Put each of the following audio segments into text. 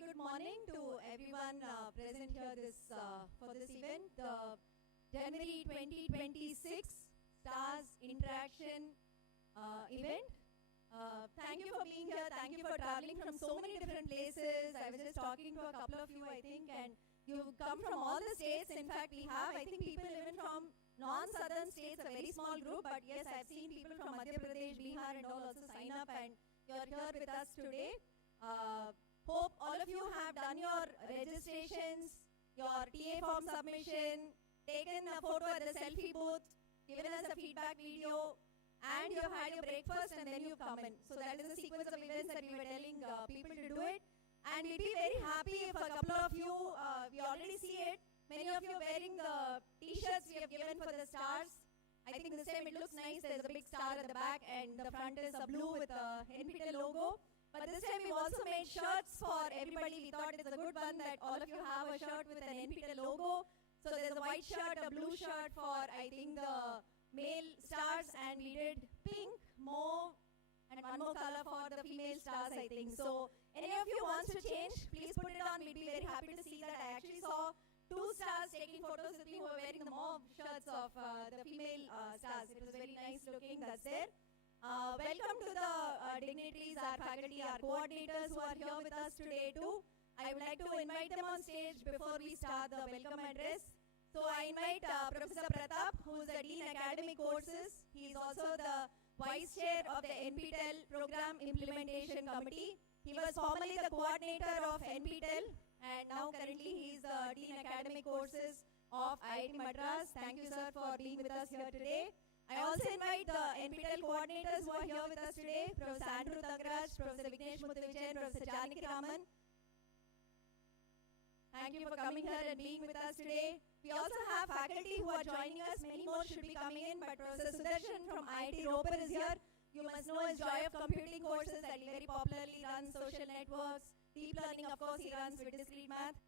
very good morning to everyone present here for this event, the January 2026 Stars Interaction event. Thank you for being here. Thank you for traveling from so many different places. I was just talking to a couple of you, I think, and you've come from all the states. In fact, we have, I think, people even from non-southern states, a very small group, but yes, I've seen people from Madhya Pradesh, Bihar and all also sign up, and you're here with us today. Hope all of you have done your registrations, your TA form submission, taken a photo at the selfie booth, given us a feedback video, and you've had your breakfast and then you've come in. So that is the sequence of events that we were telling people to do it. And we'd be very happy if a couple of you, we already see it, many of you wearing the t-shirts we have given for the stars. I think this time it looks nice. There's a big star at the back and the front is a blue with a NPTEL logo. But this time we've also made shirts for everybody. We thought it's a good one that all of you have a shirt with an NPTEL logo. So there's a white shirt, a blue shirt for, I think, the male stars, and we did pink, mauve, and one more color for the female stars, I think. So any of you wants to change, please put it on. We'd be very happy to see that. I actually saw 2 stars taking photos with me who were wearing the mauve shirts of the female stars. It was very nice looking. That's there. Welcome to the dignitaries, our faculty, our coordinators who are here with us today too. I would like to invite them on stage before we start the welcome address. So I invite Professor Pratap, who is the Dean Academic Courses. He is also the Vice Chair of the NPTEL Program Implementation Committee. He was formerly the coordinator of NPTEL, and now currently he is the Dean Academic Courses of IIT Madras. Thank you, sir, for being with us here today. I also invite the NPTEL coordinators who are here with us today, Professor Andrew Tangraj, Professor Vignesh Muthuvijayan, Professor Janaki Raman. Thank you for coming here and being with us today. We also have faculty who are joining us. Many more should be coming in, but Professor Sudarshan from IIT Roper is here. You must know his Joy of Computing courses that he very popularly runs, social networks, deep learning, of course, he runs with discrete math.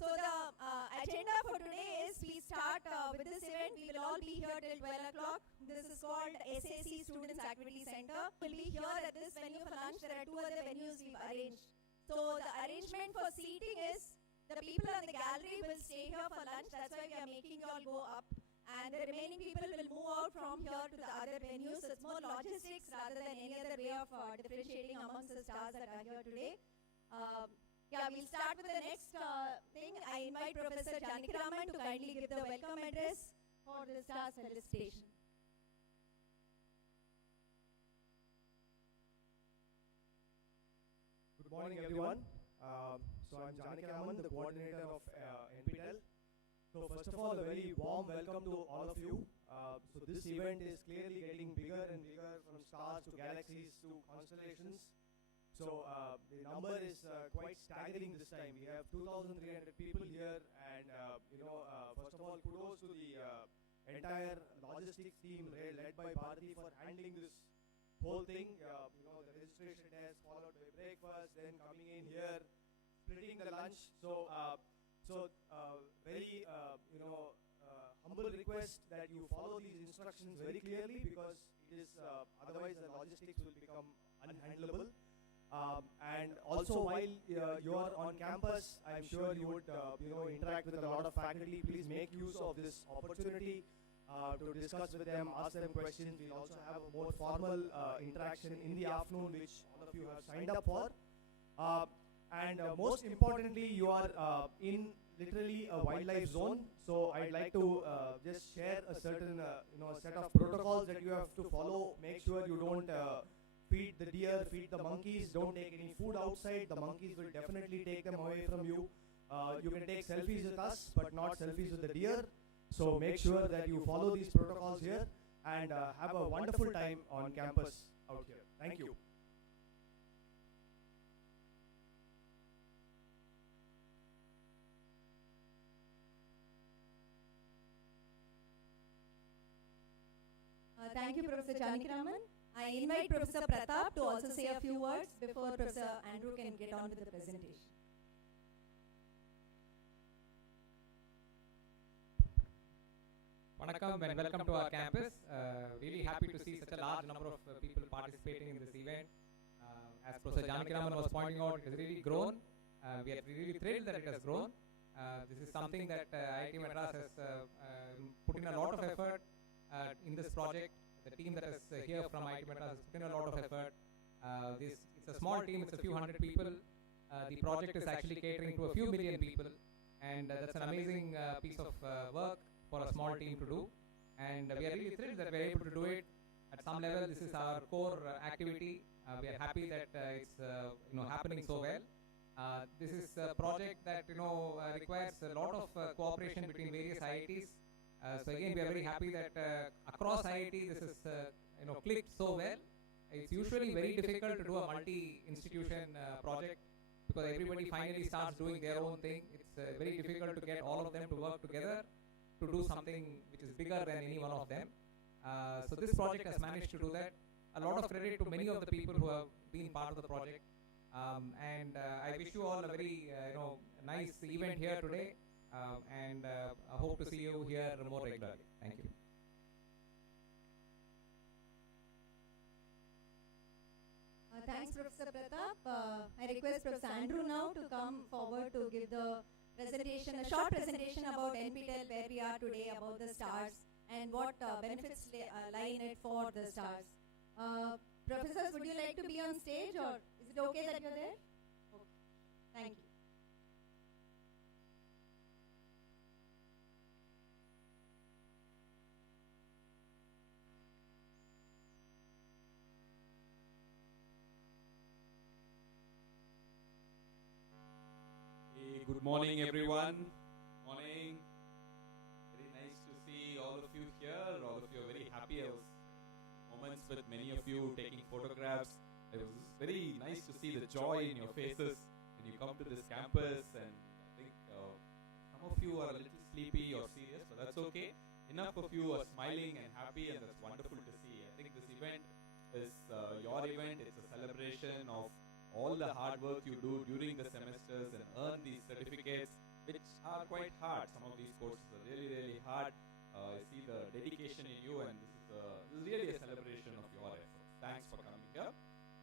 So the agenda for today is we start with this event. We will all be here till 12 o'clock. This is called SAC Students Activity Center. We'll be here at this venue for lunch. There are 2 other venues we've arranged. So the arrangement for seating is the people on the gallery will stay here for lunch. That's why we are making you all go up. And the remaining people will move out from here to the other venues. So it's more logistics rather than any other way of differentiating amongst the stars that are here today. Yeah, we'll start with the next thing. I invite Professor Janaki Raman to kindly give the welcome address for the stars felicitation. Good morning, everyone. So I'm Janaki Raman, the coordinator of NPTEL. So first of all, a very warm welcome to all of you. So this event is clearly getting bigger and bigger, from stars to galaxies to constellations. So the number is quite staggering this time. We have 2,300 people here, and first of all, kudos to the entire logistics team led by Bharati for handling this whole thing. The registration desk, followed by breakfast, then coming in here, splitting the lunch. So very humble request that you follow these instructions very clearly, because it is otherwise the logistics will become unhandleable. And also, while you are on campus, I'm sure you would interact with a lot of faculty. Please make use of this opportunity to discuss with them, ask them questions. We'll also have a more formal interaction in the afternoon, which all of you have signed up for. And most importantly, you are in literally a wildlife zone. So I'd like to just share a certain set of protocols that you have to follow. Make sure you don't feed the deer, feed the monkeys, don't take any food outside. The monkeys will definitely take them away from you. You can take selfies with us, but not selfies with the deer. So make sure that you follow these protocols here and have a wonderful time on campus out here. Thank you. Thank you, Professor Janaki Raman. I invite Professor Pratap to also say a few words before Professor Andrew can get on with the presentation. Vanakkam and welcome to our campus. Really happy to see such a large number of people participating in this event. as Professor Janakiraman was pointing out, it has really grown. We are really thrilled that it has grown. This is something that IIT Madras has put in a lot of effort in this project. The team that is here from IIT Madras has put in a lot of effort. It's a small team, it's a few hundred people. The project is actually catering to a few million people, and that's an amazing piece of work for a small team to do. And we are really thrilled that we are able to do it. At some level, this is our core activity. We are happy that it's happening so well. This is a project that requires a lot of cooperation between various IITs. So again, we are very happy that across IIT this is clicked so well. It's usually very difficult to do a multi-institution project because everybody finally starts doing their own thing. It's very difficult to get all of them to work together to do something which is bigger than any one of them. So this project has managed to do that. A lot of credit to many of the people who have been part of the project. And I wish you all a very nice event here today, and I hope to see you here more regularly. Thank you. Thanks, Professor Pratap. I request Professor Andrew now to come forward to give the presentation, a short presentation about NPTEL, where we are today, about the stars, and what benefits lie in it for the stars. Professors, would you like to be on stage, or is it okay that you're there? Okay. Thank you. Hey, good morning, everyone. Morning. Very nice to see all of you here. All of you are very happy. I was moments with many of you taking photographs. It was very nice to see the joy in your faces when you come to this campus, and I think some of you are a little sleepy or serious, but that's okay. Enough of you are smiling and happy, and that's wonderful to see. I think this event is your event. It's a celebration of all the hard work you do during the semesters and earn these certificates, which are quite hard. Some of these courses are really, really hard. I see the dedication in you, and this is really a celebration of your efforts. Thanks for coming here.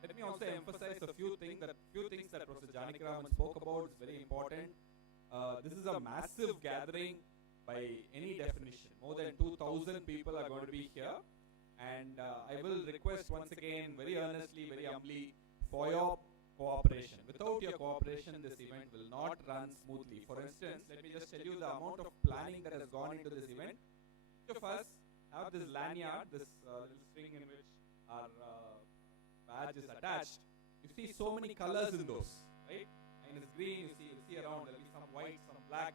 Let me also emphasize a few things that Professor Janakiraman spoke about. It's very important. This is a massive gathering by any definition. More than 2,000 people are going to be here, and I will request once again, very earnestly, very humbly, for your cooperation. Without your cooperation, this event will not run smoothly. For instance, let me just tell you the amount of planning that has gone into this event. Each of us have this lanyard, this little string in which our badge is attached. You see so many colors in those, right? Mine is green, you see around, there will be some white, some black.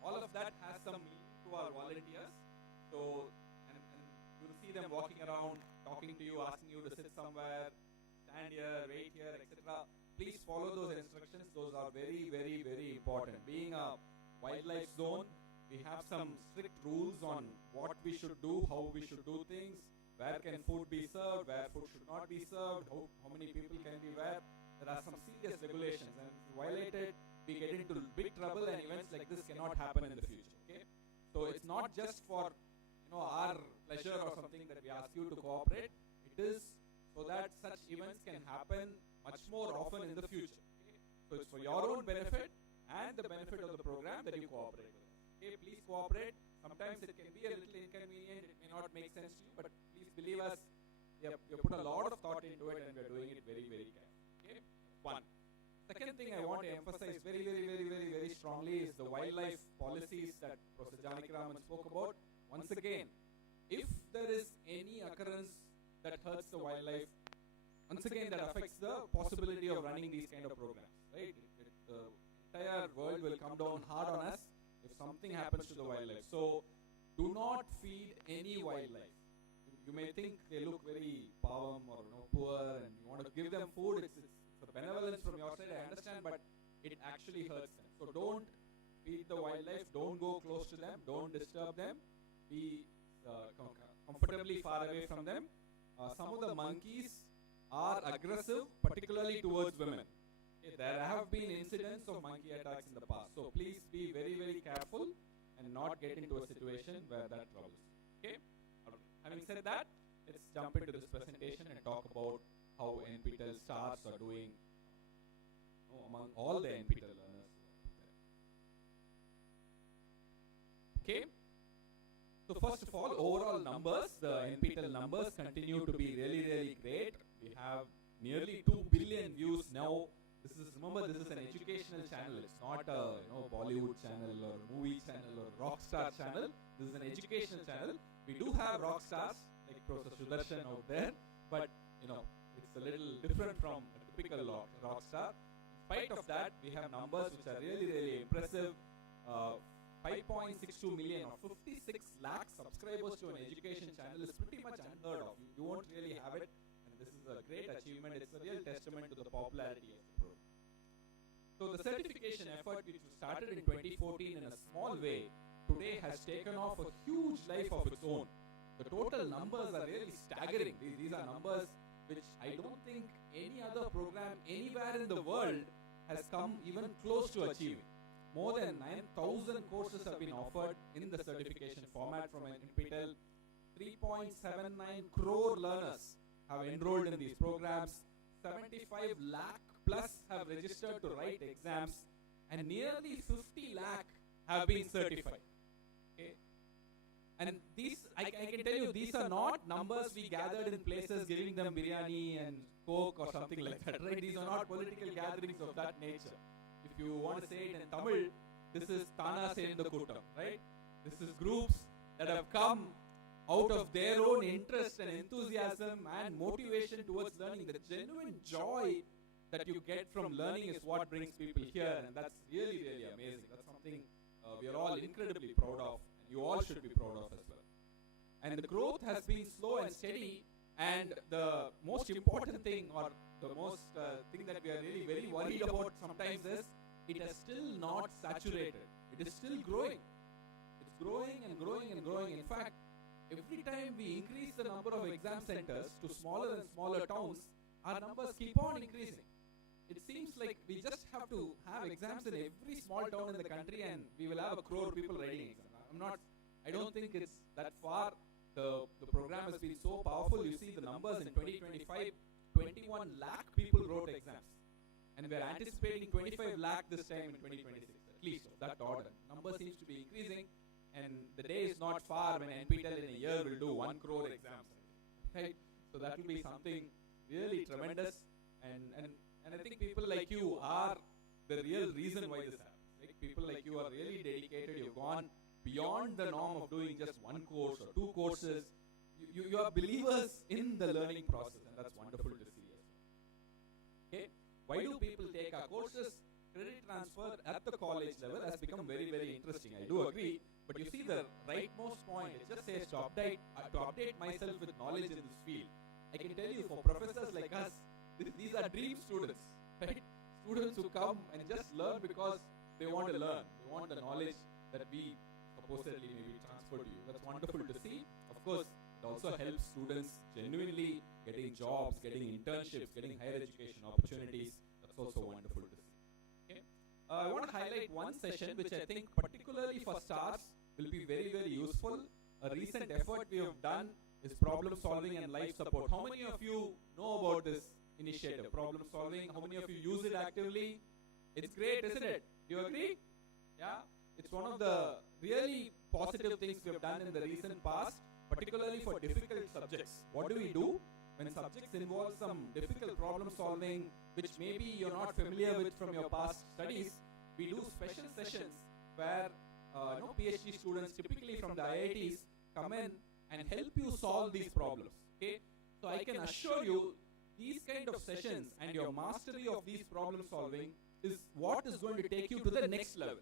All of that has some meaning to our volunteers. So, and you'll see them walking around, talking to you, asking you to sit somewhere, stand here, wait here, etc. Please follow those instructions. Those are very, very, very important. Being a wildlife zone, we have some strict rules on what we should do, how we should do things, where can food be served, where food should not be served, how many people can be where. There are some serious regulations, and if you violate it, we get into big trouble, and events like this cannot happen in the future. Okay? So it's not just for our pleasure or something that we ask you to cooperate. It is so that such events can happen much more often in the future. Okay? So it's for your own benefit and the benefit of the program that you cooperate with us. Okay, please cooperate. Sometimes it can be a little inconvenient, it may not make sense to you, but please believe us, we have put a lot of thought into it, and we are doing it very, very carefully. Okay? One. Second thing I want to emphasize very, very, very, very, very strongly is the wildlife policies that Professor Janakiraman spoke about. Once again, if there is any occurrence that hurts the wildlife, once again, that affects the possibility of running these kind of programs, right? The entire world will come down hard on us if something happens to the wildlife. So, do not feed any wildlife. You may think they look very poor poor, and you want to give them food. It's a benevolence from your side, I understand, but it actually hurts them. So, don't feed the wildlife. Don't go close to them. Don't disturb them. Be comfortably far away from them. Some of the monkeys are aggressive, particularly towards women. Okay, there have been incidents of monkey attacks in the past. So please be very, very careful and not get into a situation where that troubles you. Okay? Having said that, let's jump into this presentation and talk about how NPTEL Stars are doing among all the NPTEL learners. Okay. So first of all, overall numbers, the NPTEL numbers continue to be really, really great. We have nearly 2 billion views now. Remember, this is an educational channel. It's not a Bollywood channel or movie channel or rock star channel. This is an educational channel. We do have rock stars like Professor Sudarshan out there, but it's a little different from a typical rock star. In spite of that, we have numbers which are really, really impressive. 5.62 million or 56 lakh subscribers to an education channel is pretty much unheard of. You won't really have it, and this is a great achievement. It's a real testament to the popularity of the program. So the certification effort, which started in 2014 in a small way, today has taken off a huge life of its own. The total numbers are really staggering. These are numbers which I don't think any other program anywhere in the world has come even close to achieving. More than 9,000 courses have been offered in the certification format from NPTEL. 3.79 crore learners have enrolled in these programs. 75 lakh plus have registered to write exams, and nearly 50 lakh have been certified. Okay. And these, I can tell you, these are not numbers we gathered in places giving them biryani and coke or something like that, right? These are not political gatherings of that nature. If you want to say it in Tamil, this is Tana Sendu Kuttam, right? This is groups that have come out of their own interest and enthusiasm and motivation towards learning. The genuine joy that you get from learning is what brings people here, and that's really, really amazing. That's something we are all incredibly proud of, and you all should be proud of as well. And the growth has been slow and steady, and the most important thing, or the most thing that we are really very worried about sometimes is, it is still not saturated. It is still growing. It's growing and growing and growing. In fact, every time we increase the number of exam centers to smaller and smaller towns, our numbers keep on increasing. It seems like we just have to have exams in every small town in the country and we will have 1 crore people writing exams. I don't think it's that far. The program has been so powerful. You see the numbers in 2025, 21 lakh people wrote exams. And we are anticipating 25 lakh this time in 2026, at least of that order. Number seems to be increasing, and the day is not far when NPTEL in a year will do 1 crore exams. Right? So that will be something really tremendous, and I think people like you are the real reason why this happens. Like, people like you are really dedicated. You've gone beyond the norm of doing just 1 course or 2 courses. You are believers in the learning process, and that's wonderful to see as well. Okay. Why do people take our courses? Credit transfer at the college level has become very, very interesting. I do agree, but you see the rightmost point. It just says to update myself with knowledge in this field. I can tell you, for professors like us, these are dream students, right? Students who come and just learn because they want to learn. They want the knowledge that we supposedly maybe transfer to you. That's wonderful to see. Of course, it also helps students genuinely getting jobs, getting internships, getting higher education opportunities. That's also wonderful to see. Okay. I want to highlight one session which I think particularly for stars will be very, very useful. A recent effort we have done is problem solving and life support. How many of you know about this initiative, problem solving? How many of you use it actively? It's great, isn't it? Do you agree? Yeah. It's one of the really positive things we have done in the recent past, particularly for difficult subjects. What do? When subjects involve some difficult problem solving, which maybe you're not familiar with from your past studies, we do special sessions where PhD students, typically from the IITs, come in and help you solve these problems. Okay? So I can assure you, these kind of sessions and your mastery of these problem solving is what is going to take you to the next level.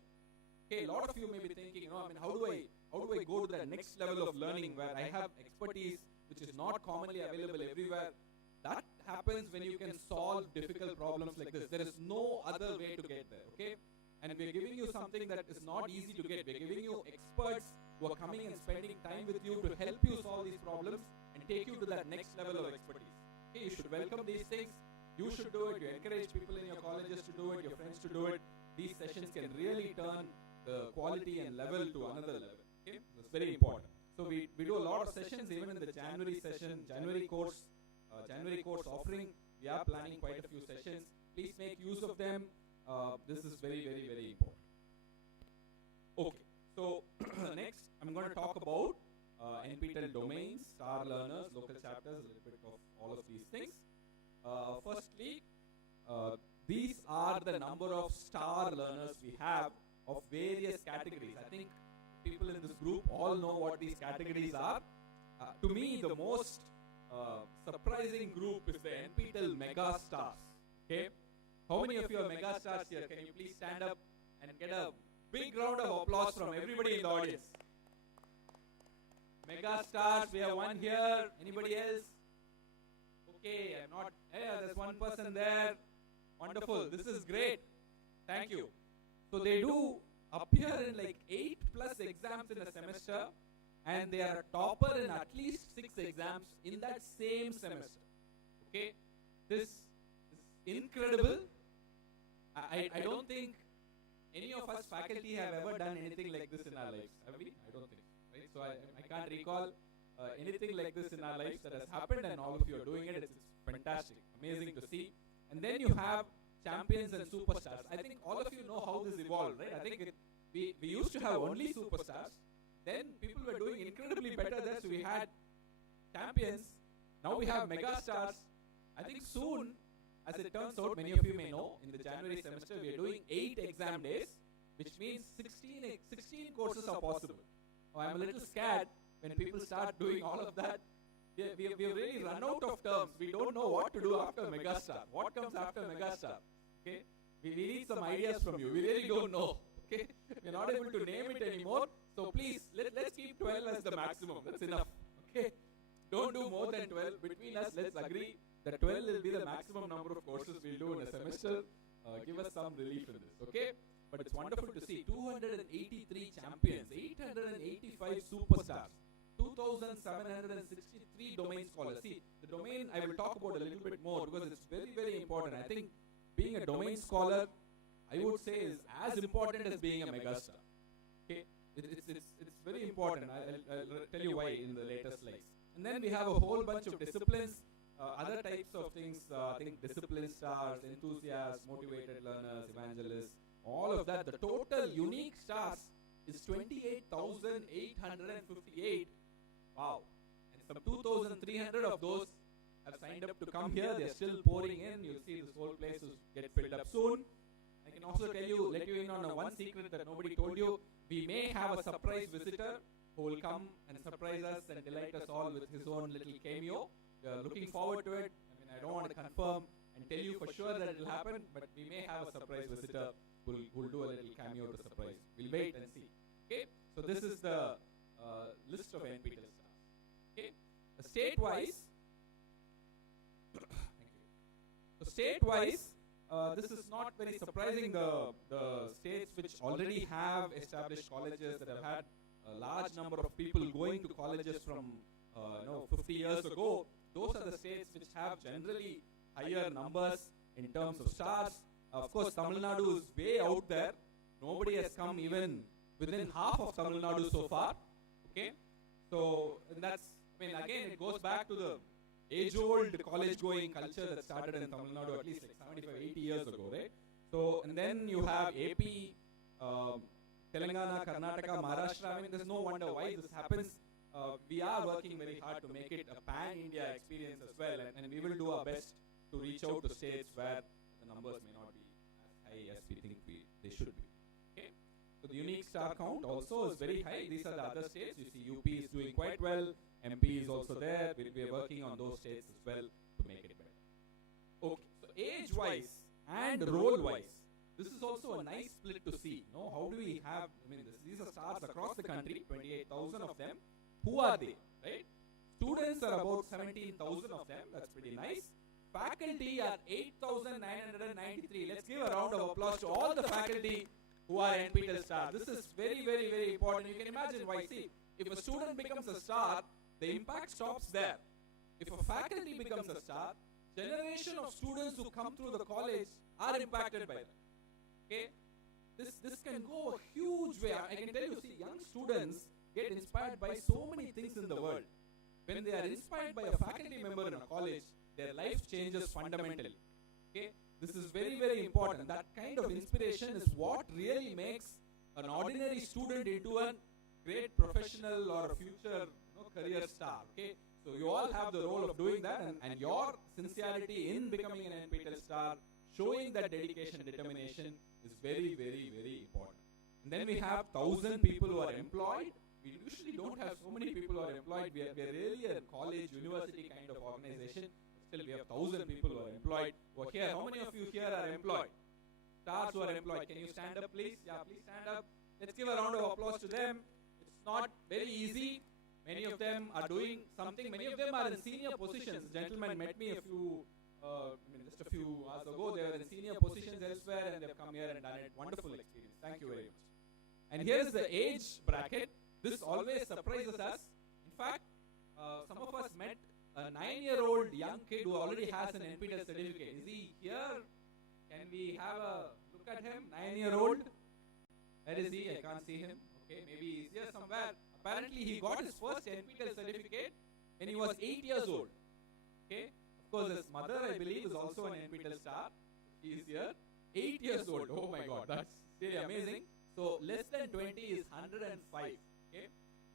Okay, a lot of you may be thinking, how do I go to that next level of learning where I have expertise which is not commonly available everywhere? That happens when you can solve difficult problems like this. There is no other way to get there, okay? And we're giving you something that is not easy to get. We're giving you experts who are coming and spending time with you to help you solve these problems and take you to that next level of expertise. Okay, you should welcome these things. You should do it. You encourage people in your colleges to do it, your friends to do it. These sessions can really turn the quality and level to another level. Okay, that's very important. So we do a lot of sessions, even in the January course offering. We are planning quite a few sessions. Please make use of them. This is very, very, very important. Okay, so next I'm going to talk about NPTEL domains, star learners, local chapters, a little bit of all of these things. Firstly, these are the number of star learners we have of various categories. I think people in this group all know what these categories are. To me, the most surprising group is the NPTEL Mega Stars. Okay, how many of you are Mega Stars here? Can you please stand up and get a big round of applause from everybody in the audience? Mega Stars, we have one here. Anybody else? Okay, I'm not. Yeah, there's one person there. Wonderful. This is great. Thank you. So they do appear in like 8+ exams in a semester, and they are a topper in at least 6 exams in that same semester. Okay, this is incredible. I don't think any of us faculty have ever done anything like this in our lives. Have we? I don't think. Right? So I can't recall anything like this in our lives that has happened, and all of you are doing it. It's fantastic, amazing to see. And then you have champions and superstars. I think all of you know how this evolved, right? I think we used to have only superstars. Then people were doing incredibly better there, so we had champions. Now we have mega stars. I think soon, as it turns out, many of you may know, in the January semester we are doing 8 exam days, which means 16 courses are possible. Oh, I'm a little scared when people start doing all of that. We have really run out of terms. We don't know what to do after Megastar. What comes after Megastar? Okay, we need some ideas from you. We really don't know. Okay, we're not able to name it anymore. So please, let's keep 12 as the maximum. That's enough. Okay, don't do more than 12. Between us, let's agree that 12 will be the maximum number of courses we'll do in a semester. Give us some relief in this. Okay, but it's wonderful to see 283 champions, 885 superstars, 2,763 domain scholars. See, the domain I will talk about a little bit more because it's very, very important. I think being a domain scholar, I would say, is as important as being a megastar. Okay, it's very important. I'll tell you why in the later slides. And then we have a whole bunch of disciplines, other types of things. I think discipline stars, enthusiasts, motivated learners, evangelists, all of that. The total unique stars is 28,858. Wow. And some 2,300 of those have signed up to come here. They're still pouring in. You'll see this whole place will get filled up soon. I can also let you in on one secret that nobody told you. We may have a surprise visitor who will come and surprise us and delight us all with his own little cameo. We are looking forward to it. I mean, I don't want to confirm and tell you for sure that it will happen, but we may have a surprise visitor who will do a little cameo to surprise. We'll wait and see. Okay, so this is the list of NPTEL stars. Okay, state-wise, thank you. So state-wise, this is not very surprising. The states which already have established colleges that have had a large number of people going to colleges from 50 years ago, those are the states which have generally higher numbers in terms of stars. Of course, Tamil Nadu is way out there. Nobody has come even within half of Tamil Nadu so far. Okay, so that's, I mean, again, it goes back to the age-old college-going culture that started in Tamil Nadu at least like 75, 80 years ago, right? So, and then you have AP, Telangana, Karnataka, Maharashtra. I mean, there's no wonder why this happens. We are working very hard to make it a pan-India experience as well, and we will do our best to reach out to states where the numbers may not be as high as we think they should be. Okay, so the unique star count also is very high. These are the other states. You see, UP is doing quite well. MP is also there. We are working on those states as well to make it better. Okay, so age-wise and role-wise, this is also a nice split to see. How do we have? I mean, these are stars across the country, 28,000 of them. Who are they? Right? Students are about 17,000 of them. That's pretty nice. Faculty are 8,993. Let's give a round of applause to all the faculty who are NPTEL stars. This is very, very, very important. You can imagine why. See, if a student becomes a star, the impact stops there. If a faculty becomes a star, generation of students who come through the college are impacted by that. Okay, this can go a huge way. I can tell you, see, young students get inspired by so many things in the world. When they are inspired by a faculty member in a college, their life changes fundamentally. Okay, this is very, very important. That kind of inspiration is what really makes an ordinary student into a great professional or a future career star. Okay, so you all have the role of doing that, and your sincerity in becoming an NPTEL star, showing that dedication and determination is very, very, very important. And then we have 1,000 people who are employed. We usually don't have so many people who are employed. We are really a college, university kind of organization. Still, we have 1,000 people who are employed. Who are here. How many of you here are employed? Stars who are employed. Can you stand up, please? Yeah, please stand up. Let's give a round of applause to them. It's not very easy. Many of them are doing something. Many of them are in senior positions. Gentlemen met me just a few hours ago. They were in senior positions elsewhere, and they've come here and done it. Wonderful experience. Thank you very much. And here is the age bracket. This always surprises us. In fact, some of us met a 9-year-old young kid who already has an NPTEL certificate. Is he here? Can we have a look at him? 9-year-old. Where is he? I can't see him. Okay, maybe he's here somewhere. Apparently, he got his first NPTEL certificate when he was 8 years old. Okay. Of course, his mother, I believe, is also an NPTEL star. She is here. 8 years old. Oh my God, that's really amazing. So less than 20 is 105. Okay.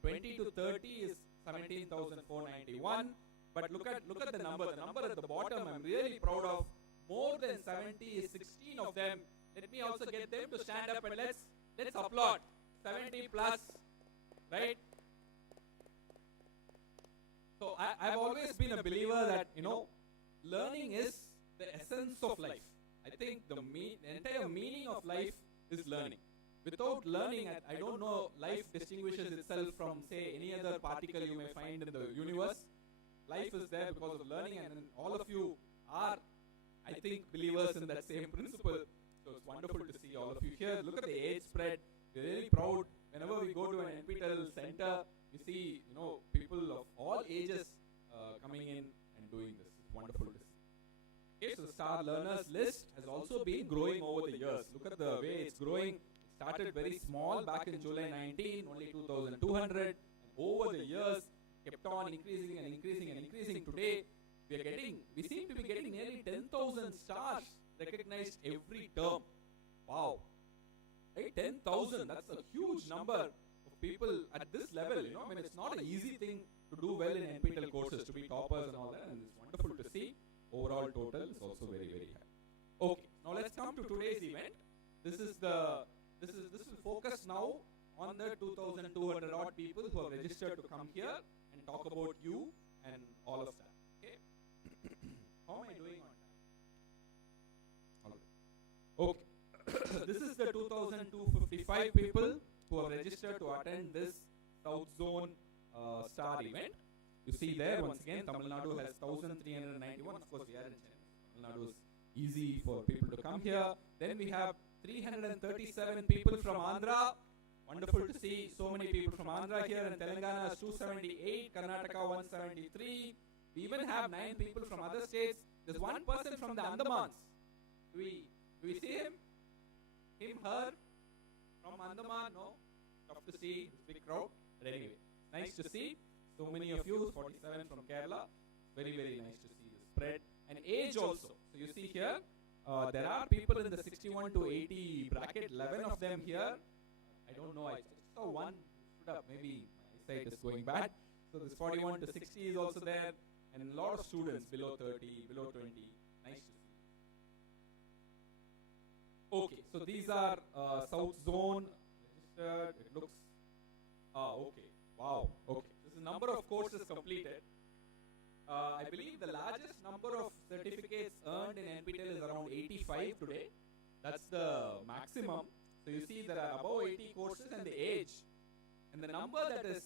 20 to 30 is 17,491. But look at the number. The number at the bottom, I'm really proud of. More than 70 is 16 of them. Let me also get them to stand up and let's applaud. 70 plus, right? So I've always been a believer that learning is the essence of life. I think the entire meaning of life is learning. Without learning, I don't know, life distinguishes itself from, say, any other particle you may find in the universe. Life is there because of learning, and all of you are, I think, believers in that same principle. So it's wonderful to see all of you here. Look at the age spread. We're really proud. Whenever we go to an NPTEL center, you see, people of all ages coming in and doing this. It's wonderful to see. Okay, so the Star Learners list has also been growing over the years. Look at the way it's growing. It started very small back in July 19, only 2,200. And over the years, kept on increasing and increasing and increasing. Today, we seem to be getting nearly 10,000 stars recognized every term. Wow. Right? 10,000, that's a huge number of people at this level. It's not an easy thing to do well in NPTEL courses, to be toppers and all that, and it's wonderful to see. Overall total is also very, very high. Okay, now let's come to today's event. This will focus now on the 2,200 odd people who have registered to come here and talk about you and all of that. Okay. How am I doing on time? All right. Okay. This is the 2,255 people who have registered to attend this South Zone Star event. You see there, once again, Tamil Nadu has 1,391. Of course, we are in Chennai. Tamil Nadu is easy for people to come here. Then we have 337 people from Andhra. Wonderful to see so many people from Andhra here. And Telangana is 278, Karnataka 173. We even have 9 people from other states. There's one person from the Andamans. Do we see him? Him, her? From Andaman? No? Tough to see. Big crowd. But anyway, nice to see. So many of you, 47 from Kerala. Very, very nice to see the spread. And age also. So you see here, there are people in the 61 to 80 bracket, 11 of them here. I don't know, I just saw one stood up. Maybe my eyesight is going bad. So this 41 to 60 is also there. And a lot of students below 30, below 20. Nice to see. Okay, so these are South Zone registered. It looks, okay, wow, okay. This is number of courses completed. I believe the largest number of certificates earned in NPTEL is around 85 today. That's the maximum. So you see there are above 80 courses, and the age. And the number that is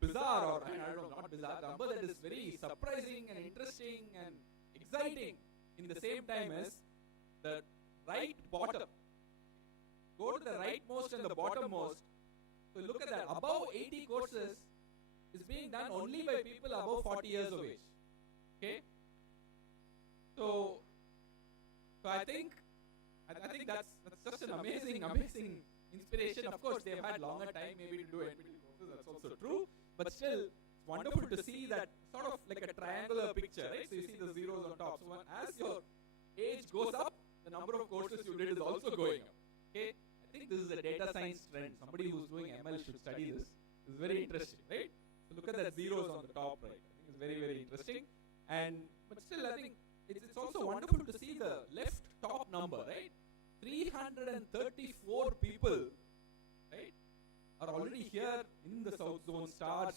bizarre, or I don't know, not bizarre, the number that is very surprising and interesting and exciting in the same time is the right bottom. Go to the rightmost and the bottommost. So look at that. Above 80 courses is being done only by people above 40 years of age. Okay? So I think that's just an amazing inspiration. Of course, they've had longer time maybe to do NPTEL courses. That's also true. But still, it's wonderful to see that sort of like a triangular picture, right? So you see the zeros on top. So as your age goes up, the number of courses you did is also going up. Okay, I think this is a data science trend. Somebody who's doing ML should study this. It's very interesting, right? So look at that zeros on the top, right? I think it's very, very interesting. But still, I think it's also wonderful to see the left top number, right? 334 people, right, are already here in the South Zone Stars.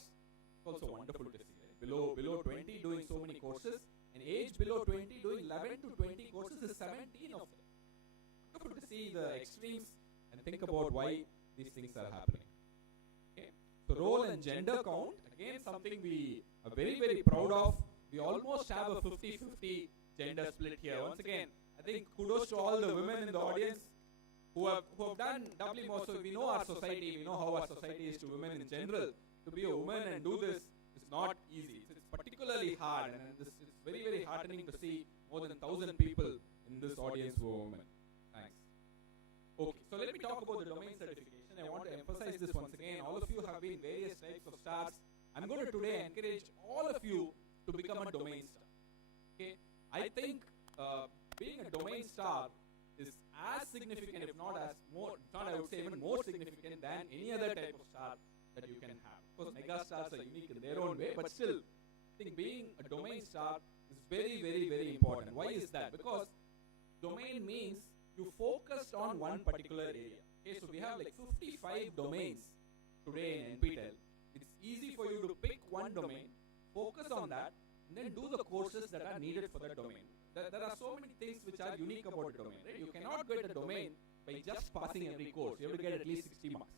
It's also wonderful to see, right? Below 20 doing so many courses, and age below 20 doing 11 to 20 courses is 17 of them. Wonderful to see the extremes and think about why these things are happening. Okay, so role and gender count, again something we are very, very proud of. We almost have a 50-50 gender split here. Once again, I think kudos to all the women in the audience who have done doubly more. So we know our society, we know how our society is to women in general. To be a woman and do this is not easy. It's particularly hard, and it's very, very heartening to see more than 1,000 people in this audience who are women. Thanks. Okay, so let me talk about the domain certification. I want to emphasize this once again. All of you have been various types of stars. I'm going to today encourage all of you to become a domain star. Okay, I think being a domain star is as significant, if not as more, not I would say even more significant than any other type of star that you can have. Of course, mega stars are unique in their own way, but still, I think being a domain star is very, very, very important. Why is that? Because domain means you focused on one particular area. Okay, so we have like 55 domains today in NPTEL. It's easy for you to pick one domain, focus on that, and then do the courses that are needed for that domain. There are so many things which are unique about a domain, right? You cannot get a domain by just passing every course. You have to get at least 60 marks.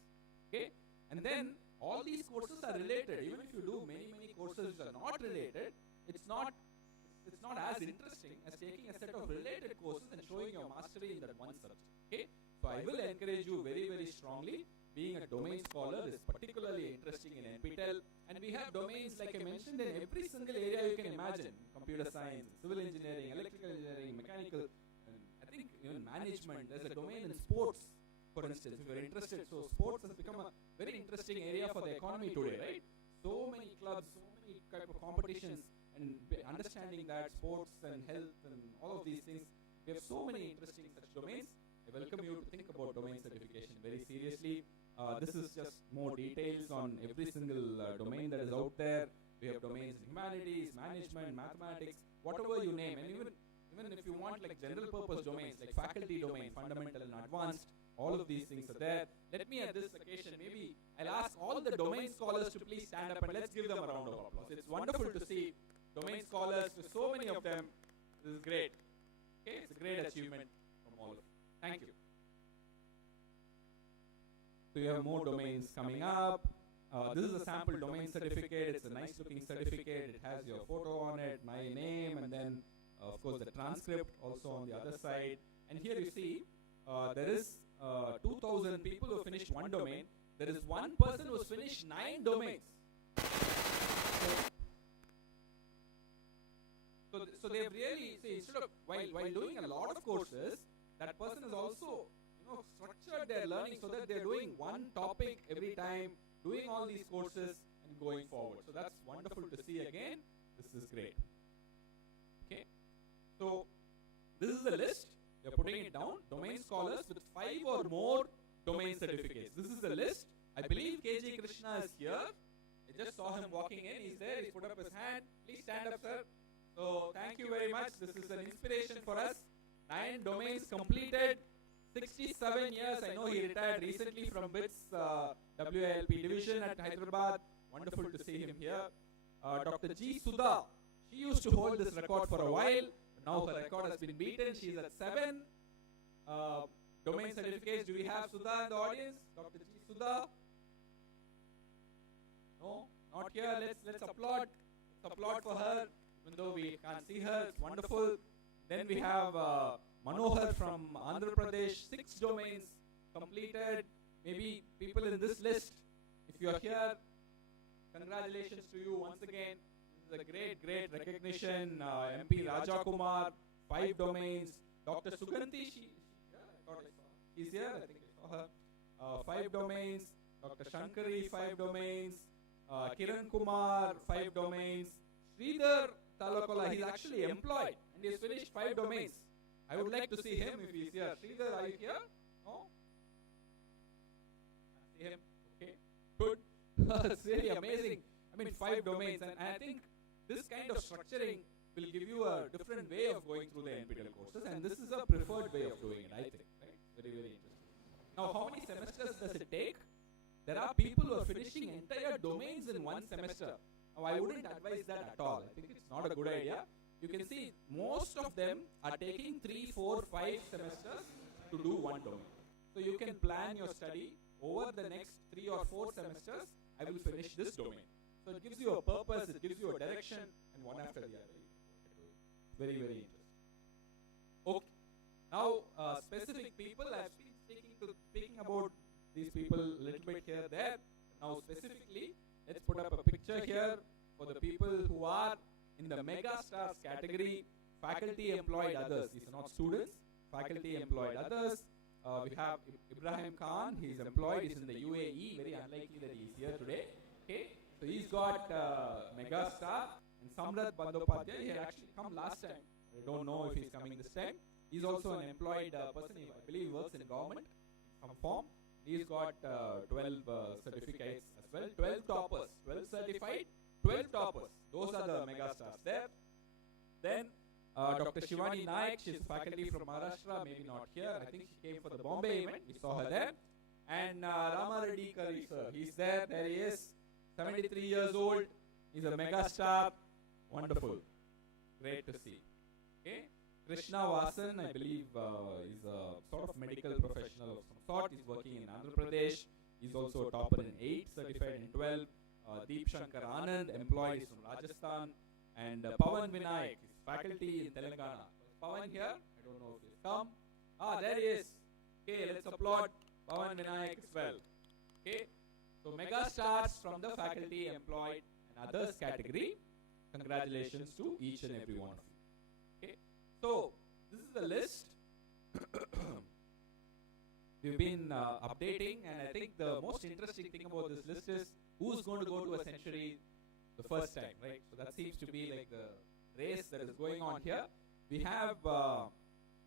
Okay? And then all these courses are related. Even if you do many, many courses that are not related, it's not as interesting as taking a set of related courses and showing your mastery in that one subject. Okay? So I will encourage you very, very strongly. Being a domain scholar is particularly interesting in NPTEL, and we have domains, like I mentioned, in every single area you can imagine. Computer science, civil engineering, electrical engineering, mechanical, and I think even management. There's a domain in sports, for instance, if you're interested. So sports has become a very interesting area for the economy today, right? So many clubs, so many type of competitions, and understanding that sports and health and all of these things, we have so many interesting such domains. I welcome you to think about domain certification very seriously. This is just more details on every single domain that is out there. We have domains in humanities, management, mathematics, whatever you name. And even if you want like general purpose domains, like faculty domain, fundamental and advanced, all of these things are there. Let me at this occasion, maybe I'll ask all the domain scholars to please stand up and let's give them a round of applause. It's wonderful to see domain scholars, with so many of them. This is great. Okay, it's a great achievement from all of you. Thank you. So you have more domains coming up. This is a sample domain certificate. It's a nice looking certificate. It has your photo on it, my name, and then of course the transcript also on the other side. And here you see there is 2,000 people who finished one domain. There is one person who has finished 9 domains. So they've really, see, instead of, while doing a lot of courses, that person has also structured their learning so that they're doing one topic every time, doing all these courses and going forward. So that's wonderful to see again. This is great. Okay. So this is the list. We're putting it down. Domain scholars with 5 or more domain certificates. This is the list. I believe KJ Krishna is here. I just saw him walking in. He's there. He's put up his hand. Please stand up, sir. So thank you very much. This is an inspiration for us. 9 domains completed. 67 years. I know he retired recently from BITS WILP division at Hyderabad. Wonderful to see him here. Dr. G. Sudha. She used to hold this record for a while. Now her record has been beaten. She's at 7 domain certificates. Do we have Sudha in the audience? Dr. G. Sudha? No? Not here. Let's applaud. Let's applaud for her. Even though we can't see her. It's wonderful. Then we have Manohar from Andhra Pradesh, 6 domains completed. Maybe people in this list, if you are here, congratulations to you once again. This is a great, great recognition. MP Raja Kumar, 5 domains. Dr. Suganti, she's here, I think I saw her. 5 domains. Dr. Shankari, 5 domains. Kiran Kumar, 5 domains. Sridhar Talakola, he's actually employed and he has finished 5 domains. I would like to see him if he's here. Sridhar, are you here? No? See him? Okay. Good. It's really amazing. I mean, 5 domains, and I think this kind of structuring will give you a different way of going through the NPTEL courses, and this is a preferred way of doing it, I think. Right? Very, very interesting. Now, how many semesters does it take? There are people who are finishing entire domains in one semester. Now, I wouldn't advise that at all. I think it's not a good idea. You can see most of them are taking 3, 4, 5 semesters to do one domain. So you can plan your study over the next 3 or 4 semesters. I will finish this domain. So it gives you a purpose, it gives you a direction, and one after the other. Very, very interesting. Okay. Now, specific people, I've been speaking about these people a little bit here, there. Now, specifically, let's put up a picture here for the people who are in the mega stars category, faculty employed others. These are not students, faculty employed others. We have Ibrahim Khan, he's employed, he's in the UAE, very unlikely that he's here today. Okay, so he's got mega star, and Samrat Bandyopadhyay, he had actually come last time. I don't know if he's coming this time. He's also an employed person, I believe he works in government, some form. He's got 12 certificates as well, 12 toppers, 12 certified, 12 toppers. Those are the mega stars there. Then Dr. Shivani Naik, she's faculty from Maharashtra, maybe not here. I think she came for the Bombay event. We saw her there. And Rama Reddy Kari, sir, he's there. There he is. 73 years old. He's a mega star. Wonderful. Great to see. Okay. Krishna Vasan, I believe, is a sort of medical professional of some sort. He's working in Andhra Pradesh. He's also a topper in 8, certified in 12. Deep Shankar Anand, employed, is from Rajasthan. And Pawan Vinayak is faculty in Telangana. Pawan here? I don't know if he's come. There he is. Okay, let's applaud Pawan Vinayak as well. Okay, so mega stars from the faculty employed and others category. Congratulations to each and every one of you. Okay, so this is the list. We've been updating, and I think the most interesting thing about this list is who's going to go to a century the first time, right? So that seems to be like the race that is going on here. We have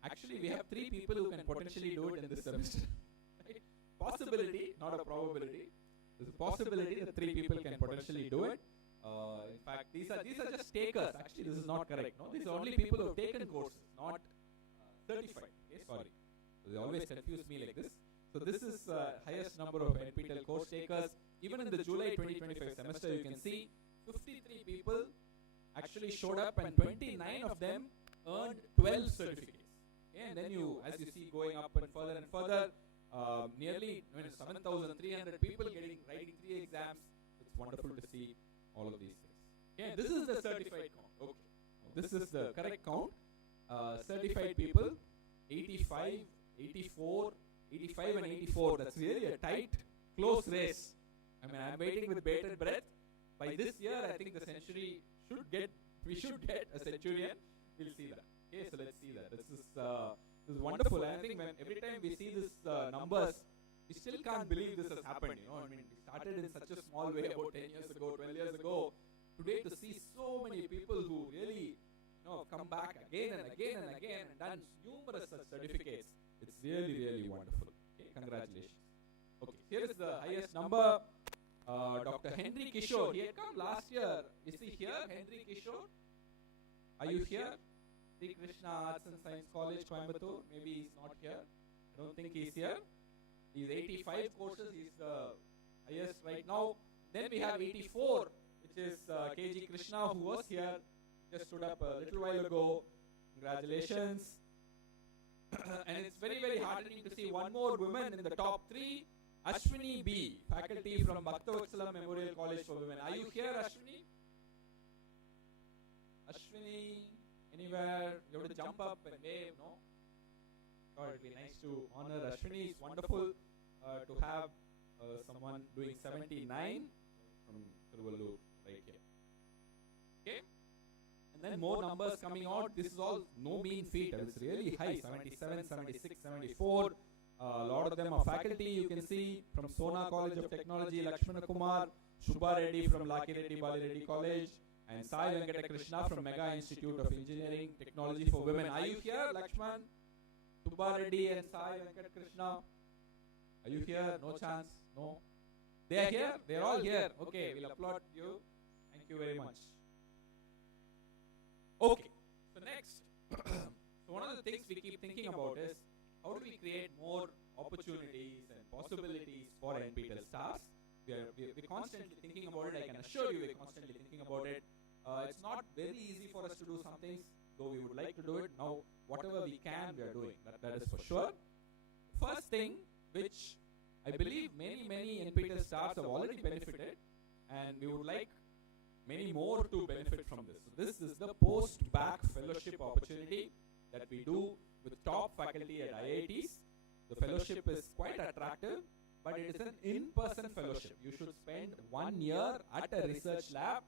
actually we have 3 people who can potentially do it in this semester. Right? Possibility, not a probability. There's a possibility that 3 people can potentially do it. In fact, these are just takers. Actually, this is not correct. No, these are only people who have taken courses, not certified. Okay, sorry. So they always confuse me like this. So this is highest number of NPTEL course takers. Even in the July 2025 semester, you can see 53 people actually showed up, and 29 of them earned 12 certificates. Okay, and then as you see going up and further, nearly 7,300 people writing 3 exams. It's wonderful to see all of these things. Okay, this is the certified count. Okay, this is the correct count. Certified people, 85, 84, 85 and 84. That's really a tight, close race. I mean, I'm waiting with bated breath. By this year, I think the century we should get a centurion. We'll see that. Okay, so let's see that. This is wonderful. And I think every time we see this numbers, we still can't believe this has happened. I mean, we started in such a small way about 10 years ago, 12 years ago. Today, to see so many people who really, come back again and again and again and done numerous such certificates, it's really, really wonderful. Okay, congratulations. Okay, here is the highest number. Dr. Henry Kishore, he had come last year. Is he here, Henry Kishore? Are you here? Sri Krishna Arts and Science College, Coimbatore. Maybe he's not here. I don't think he's here. He's 85 courses. He's the highest right now. Then we have 84, which is KG Krishna, who was here. Just stood up a little while ago. Congratulations. And it's very, very heartening to see one more woman in the top 3. Ashwini B, faculty from Bhaktavatsala Memorial College for Women. Are you here, Ashwini? Ashwini, anywhere? You have to jump up and wave, no? Sure, it'd be nice to honor Ashwini. It's wonderful to have someone doing 79 from Tiruvallur right here. Okay? And then more numbers coming out. This is all no mean feat. It's really high, 77, 76, 74. A lot of them are faculty. You can see from Sona College of Technology, Lakshmana Kumar, Shubha Reddy from Laki Reddy Bali Reddy College, and Sai Venkata Krishna from Mega Institute of Engineering Technology for Women. Are you here, Lakshman? Shubha Reddy and Sai Venkata Krishna? Are you here? No chance? No? They are here? They are all here. Okay, we'll applaud you. Thank you very much. Okay, so next. So one of the things we keep thinking about is how do we create more opportunities and possibilities for NPTEL Stars? We're constantly thinking about it. I can assure you we're constantly thinking about it. It's not very easy for us to do some things, though we would like to do it. Now, whatever we can, we are doing. That is for sure. First thing, which I believe many NPTEL Stars have already benefited, and we would like many more to benefit from this. So this is the post-bac fellowship opportunity that we do with top faculty at IITs. The fellowship is quite attractive, but it is an in-person fellowship. You should spend 1 year at a research lab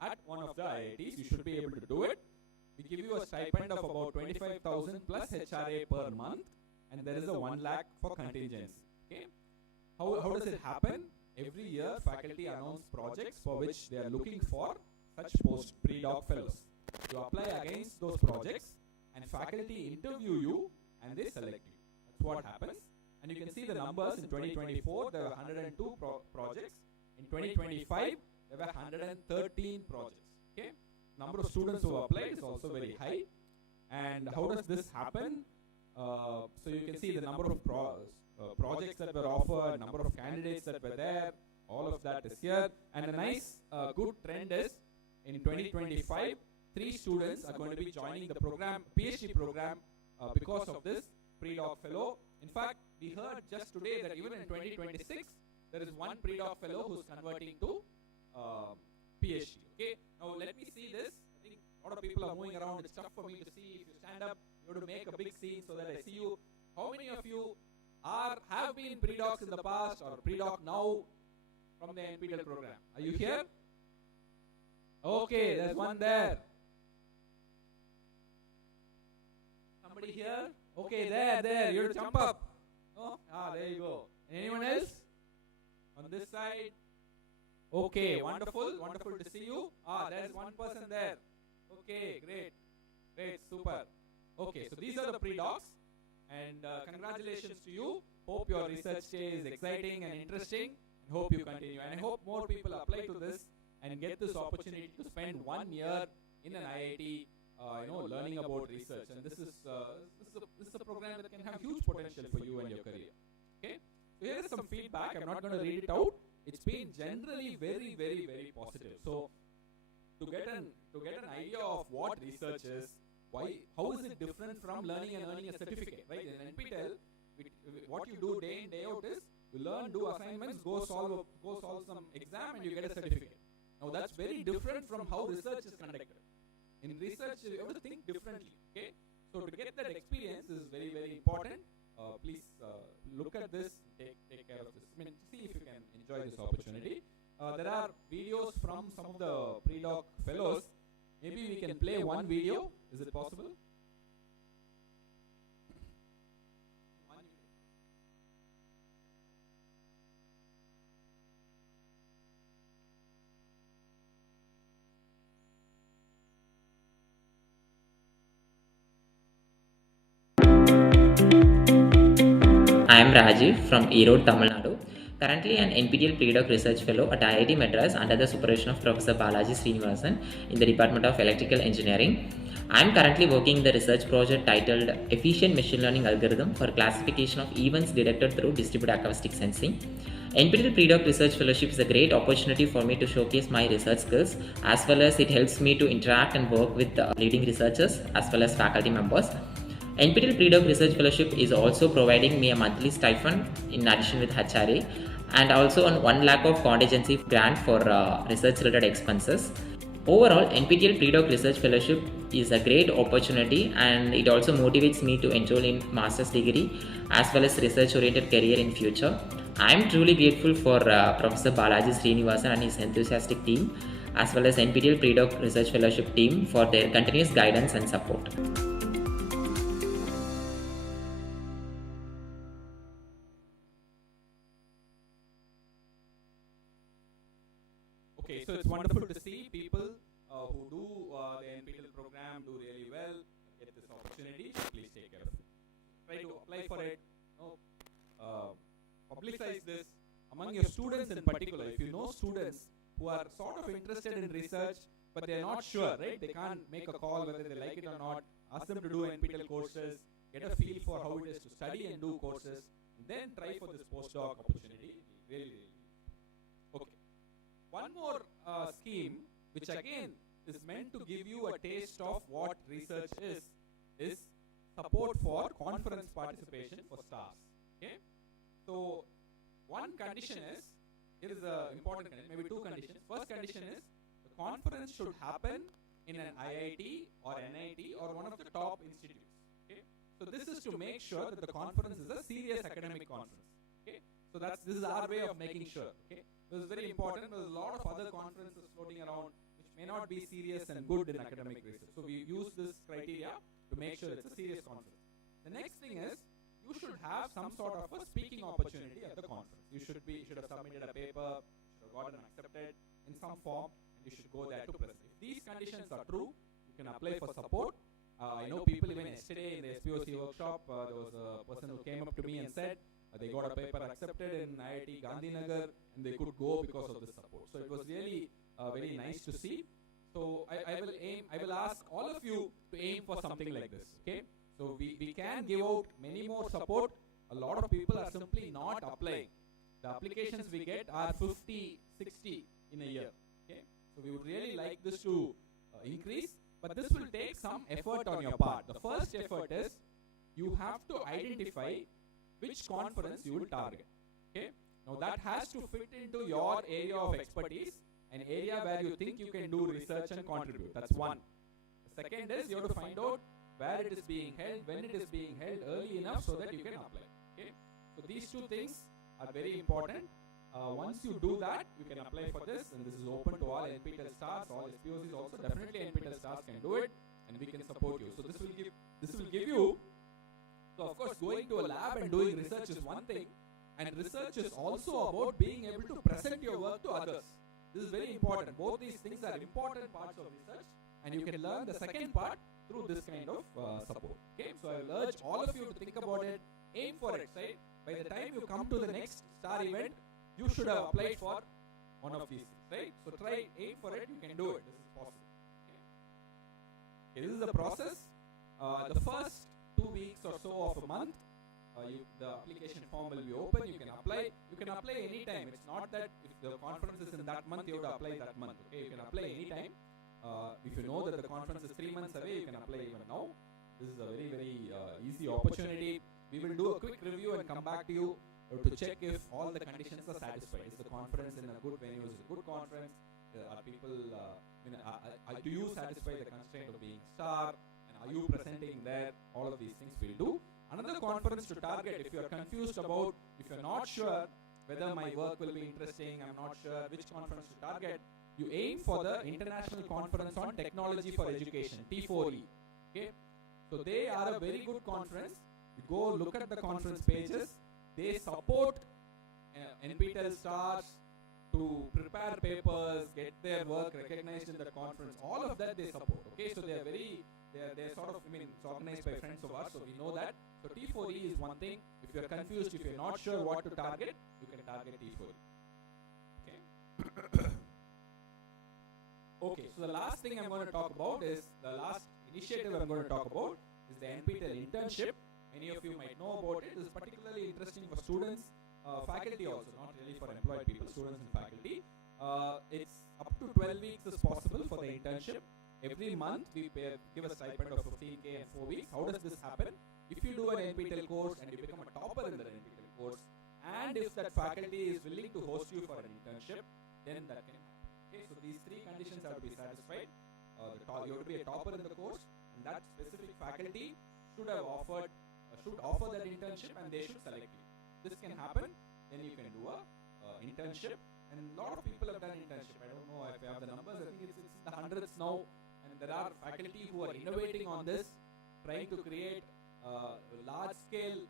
at one of the IITs. You should be able to do it. We give you a stipend of about 25,000 plus HRA per month, and there is a 1 lakh for contingency. Okay? How does it happen? Every year, faculty announce projects for which they are looking for such pre-doc fellows. You apply against those projects, and faculty interview you, and they select you. That's what happens. And you can see the numbers. In 2024, there were 102 projects. In 2025, there were 113 projects. Okay? Number of students who applied is also very high. And how does this happen? So you can see the number of projects that were offered, number of candidates that were there, all of that is here. And a nice good trend is in 2025, 3 students are going to be joining the program, PhD program, because of this pre-doc fellow. In fact, we heard just today that even in 2026, there is one pre-doc fellow who's converting to PhD. Okay, now let me see this. I think a lot of people are moving around. It's tough for me to see. If you stand up, you have to make a big scene so that I see you. How many of you have been pre-docs in the past or pre-doc now from the NPTEL program? Are you here? Okay, there's one there. Somebody here? Okay, there. You have to jump up. No? There you go. Anyone else? On this side? Okay, wonderful to see you. There's one person there. Okay, great, super. Okay, so these are the pre-docs, and congratulations to you. Hope your research day is exciting and interesting, and hope you continue. And I hope more people apply to this and get this opportunity to spend 1 year in an IIT, learning about research. And this is a program that can have huge potential for you and your career. Okay, so here is some feedback. I'm not going to read it out. It's been generally very, very, very positive. So to get an idea of what research is, how is it different from learning and earning a certificate, right? In NPTEL, what you do day in, day out is you learn, do assignments, go solve some exam, and you get a certificate. Now that's very different from how research is conducted. In research, you have to think differently. Okay, so to get that experience is very, very important. Please look at this, take care of this. See if you can enjoy this opportunity. There are videos from some of the pre-doc fellows. Maybe we can play one video. Is it possible? I am Rajiv from Erode, Tamil Nadu. Currently an NPTEL Pre-Doc Research Fellow at IIT Madras under the supervision of Professor Balaji Srinivasan in the Department of Electrical Engineering. I am currently working in the research project titled Efficient Machine Learning Algorithm for Classification of Events Detected through Distributed Acoustic Sensing. NPTEL Pre-Doc Research Fellowship is a great opportunity for me to showcase my research skills, as well as it helps me to interact and work with leading researchers as well as faculty members. NPTEL Pre-Doc Research Fellowship is also providing me a monthly stipend in addition with HRA, and also on 1 lakh of contingency grant for research related expenses. Overall, NPTEL Pre-Doc Research Fellowship is a great opportunity, and it also motivates me to enroll in master's degree as well as research oriented career in future. I am truly grateful for Professor Balaji Srinivasan and his enthusiastic team, as well as NPTEL Pre-Doc Research Fellowship team for their continuous guidance and support. try to apply for it, publicize this among your students in particular. If you know students who are sort of interested in research, but they're not sure, right? They can't make a call whether they like it or not. Ask them to do NPTEL courses, get a feel for how it is to study and do courses, and then try for this postdoc opportunity. Really. Okay. One more scheme, which again is meant to give you a taste of what research is support for conference participation for stars. Okay. So one condition is, here is an important condition, maybe two conditions. First condition is the conference should happen in an IIT or NIT or one of the top institutes. Okay. So this is to make sure that the conference is a serious academic conference. Okay. So this is our way of making sure. Okay. This is very important. There's a lot of other conferences floating around which may not be serious and good in academic research. So we use this criteria to make sure it's a serious conference. The next thing is, you should have some sort of a speaking opportunity at the conference. You should have submitted a paper, should have gotten accepted in some form, and you should go there to present. If these conditions are true, you can apply for support. I know people, even yesterday in the SPOC workshop, there was a person who came up to me and said they got a paper accepted in IIT Gandhinagar and they could go because of this support. So it was really very nice to see. So I will ask all of you to aim for something like this. Okay. So we can give out many more support. A lot of people are simply not applying. The applications we get are 50, 60 in a year. Okay? So we would really like this to increase, but this will take some effort on your part. The first effort is you have to identify which conference you will target. Okay? Now that has to fit into your area of expertise, an area where you think you can do research and contribute. That's one. The second is you have to find out where it is being held, when it is being held early enough so that you can apply. Okay? So these two things are very important. Once you do that, you can apply for this, and this is open to all NPTEL Stars, all SPOCs also. Definitely NPTEL Stars can do it, and we can support you. So this will give you. So of course, going to a lab and doing research is one thing, and research is also about being able to present your work to others. This is very important. Both these things are important parts of research, and you can learn the second part through this kind of support. Okay, so I will urge all of you to think about it, aim for it, right? By the time you come to the next star event, you should have applied for one of these things, right? So aim for it, you can do it. This is possible. Okay, this is the process. The first 2 weeks or so of a month, the application form will be open. You can apply. You can apply anytime. It's not that if the conference is in that month, you have to apply that month. Okay, you can apply anytime. If you know that the conference is 3 months away, you can apply even now. This is a very, very easy opportunity. We will do a quick review and come back to you to check if all the conditions are satisfied. Is the conference in a good venue? Is it a good conference? Are people, do you satisfy the constraint of being a star? And are you presenting there? All of these things we'll do. Another conference to target, if you are confused about, if you're not sure whether my work will be interesting, I'm not sure which conference to target, you aim for the International Conference on Technology for Education, T4E. Okay? So they are a very good conference. You go look at the conference pages. They support NPTEL Stars to prepare papers, get their work recognized in the conference. All of that they support. Okay, so they're sort of, it's organized by friends of ours, so we know that. So T4E is one thing. If you're confused, if you're not sure what to target, you can target T4E. Okay. Okay, so the last thing I'm going to talk about is, the last initiative I'm going to talk about is the NPTEL Internship. Many of you might know about it. This is particularly interesting for students, faculty also, not really for employed people, students and faculty. It's up to 12 weeks is possible for the internship. Every month we give a stipend of 15K and 4 weeks. How does this happen? If you do an NPTEL course and you become a topper in the NPTEL course, and if that faculty is willing to host you for an internship, then that can happen. Okay, so these three conditions have to be satisfied. You have to be a topper in the course, and that specific faculty should offer that internship, and they should select you. This can happen. Then you can do a internship, and a lot of people have done internship. I don't know if I have the numbers. I think it's in the hundreds now, and there are faculty who are innovating on this, trying to create large-scale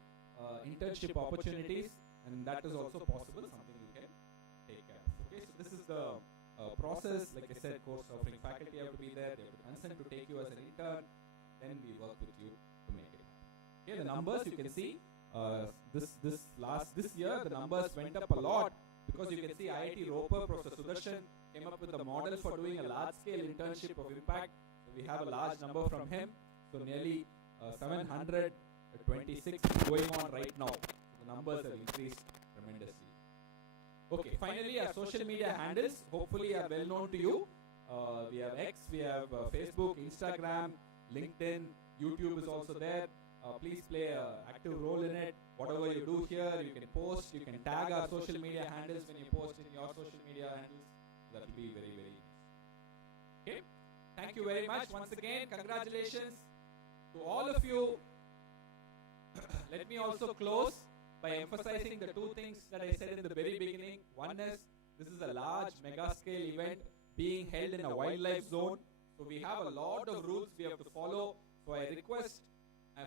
internship opportunities, and that is also possible. Something you can take care of. Okay, so this is the process. Like I said, course offering faculty have to be there. They have to consent to take you as an intern. Then we work with you to make it happen. Okay, the numbers you can see, this year the numbers went up a lot, because you can see IIT Roper, Professor Sudarshan came up with a model for doing a large-scale internship of impact. So we have a large number from him. So nearly 726 going on right now. So the numbers have increased tremendously. Okay, finally our social media handles hopefully are well known to you. We have X, we have Facebook, Instagram, LinkedIn, YouTube is also there. Please play an active role in it. Whatever you do here, you can post, you can tag our social media handles when you post in your social media handles. That will be very, very nice. Okay, thank you very much once again. Congratulations to all of you. Let me also close by emphasizing the two things that I said in the very beginning. One is, this is a large mega scale event being held in a wildlife zone. So we have a lot of rules we have to follow. So I request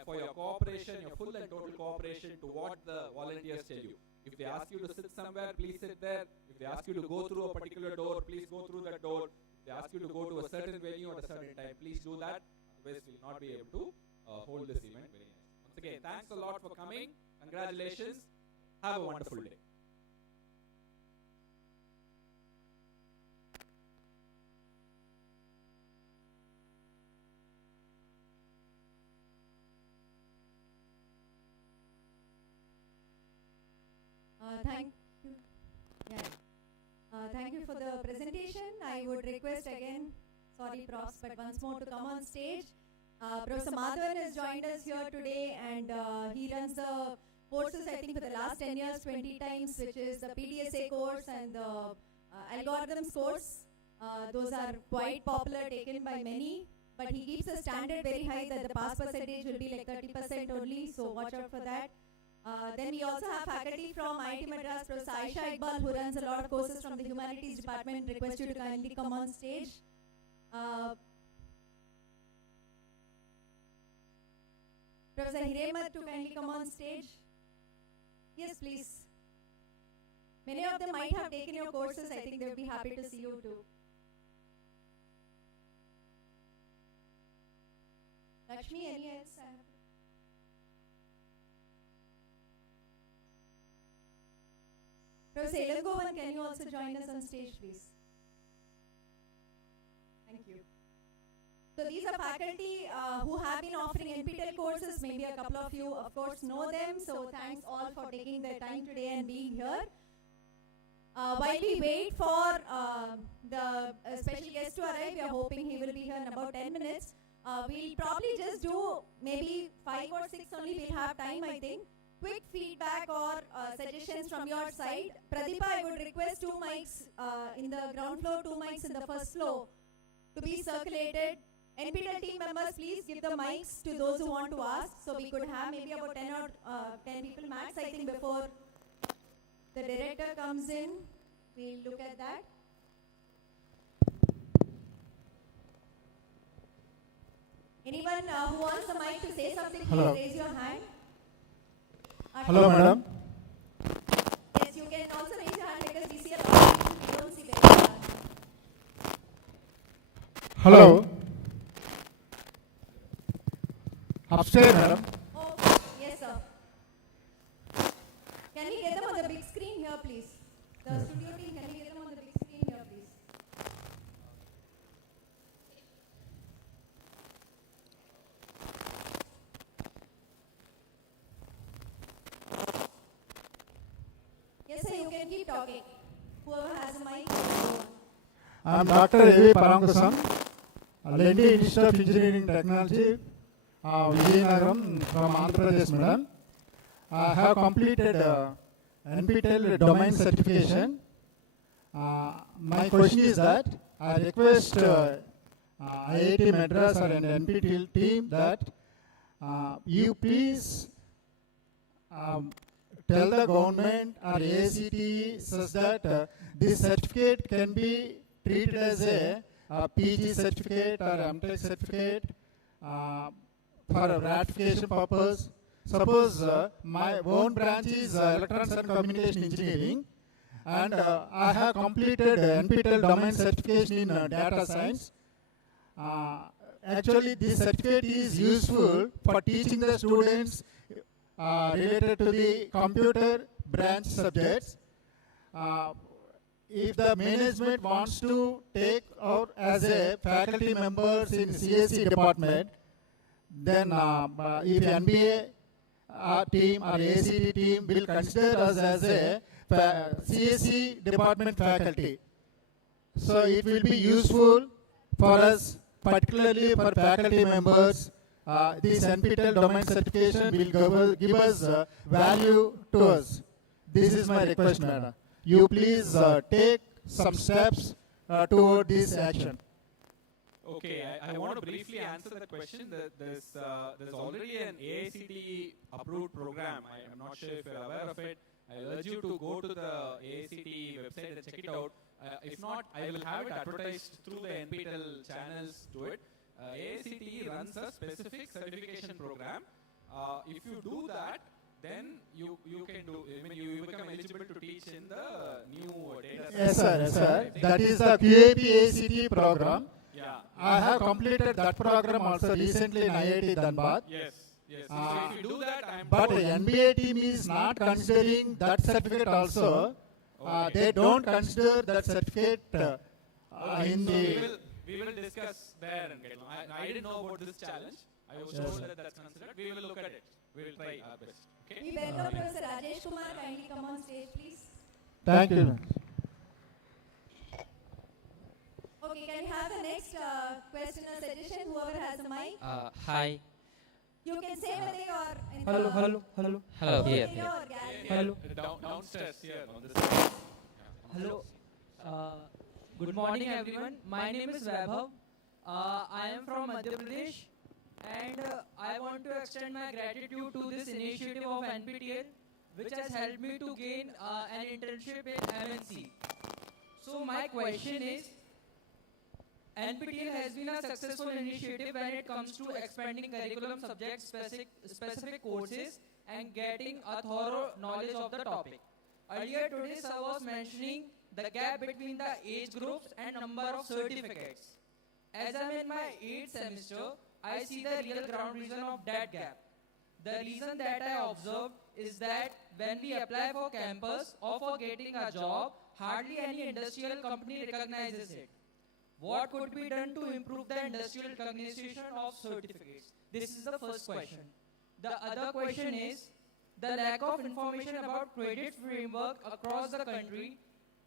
for your cooperation, your full and total cooperation to what the volunteers tell you. If they ask you to sit somewhere, please sit there. If they ask you to go through a particular door, please go through that door. If they ask you to go to a certain venue at a certain time, please do that. Otherwise, we will not be able to hold this event very nice. Once again, thanks a lot for coming. Congratulations. Have a wonderful day. Thank you. Yeah. Thank you for the presentation. I would request again, sorry profs, but once more to come on stage. Professor Madhavan has joined us here today, and he runs the courses, I think, for the last 10 years, 20 times, which is the PDSA course and the algorithms course. Those are quite popular, taken by many, but he keeps the standard very high that the pass percentage will be like 30% only, so watch out for that. Then we also have faculty from IIT Madras, Professor Aisha Iqbal, who runs a lot of courses from the Humanities Department. Request you to kindly come on stage. Professor Hiremat to kindly come on stage. Yes, please. Many of them might have taken your courses. I think they would be happy to see you too. Lakshmi, any else? Professor Elangovan, can you also join us on stage, please? Thank you. So these are faculty who have been offering NPTEL courses. Maybe a couple of you, of course, know them. So thanks all for taking their time today and being here. While we wait for the special guest to arrive, we are hoping he will be here in about 10 minutes. We'll probably just do maybe 5 or 6 only. We'll have time, I think. Quick feedback or suggestions from your side. Pradeepa, I would request 2 mics in the ground floor, 2 mics in the first floor to be circulated. NPTEL team members, please give the mics to those who want to ask. So we could have maybe about 10 or 10 people max, I think, before the director comes in. We'll look at that. Anyone who wants the mic to say something, please raise your hand. Hello, madam. Yes, you can also raise your hand because we see a lot of people, we don't see very well. Hello. Upstairs, madam. Oh, yes, sir. Can we get them on the big screen here, please? The studio team, can we get them on the big screen here, please? Yes, sir, you can keep talking. Whoever has a mic. I am Dr. A.V. Paramkusam, Lendi Institute of Engineering Technology, Vijayanagaram from Andhra Pradesh, madam. I have completed NPTEL domain certification. My question is that I request IIT Madras or an NPTEL team that you please tell the government or ACTE such that this certificate can be treated as a PG certificate or MTech certificate for a ratification purpose. Suppose my own branch is Electronics and Communication Engineering, and I have completed NPTEL domain certification in data science. actually this certificate is useful for teaching the students related to the computer branch subjects. If the management wants to take out as a faculty members in CSE department, then if NBA team or ACT team will consider us as a CSE department faculty. So it will be useful for us, particularly for faculty members. This NPTEL domain certification will give us value to us. This is my request, madam. You please take some steps toward this action. Okay, I want to briefly answer that question. There's already an AICTE approved program. I'm not sure if you're aware of it. I urge you to go to the AICTE website and check it out. If not, I will have it advertised through the NPTEL channels to it. AICTE runs a specific certification program. If you do that, then you can do. I mean, you become eligible to teach in the new data. Yes, sir. Yes, sir. That is the QAP AICTE program. Yeah. I have completed that program also recently in IIT Dhanbad. Yes. Yes. So if you do that, But the NBA team is not considering that certificate also. They don't consider that certificate in the. We will discuss there and get. I didn't know about this challenge. I was told that that's considered. We will look at it. We will try our best. Okay. We welcome Professor Rajesh Kumar. Kindly come on stage, please. Thank you. Okay, can we have the next questioner suggestion? Whoever has a mic. Hi. You can say whether you're in Hello. Here. or gallery. Hello. Downstairs here on this side. Hello. Good morning, everyone. My name is Vaibhav. I am from Madhya Pradesh, and I want to extend my gratitude to this initiative of NPTEL, which has helped me to gain an internship in MNC. So my question is, NPTEL has been a successful initiative when it comes to expanding curriculum subject specific courses and getting a thorough knowledge of the topic. Earlier today, sir was mentioning the gap between the age groups and number of certificates. As I'm in my 8th semester, I see the real ground reason of that gap. The reason that I observed is that when we apply for campus or for getting a job, hardly any industrial company recognizes it. What could be done to improve the industrial recognition of certificates? This is the first question. The other question is the lack of information about credit framework across the country,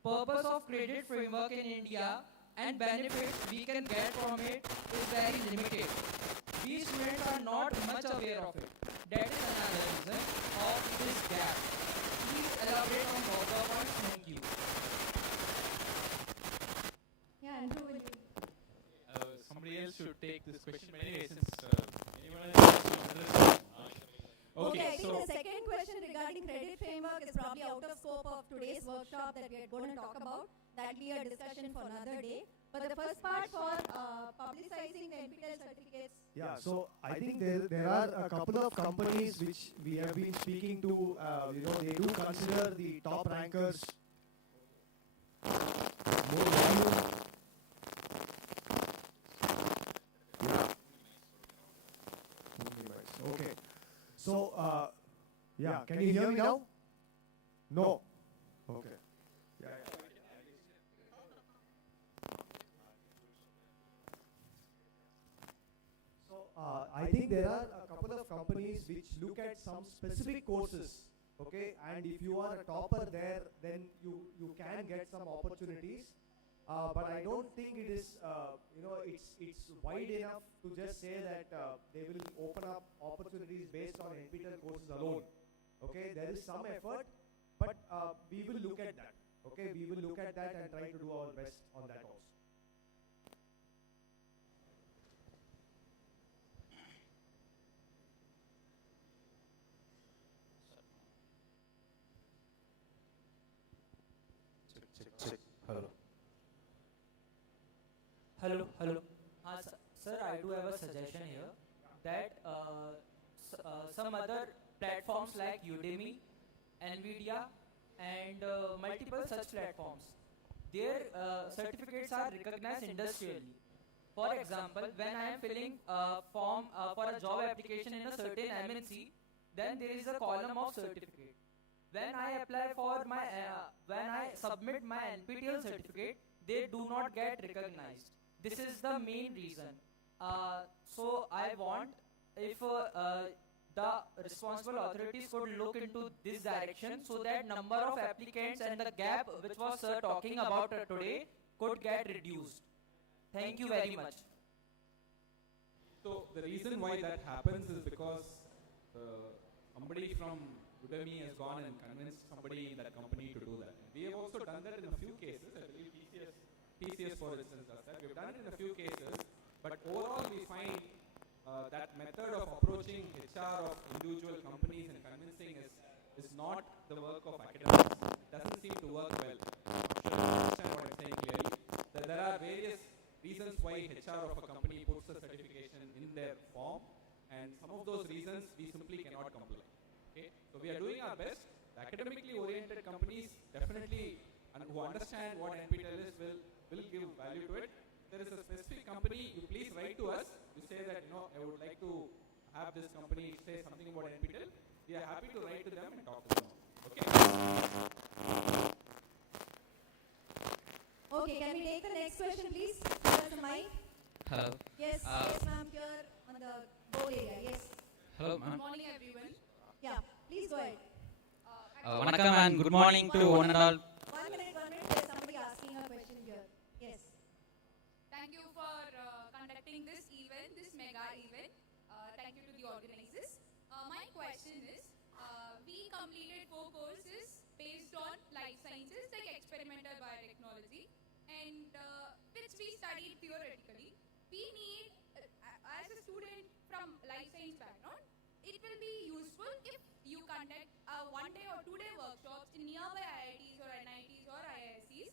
purpose of credit framework in India, and benefits we can get from it is very limited. These students are not much aware of it. That is another reason of this gap. Please elaborate on both the points. Thank you. Yeah, and who will you? Somebody else should take this question. But anyway, since anyone else wants to address it. Okay, I think so the second question regarding credit framework is probably out of scope of today's workshop that we are going to talk about. That will be a discussion for another day. But the first part for publicizing the NPTEL certificates. Yeah, so I think there are a couple of companies which we have been speaking to. They do consider the top rankers more value. Okay. So, can you hear me now? No. Okay. Yeah. So, I think there are a couple of companies which look at some specific courses. Okay, and if you are a topper there, then you can get some opportunities. But I don't think it is, it's wide enough to just say that they will open up opportunities based on NPTEL courses alone. Okay, there is some effort, but we will look at that. Okay, we will look at that and try to do our best on that also. Check. Hello. Hello. Sir, I do have a suggestion here that some other platforms like Udemy, NVIDIA, and multiple such platforms, their certificates are recognized industrially. For example, when I am filling a form for a job application in a certain MNC, then there is a column of certificate. When I apply for my, when I submit my NPTEL certificate, they do not get recognized. This is the main reason. So I want if the responsible authorities could look into this direction so that number of applicants and the gap which was sir talking about today could get reduced. Thank you very much. So the reason why that happens is because somebody from Udemy has gone and convinced somebody in that company to do that. We have also done that in a few cases. I believe TCS for instance does that. We've done it in a few cases, but overall we find that method of approaching HR of individual companies and convincing is not the work of academics. It doesn't seem to work well. I'm sure you understand what I'm saying clearly. That there are various reasons why HR of a company puts a certification in their form, and some of those reasons we simply cannot comply. Okay? So we are doing our best. The academically oriented companies definitely who understand what NPTEL is will give value to it. There is a specific company, you please write to us. You say that I would like to have this company say something about NPTEL. We are happy to write to them and talk to them. Okay. Okay, can we take the next question, please? Here's the mic. Hello. Yes, yes, ma'am, here on the board area. Yes. Hello, ma'am. Good morning, everyone. Yeah, please go ahead. Vanakkam and good morning to one and all. 1 minute, 1 minute. There's somebody asking a question here. Yes. Thank you for conducting this event, this mega event. Thank you to the organizers. My question is, we completed 4 courses based on life sciences like experimental biotechnology, and which we studied theoretically. We need, as a student from life science background, it will be useful if you conduct 1-day or 2-day workshops in nearby IITs or NITs or IIScs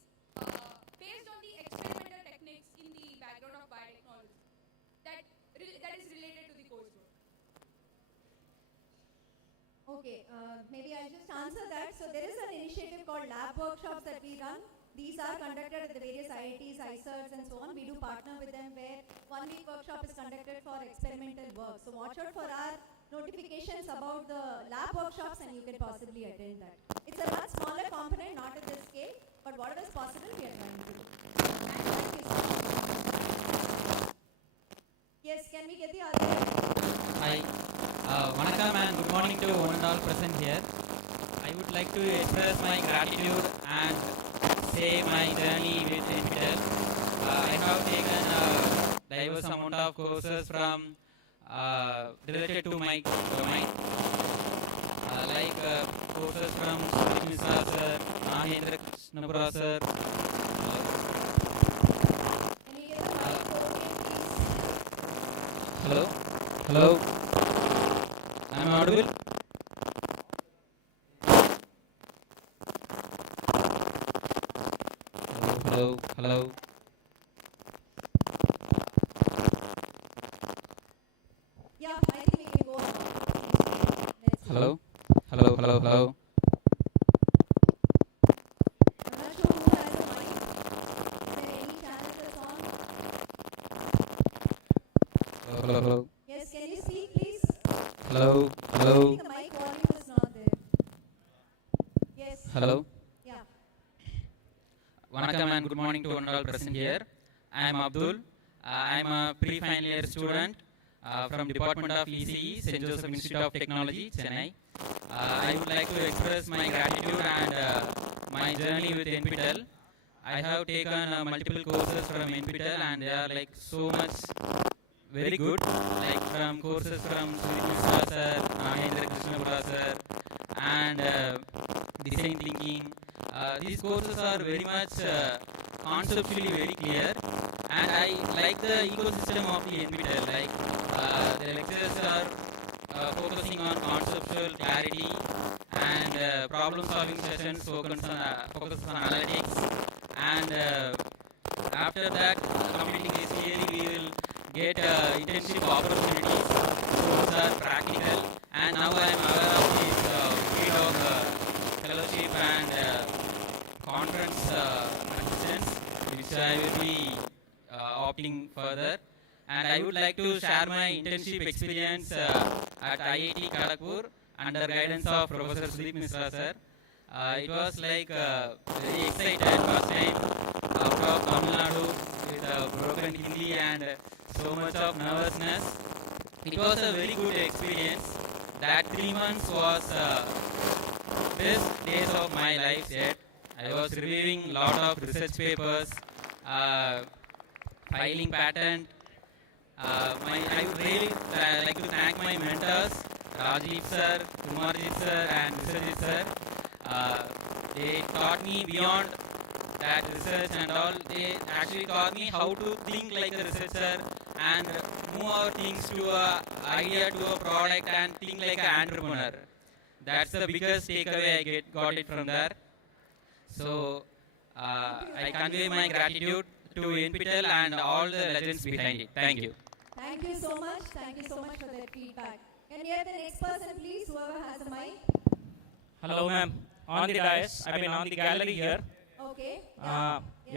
based on the experimental techniques in the background of biotechnology that is related to the coursework. Okay, maybe I'll just answer that. So there is an initiative called lab workshops that we run. These are conducted at the various IITs, ICERs and so on. We do partner with them where 1-week workshop is conducted for experimental work. So watch out for our notifications about the lab workshops and you can possibly attend that. It's a much smaller component, not at this scale, but whatever is possible we are trying to do. And thank you so much. Yes, can we get the other? Hi. Vanakkam and good morning to one and all present here. I would like to express my gratitude and say my journey with NPTEL. I have taken a diverse amount of courses from related to my domain, like courses from Mr. Sir, Mahendra Krishna Sir. Hello? Hello? I am audible? Hello? Hello? Yeah, I think we can go on. Hello? Hello? Hello? Hello? I'm not sure who has a mic. Is there any channel that's on? Hello? Hello? Yes, can you speak please? Hello? Hello? I think the mic volume is not there. Yes. Hello? Yeah. Vanakkam and good morning to one and all present here. I am Abdul. I am a pre-final year student from Department of ECE, St. Joseph Institute of Technology, Chennai. I would like to express my gratitude and my journey with NPTEL. I have taken multiple courses from NPTEL and they are like so much very good, like from courses from Surya Sir, Mahendra Krishna Sir, and design thinking. These courses are very much conceptually very clear, and I like the ecosystem of the NPTEL. Like the lectures are focusing on conceptual clarity and problem solving sessions focus on analytics, and after that completing this year we will get internship opportunities. Those are practical, and now I am aware of this field of fellowship and conference assistance, which I will be conducting further. And I would like to share my internship experience at IIT Kharagpur under guidance of Professor Sudeep Misra sir. It was like very excited first time out of Tamil Nadu with broken Hindi and so much of nervousness. It was a very good experience. That 3 months was best days of my life yet. I was reviewing lot of research papers, filing patent. I would really like to thank my mentors, Rajiv sir, Kumarjit sir and Viswajit sir. They taught me beyond that research and all. They actually taught me how to think like a researcher and move our things to a idea to a product and think like an entrepreneur. That's the biggest takeaway I got it from there. So I convey my gratitude to NPTEL and all the legends behind it. Thank you. Thank you so much. Thank you so much for that feedback. Can we have the next person, please? Whoever has a mic. Hello, ma'am. On the dais, on the gallery here. Okay.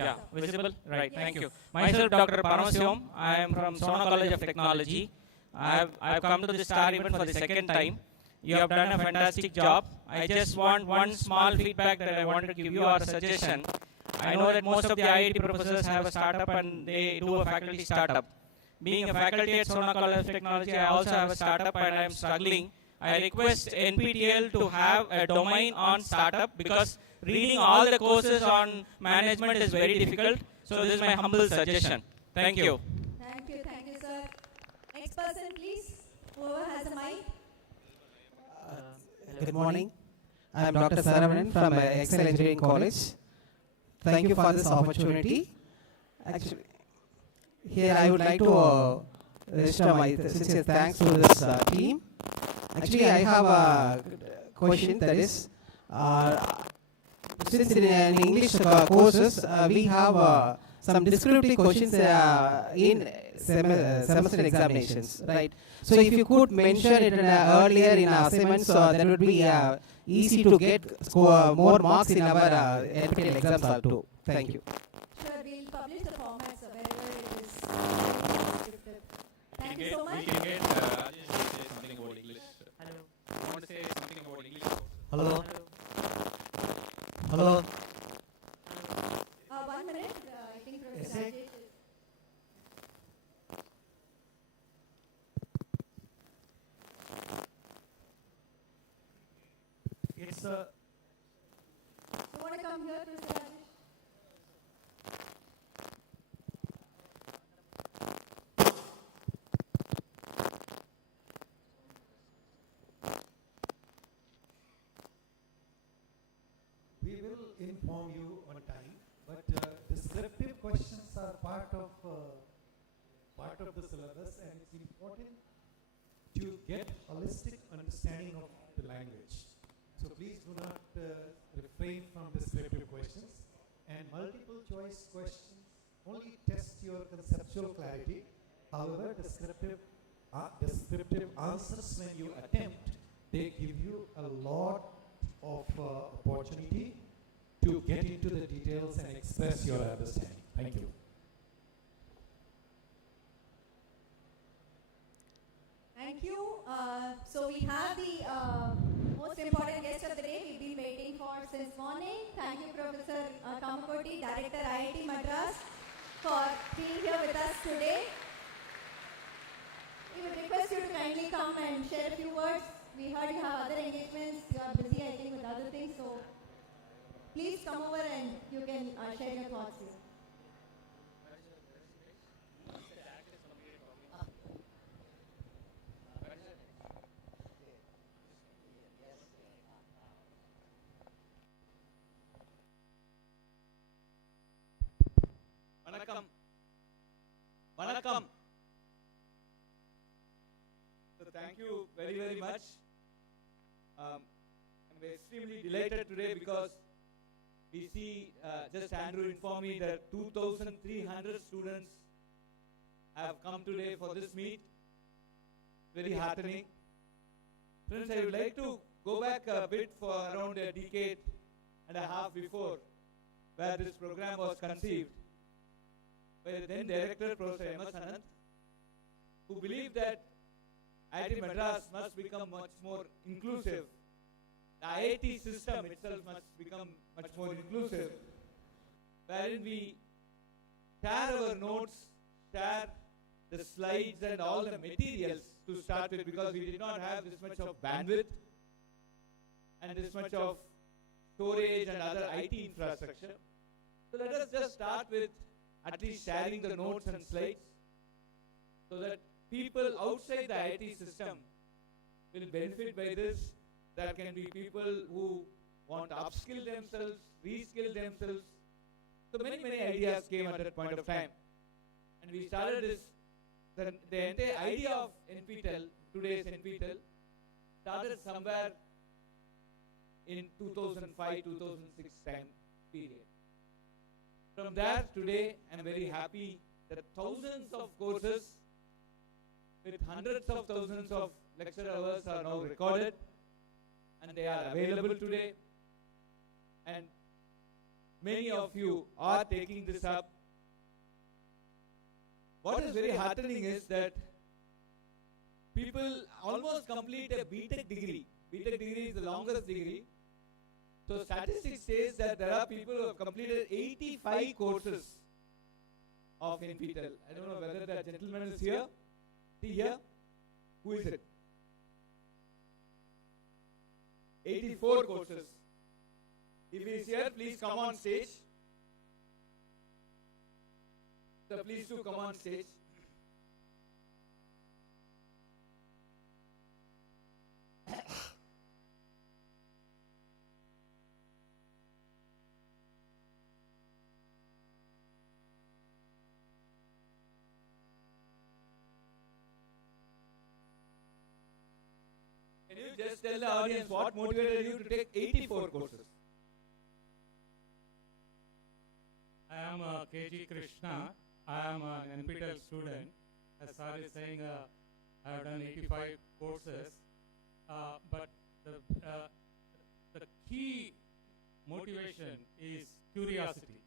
Yeah, visible? Right, thank you. Myself, Dr. Paramasivam. I am from Sona College of Technology. I've come to the STAR event for the second time. You have done a fantastic job. I just want one small feedback that I wanted to give you or a suggestion. I know that most of the IIT professors have a startup and they do a faculty startup. Being a faculty at Sona College of Technology, I also have a startup and I am struggling. I request NPTEL to have a domain on startup because reading all the courses on management is very difficult. So this is my humble suggestion. Thank you. Thank you, sir. Next person, please. Whoever has a mic. Good morning. I am Dr. Saravanan from Excel Engineering College. Thank you for this opportunity. Actually, here I would like to register my sincere thanks to this team. Actually, I have a question that is, since in English courses, we have some descriptive questions in semester examinations, right? So if you could mention it earlier in assignments, that would be easy to get more marks in our NPTEL exams too. Thank you. Sure, we'll publish the formats wherever it is descriptive. Thank you so much. We can get Rajesh to say something about English. Hello. I want to say something about English. Hello. Hello. 1 minute. I think Professor Rajesh is. It's You want to come here, Professor Rajesh? We will inform you on time, but descriptive questions are part of the syllabus, and it's important to get holistic understanding of the language. So please do not refrain from descriptive questions, and multiple choice questions only test your conceptual clarity. However, descriptive answers, when you attempt, they give you a lot of opportunity to get into the details and express your understanding. Thank you. Thank you. So we have the most important guest of the day we've been waiting for since morning. Thank you, Professor Kamakoti, Director IIT Madras, for being here with us today. We would request you to kindly come and share a few words. We heard you have other engagements. You are busy, I think, with other things. So please come over and you can share your thoughts here. Vanakkam. So thank you very, very much. I'm extremely delighted today because we see, just Andrew informed me that 2,300 students have come today for this meet. Very heartening. Friends, I would like to go back a bit for around a decade and a half before, where this program was conceived. by the then director, Professor M.S. Anand, who believed that IIT Madras must become much more inclusive. The IIT system itself must become much more inclusive, wherein we share our notes, share the slides and all the materials to start with, because we did not have this much of bandwidth and this much of storage and other IT infrastructure. So let us just start with at least sharing the notes and slides, so that people outside the IT system will benefit by this. There can be people who want to upskill themselves, reskill themselves. So many ideas came at that point of time. And we started this, the entire idea of NPTEL, today's NPTEL, started somewhere in 2005, 2006 time period. From there, today, I'm very happy that thousands of courses with hundreds of thousands of lecture hours are now recorded, and they are available today. And many of you are taking this up. What is very heartening is that people almost complete a BTech degree. BTech degree is the longest degree. So statistics says that there are people who have completed 85 courses of NPTEL. I don't know whether that gentleman is here. See here? Who is it? 84 courses. If he is here, please come on stage. So please do come on stage. Can you just tell the audience what motivated you to take 84 courses? I am KG Krishna. I am an NPTEL student. As Sir is saying, I have done 85 courses. But the key motivation is curiosity.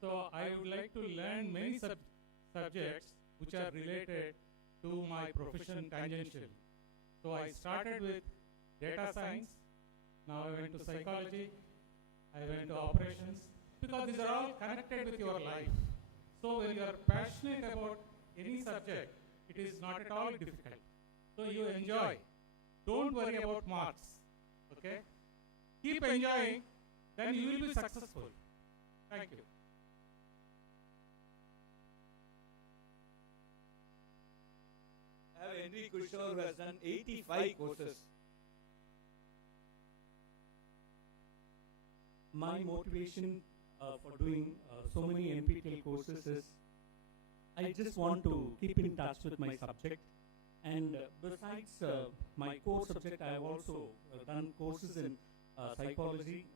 So I would like to learn many subjects which are related to my profession tangentially. So I started with data science. Now I went to psychology. I went to operations, because these are all connected with your life. So when you are passionate about any subject, it is not at all difficult. So you enjoy. Don't worry about marks. Okay? Keep enjoying, then you will be successful. Thank you. I have Henry Kushore who has done 85 courses. My motivation for doing so many NPTEL courses is I just want to keep in touch with my subject, and besides my core subject, I have also done courses in psychology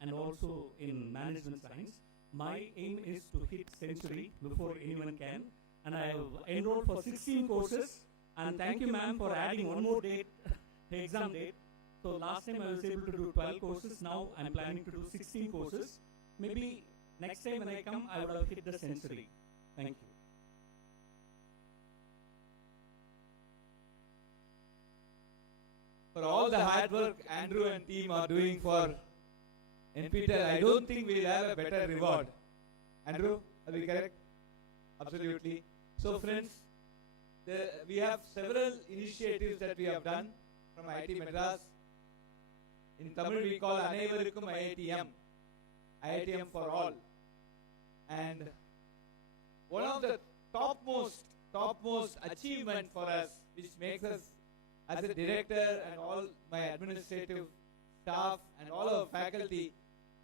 and also in management science. My aim is to hit century before anyone can, and I have enrolled for 16 courses, and thank you ma'am for adding one more date, exam date. So last time I was able to do 12 courses, now I'm planning to do 16 courses. Maybe next time when I come, I would have hit the century. Thank you. For all the hard work Andrew and team are doing for NPTEL, I don't think we'll have a better reward. Andrew, are we correct? Absolutely. So friends, we have several initiatives that we have done from IIT Madras. In Tamil we call Anaivarukkum IITM, IITM for all. And one of the topmost achievement for us, which makes us as a director and all my administrative staff and all our faculty,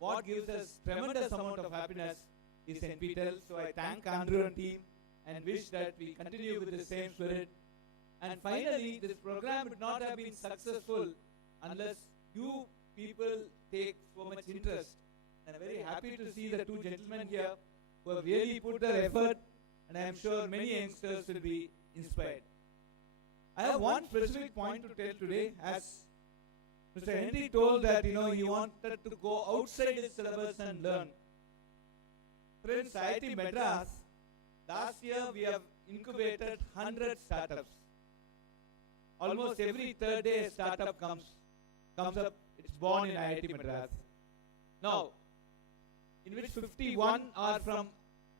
what gives us tremendous amount of happiness is NPTEL. So I thank Andrew and team and wish that we continue with the same spirit. And finally, this program would not have been successful unless you people take so much interest. And I'm very happy to see the two gentlemen here who have really put their effort, and I am sure many youngsters will be inspired. I have one specific point to tell today. As Mr. Henry told that, he wanted to go outside his syllabus and learn. Friends, IIT Madras Last year we have incubated 100 startups. Almost every third day a startup comes up, it's born in IIT Madras. Now, in which 51 are from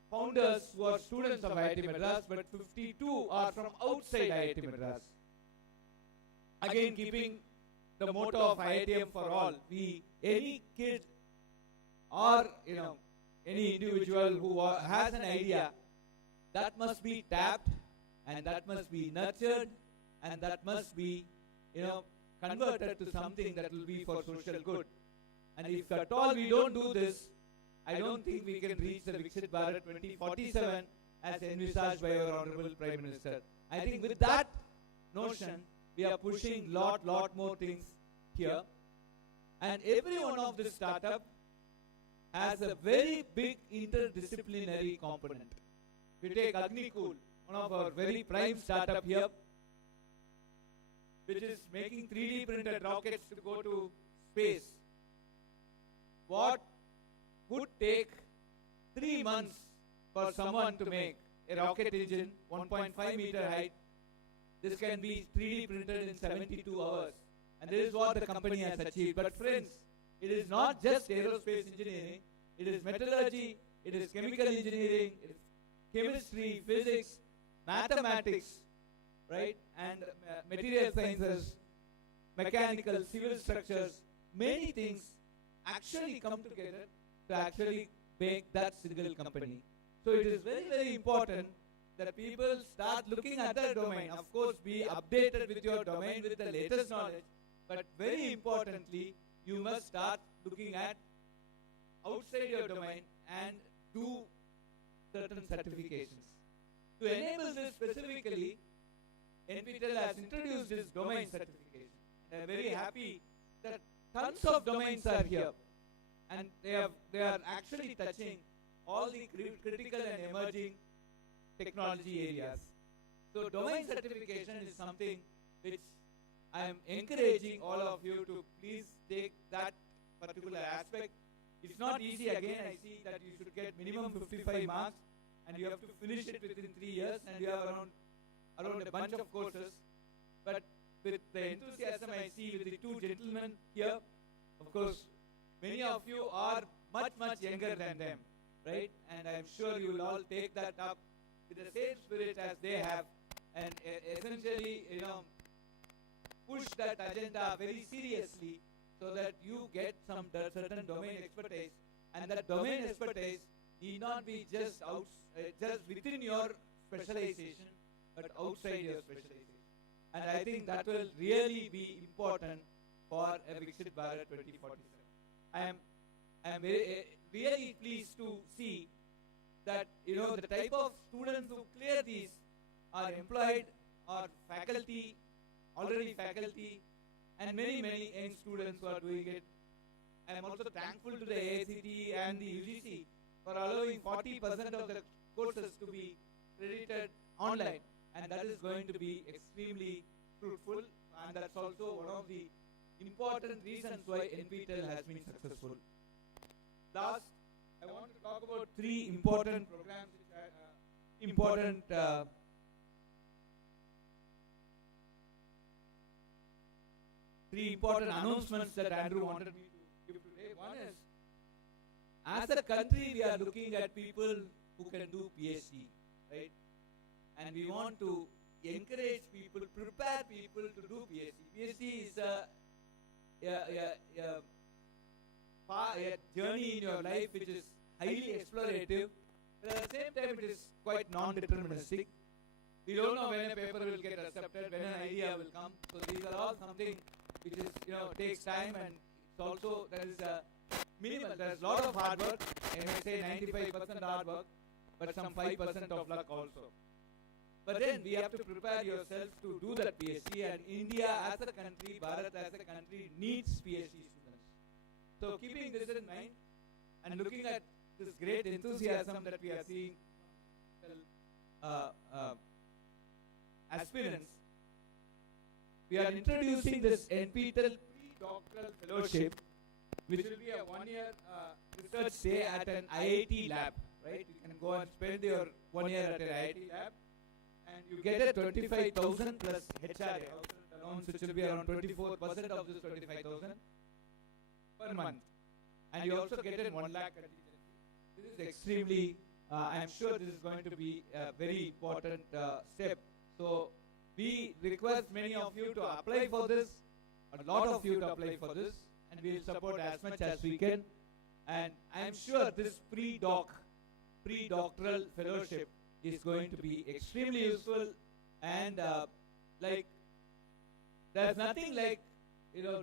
founders who are students of IIT Madras, but 52 are from outside IIT Madras. Again, keeping the motto of IITM for all, any kid or any individual who has an idea, that must be tapped, and that must be nurtured, and that must be converted to something that will be for social good. And if at all we don't do this, I don't think we can reach the Viksit Bharat 2047 as envisaged by our Honorable Prime Minister. I think with that notion, we are pushing lot more things here. And every one of this startup has a very big interdisciplinary component. We take Agnikul, one of our very prime startup here, which is making 3D printed rockets to go to space. What would take 3 months for someone to make a rocket engine 1.5 meter height, this can be 3D printed in 72 hours. And this is what the company has achieved. But friends, it is not just aerospace engineering, it is metallurgy, it is chemical engineering, it is chemistry, physics, mathematics, right? And material sciences, mechanical, civil structures, many things actually come together to actually make that single company. So it is very, very important that people start looking at their domain. Of course, be updated with your domain with the latest knowledge, but very importantly, you must start looking at outside your domain and do certain certifications. To enable this specifically, NPTEL has introduced this domain certification. I am very happy that tons of domains are here, and they are actually touching all the critical and emerging technology areas. So domain certification is something which I am encouraging all of you to please take that particular aspect. It's not easy. Again, I see that you should get minimum 55 marks, and you have to finish it within 3 years, and you have around a bunch of courses. But with the enthusiasm I see with the two gentlemen here, of course, many of you are much younger than them, right? And I'm sure you will all take that up with the same spirit as they have, and essentially, push that agenda very seriously so that you get some certain domain expertise, and that domain expertise need not be just within your specialization, but outside your specialization. And I think that will really be important for a Viksit Bharat 2047. I am really pleased to see that the type of students who clear these are employed or faculty, already faculty, and many young students who are doing it. I am also thankful to the AICTE and the UGC for allowing 40% of the courses to be credited online, and that is going to be extremely fruitful, and that's also one of the important reasons why NPTEL has been successful. Last, I want to talk about 3 important programs, which are three important announcements that Andrew wanted me to give today. One is, as a country, we are looking at people who can do PhD, right? And we want to encourage people, prepare people to do PhD. PhD is a journey in your life which is highly explorative, but at the same time it is quite non-deterministic. We don't know when a paper will get accepted, when an idea will come. So these are all something which is, takes time, and it's also, there is a minimal, there's a lot of hard work, I may say 95% hard work, but some 5% of luck also. But then we have to prepare yourselves to do that PhD, and India as a country, Bharat as a country needs PhD students. So keeping this in mind and looking at this great enthusiasm that we are seeing aspirants, we are introducing this NPTEL Pre-Doctoral Fellowship, which will be a 1-year research stay at an IIT lab, right? You can go and spend your 1 year at an IIT lab, and you get a 25,000 plus HRA, allowance, which will be around 24% of this 25,000 per month. And you also get a 1 lakh contingency. This is extremely, I'm sure this is going to be a very important step. So we request many of you to apply for this, a lot of you to apply for this, and we will support as much as we can. And I'm sure this pre-doctoral fellowship is going to be extremely useful, and like there's nothing like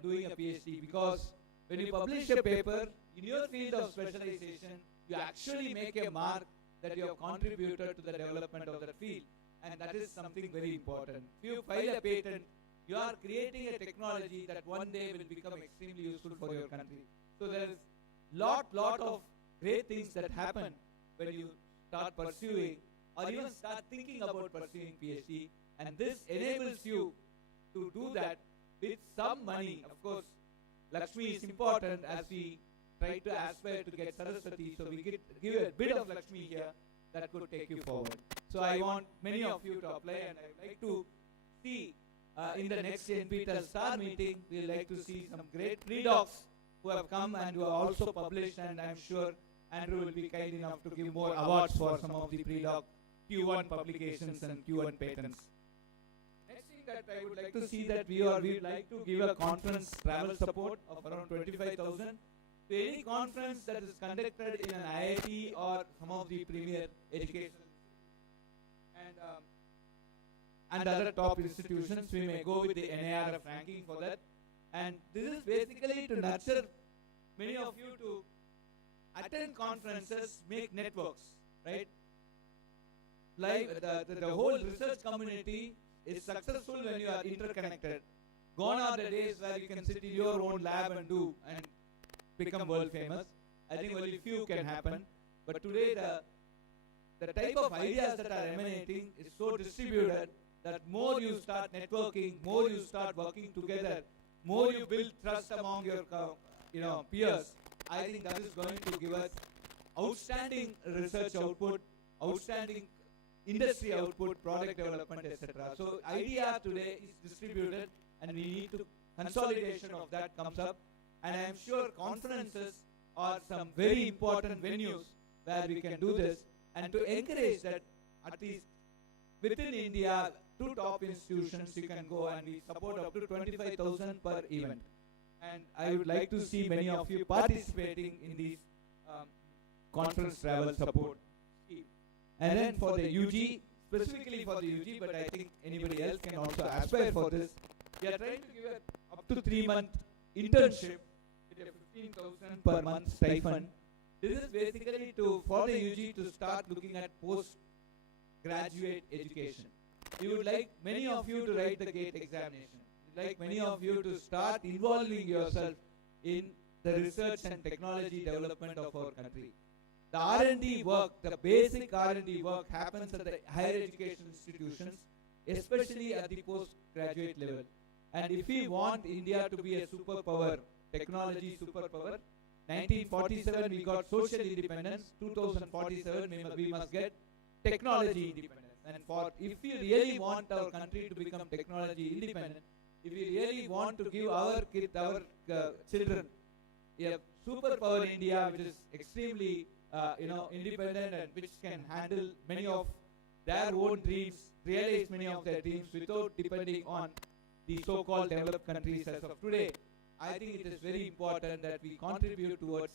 doing a PhD, because when you publish a paper in your field of specialization, you actually make a mark that you have contributed to the development of that field, and that is something very important. If you file a patent, you are creating a technology that one day will become extremely useful for your country. So there is lot of great things that happen when you start pursuing or even start thinking about pursuing PhD, and this enables you to do that with some money. Of course, Lakshmi is important as we try to aspire to get Saraswati, so we give a bit of Lakshmi here that could take you forward. So I want many of you to apply, and I would like to see in the next NPTEL Star meeting, we would like to see some great pre-docs who have come and who have also published, and I'm sure Andrew will be kind enough to give more awards for some of the pre-doc Q1 publications and Q1 patents. Next thing that I would like to see that we would like to give a conference travel support of around 25,000 to any conference that is conducted in an IIT or some of the premier education and other top institutions. We may go with the NARF ranking for that. And this is basically to nurture many of you to attend conferences, make networks, right? The whole research community is successful when you are interconnected. Gone are the days where you can sit in your own lab and become world famous. I think only few can happen. But today the type of ideas that are emanating is so distributed that more you start networking, more you start working together, more you build trust among your peers. I think that is going to give us outstanding research output, outstanding industry output, product development, etc. So idea today is distributed, and we need to consolidation of that comes up. And I am sure conferences are some very important venues where we can do this, and to encourage that at least within India, 2 top institutions you can go, and we support up to 25,000 per event. And I would like to see many of you participating in these conference travel support scheme. And then for the UG, specifically for the UG, but I think anybody else can also aspire for this, we are trying to give up to 3-month internship with a 15,000 per month stipend. This is basically for the UG to start looking at postgraduate education. We would like many of you to write the GATE examination. We would like many of you to start involving yourself in the research and technology development of our country. The R&D work, the basic R&D work happens at the higher education institutions, especially at the postgraduate level. And if we want India to be a superpower, technology superpower, 1947 we got social independence, 2047 we must get technology independence. And if we really want our country to become technology independent, if we really want to give our children a superpower India which is extremely independent and which can handle many of their own dreams, realize many of their dreams without depending on the so-called developed countries as of today, I think it is very important that we contribute towards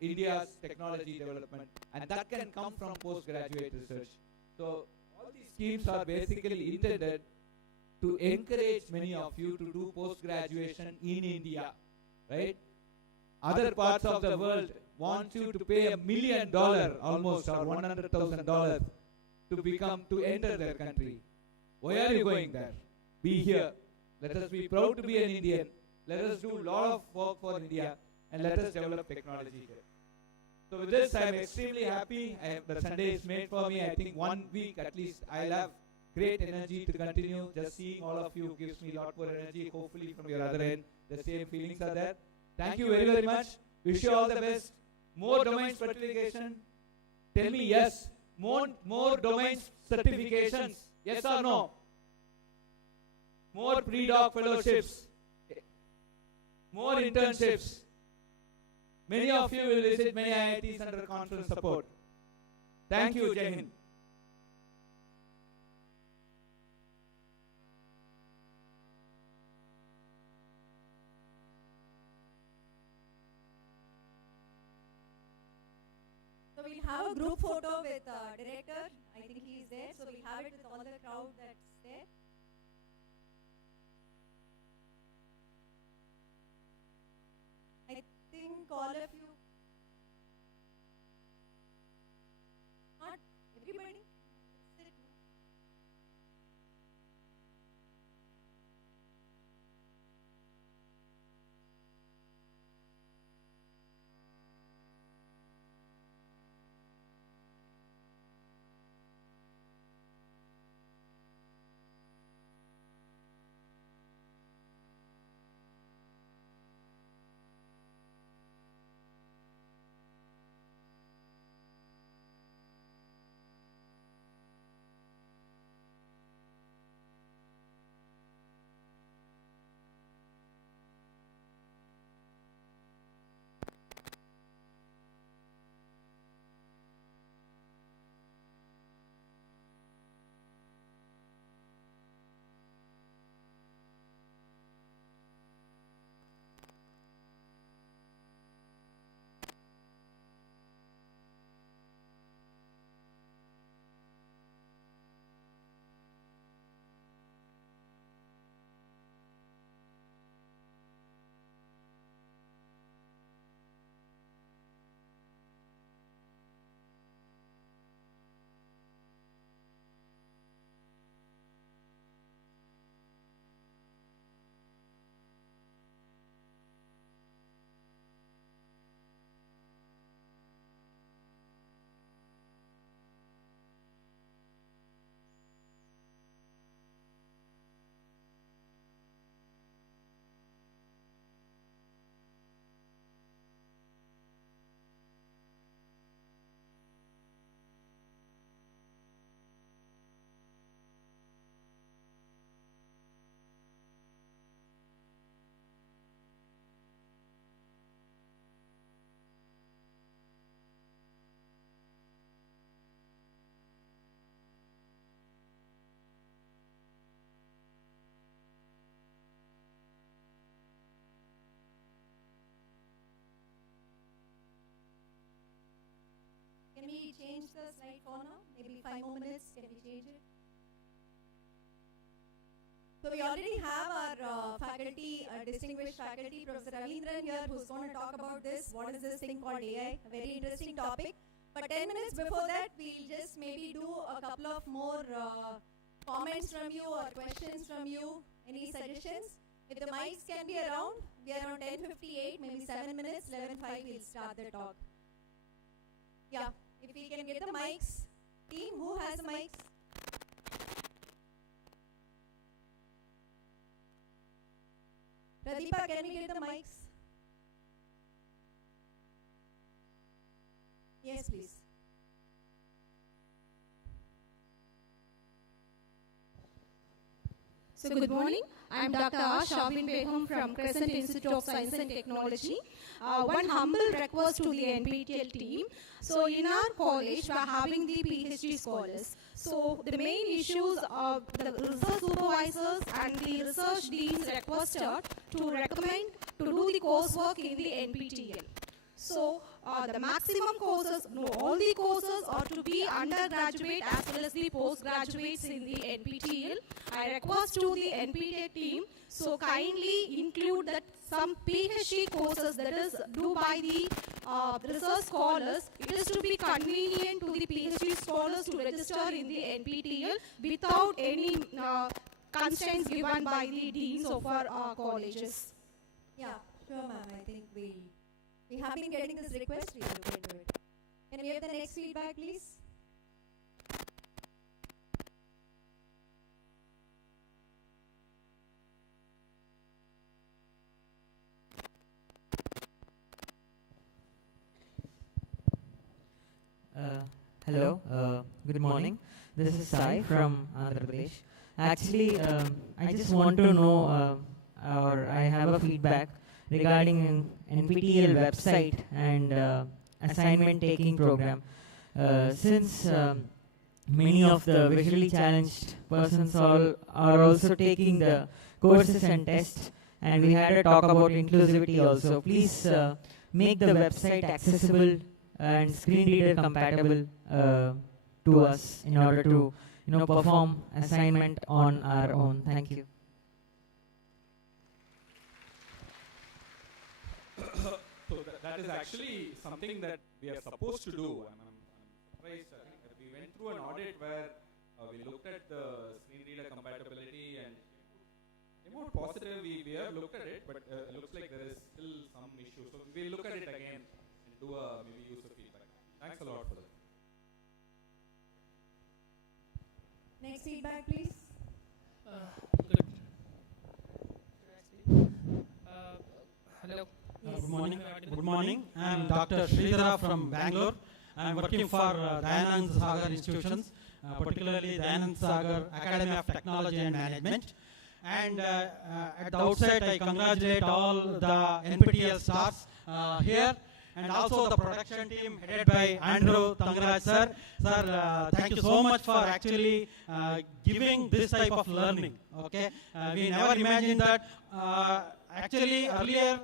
India's technology development, and that can come from postgraduate research. So all these schemes are basically intended to encourage many of you to do post-graduation in India, right? Other parts of the world want you to pay $1 million almost, or $100,000 to enter their country. Why are you going there? Be here. Let us be proud to be an Indian. Let us do a lot of work for India, and let us develop technology here. So with this, I am extremely happy. The Sunday is made for me. I think 1 week at least I'll have great energy to continue. Just seeing all of you gives me a lot more energy. Hopefully from your other end, the same feelings are there. Thank you very, very much. Wish you all the best. More domain specification. Tell me yes. More domain certifications. Yes or no? More pre-doc fellowships. More internships. Many of you will visit many IITs under conference support. Thank you, Jai Hind. So we'll have a group photo with director. I think he is there. So we'll have it with all the crowd that's there. I think all of you, not everybody, sit. Can we change the slide for now? Maybe 5 more minutes. Can we change it? So we already have our faculty, distinguished faculty, Professor Ravindran here, who's going to talk about this. What is this thing called AI? A very interesting topic. But 10 minutes before that, we'll just maybe do a couple of more comments from you or questions from you. Any suggestions? If the mics can be around, we are around 10:58, maybe 7 minutes, 11:05, we'll start the talk. Yeah, if we can get the mics. Team, who has the mics? Pradeepa, can we get the mics? Yes, please. So good morning. I am Dr. Shavin Behum from Crescent Institute of Science and Technology. One humble request to the NPTEL team. So in our college, we are having the PhD scholars. So the main issues are the research supervisors and the research deans requested to recommend to do the coursework in the NPTEL. So the maximum courses, no, all the courses are to be undergraduate as well as the postgraduates in the NPTEL. I request to the NPTEL team, so kindly include that some PhD courses that is due by the research scholars. It is to be convenient to the PhD scholars to register in the NPTEL without any constraints given by the deans of our colleges. Yeah, sure, ma'am. I think we have been getting this request. We will look into it. Can we have the next feedback, please? Hello, good morning. This is Sai from Andhra Pradesh. Actually, I just want to know, or I have a feedback regarding NPTEL website and assignment taking program. Since many of the visually challenged persons are also taking the courses and tests, and we had a talk about inclusivity also. Please make the website accessible and screen reader compatible to us in order to perform assignment on our own. Thank you. So that is actually something that we are supposed to do. And I'm surprised. I think that we went through an audit where we looked at the screen reader compatibility and more positive. We have looked at it, but it looks like there is still some issue. So we'll look at it again and do maybe user feedback. Thanks a lot for that. Next feedback, please. Good. Hello. Good morning. Good morning. I am Dr. Sridhara from Bangalore. I am working for Dayanand Sagar institutions, particularly Dayanand Sagar Academy of Technology and Management. And at the outset, I congratulate all the NPTEL Stars here, and also the production team headed by Andrew Tangraj sir. Sir, thank you so much for actually giving this type of learning. Okay, we never imagined that. Actually, earlier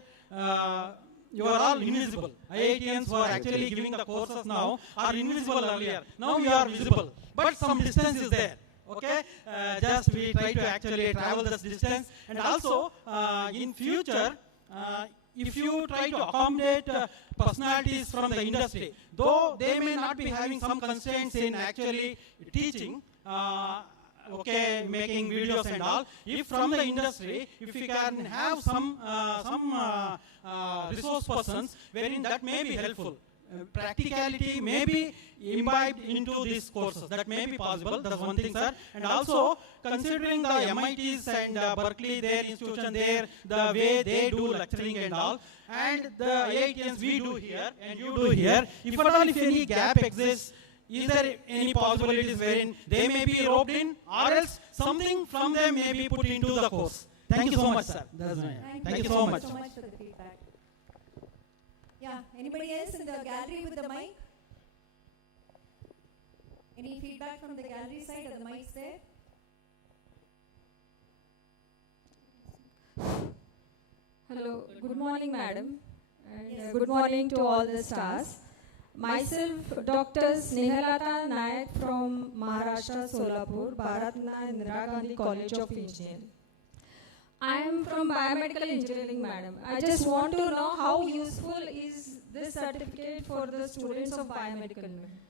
you are all invisible. IITians who are actually giving the courses now are invisible earlier. Now you are visible, but some distance is there. Okay, just we try to actually travel this distance, and also in future, if you try to accommodate personalities from the industry, though they may not be having some constraints in actually teaching, okay, making videos and all, if from the industry, if we can have some resource persons wherein that may be helpful. Practicality may be imbibed into these courses. That may be possible. That's one thing, sir. And also, considering the MITs and Berkeley, their institution there, the way they do lecturing and all, and the IITians we do here and you do here, if at all if any gap exists, is there any possibilities wherein they may be roped in, or else something from them may be put into the course? Thank you so much, sir. Thank you so much. Thank you so much for the feedback. Yeah, anybody else in the gallery with the mic? Any feedback from the gallery side? Are the mics there? Hello, good morning, madam. And good morning to all the stars. Myself, Dr. Snehalata Nayak from Maharashtra, Solapur, Bharatna Indira Gandhi College of Engineering. I am from biomedical engineering, madam. I just want to know how useful is this certificate for the students of biomedical engineering.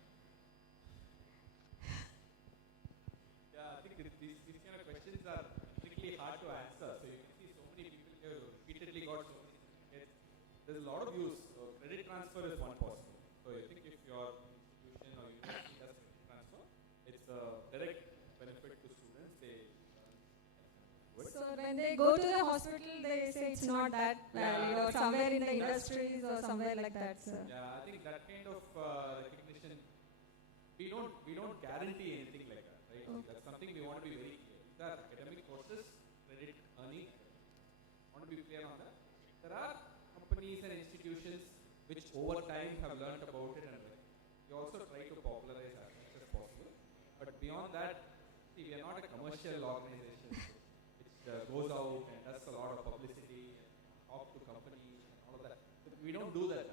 Yeah, I think these kind of questions are particularly hard to answer. So you can see so many people here repeatedly got so many certificates. There's a lot of use. So credit transfer is one possible. So I think if your institution or university does credit transfer, it's a direct benefit to students. So when they go to the hospital, they say it's not that valid, or somewhere in the industries or somewhere like that, sir. Yeah, I think that kind of recognition, we don't guarantee anything like that, right? Okay. That's something we want to be very clear. These are academic courses, credit earning. Want to be clear on that. There are companies and institutions which over time have learned about it, and we also try to popularize as much as possible. But beyond that, see, we are not a commercial organization which goes out and does a lot of publicity and talk to companies and all of that. But we don't do that.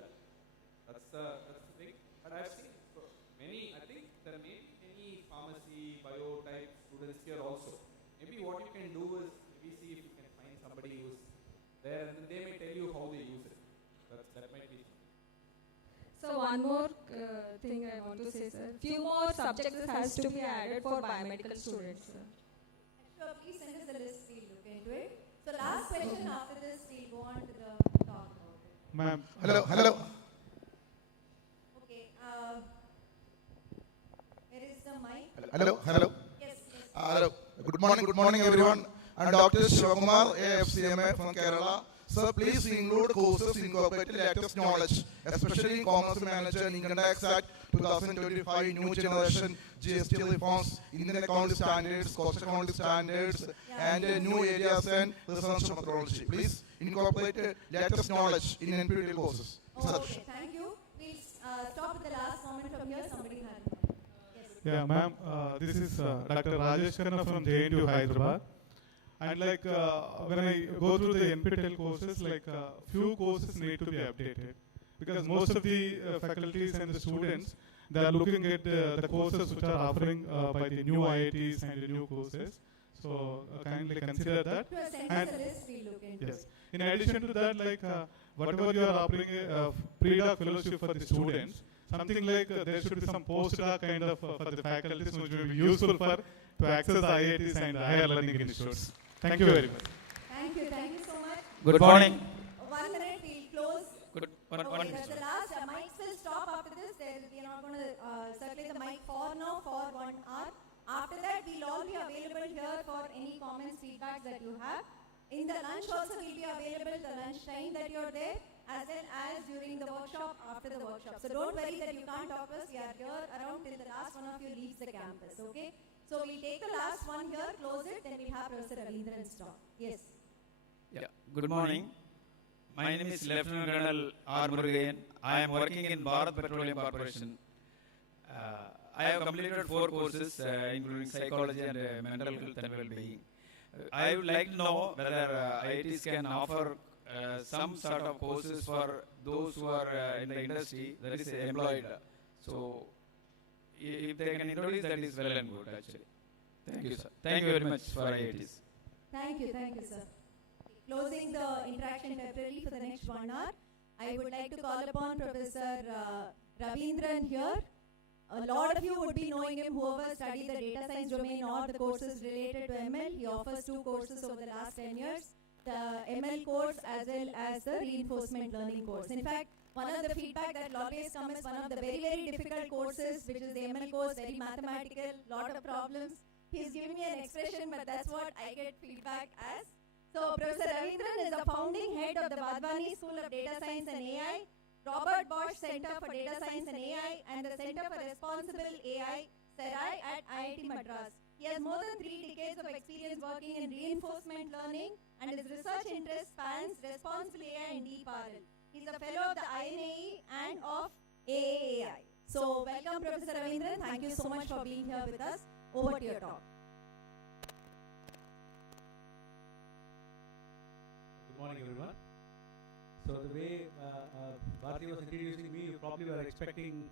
That's the thing. But I've seen many, I think there may be many pharmacy, bio type students here also. Maybe what you can do is maybe see if you can find somebody who's there, and then they may tell you how they use it. That might be something. So one more thing I want to say, sir. Few more subjects has to be added for biomedical students, sir. Sure, please send us the list. We'll look into it. So last question after this, we'll go on to the talk about it. Ma'am, hello. Okay. Where is the mic? Hello. Yes. Hello. Good morning, everyone. I'm Dr. Shivakumar, AFCMA from Kerala. Sir, please include courses incorporating latest knowledge, especially in Commerce Manager and Income Tax Act 2025 new generation GST reforms, Indian accounting standards, cost accounting standards, and new areas and research methodology. Please incorporate latest knowledge in NPTEL courses. Okay, thank you. Please stop at the last moment from here. Somebody had. Yes. Yeah, ma'am, this is Dr. Rajesh Khanna from JNTU Hyderabad. And like when I go through the NPTEL courses, like few courses need to be updated because most of the faculties and the students, they are looking at the courses which are offering by the new IITs and the new courses. So kindly consider that. And yes, in addition to that, like whatever you are offering pre-doc fellowship for the students, something like there should be some post-doc kind of for the faculties which will be useful for to access the IITs and higher learning institutes. Thank you very much. Thank you so much. Good morning. 1 minute, we'll close. Good. Okay, that's the last. Mics will stop after this. We are not going to circulate the mic for now for 1 hour. After that, we'll all be available here for any comments, feedbacks that you have. In the lunch also, we'll be available the lunch time that you're there, as well as during the workshop, after the workshop. So don't worry that you can't talk to us. We are here around till the last one of you leaves the campus, okay? So we'll take the last one here, close it, then we'll have Professor Ravindran stop. Yes. Yeah. Good morning. My name is Lieutenant Colonel R. Murugayan. I am working in Bharat Petroleum Corporation. I have completed 4 courses, including psychology and mental health and well-being. I would like to know whether IITs can offer some sort of courses for those who are in the industry, that is employed. So, if they can introduce, that is well and good, actually. Thank you, sir. Thank you very much for IITs. Thank you, sir. Closing the interaction temporarily for the next 1 hour, I would like to call upon Professor Ravindran here. A lot of you would be knowing him, whoever studied the data science domain or the courses related to ML. He offers 2 courses over the last 10 years, the ML course as well as the reinforcement learning course. In fact, one of the feedback that will always come is one of the very, very difficult courses, which is the ML course, very mathematical, lot of problems. He's giving me an expression, but that's what I get feedback as. So Professor Ravindran is the founding head of the Vadvani School of Data Science and AI, Robert Bosch Center for Data Science and AI, and the Center for Responsible AI, CERAI at IIT Madras. He has more than 3 decades of experience working in reinforcement learning, and his research interest spans responsible AI and deep RL. He's a fellow of the INAE and of AAAI. So welcome Professor Ravindran. Thank you so much for being here with us. Over to your talk. Good morning, everyone. So the way Bharati was introducing me, you probably were expecting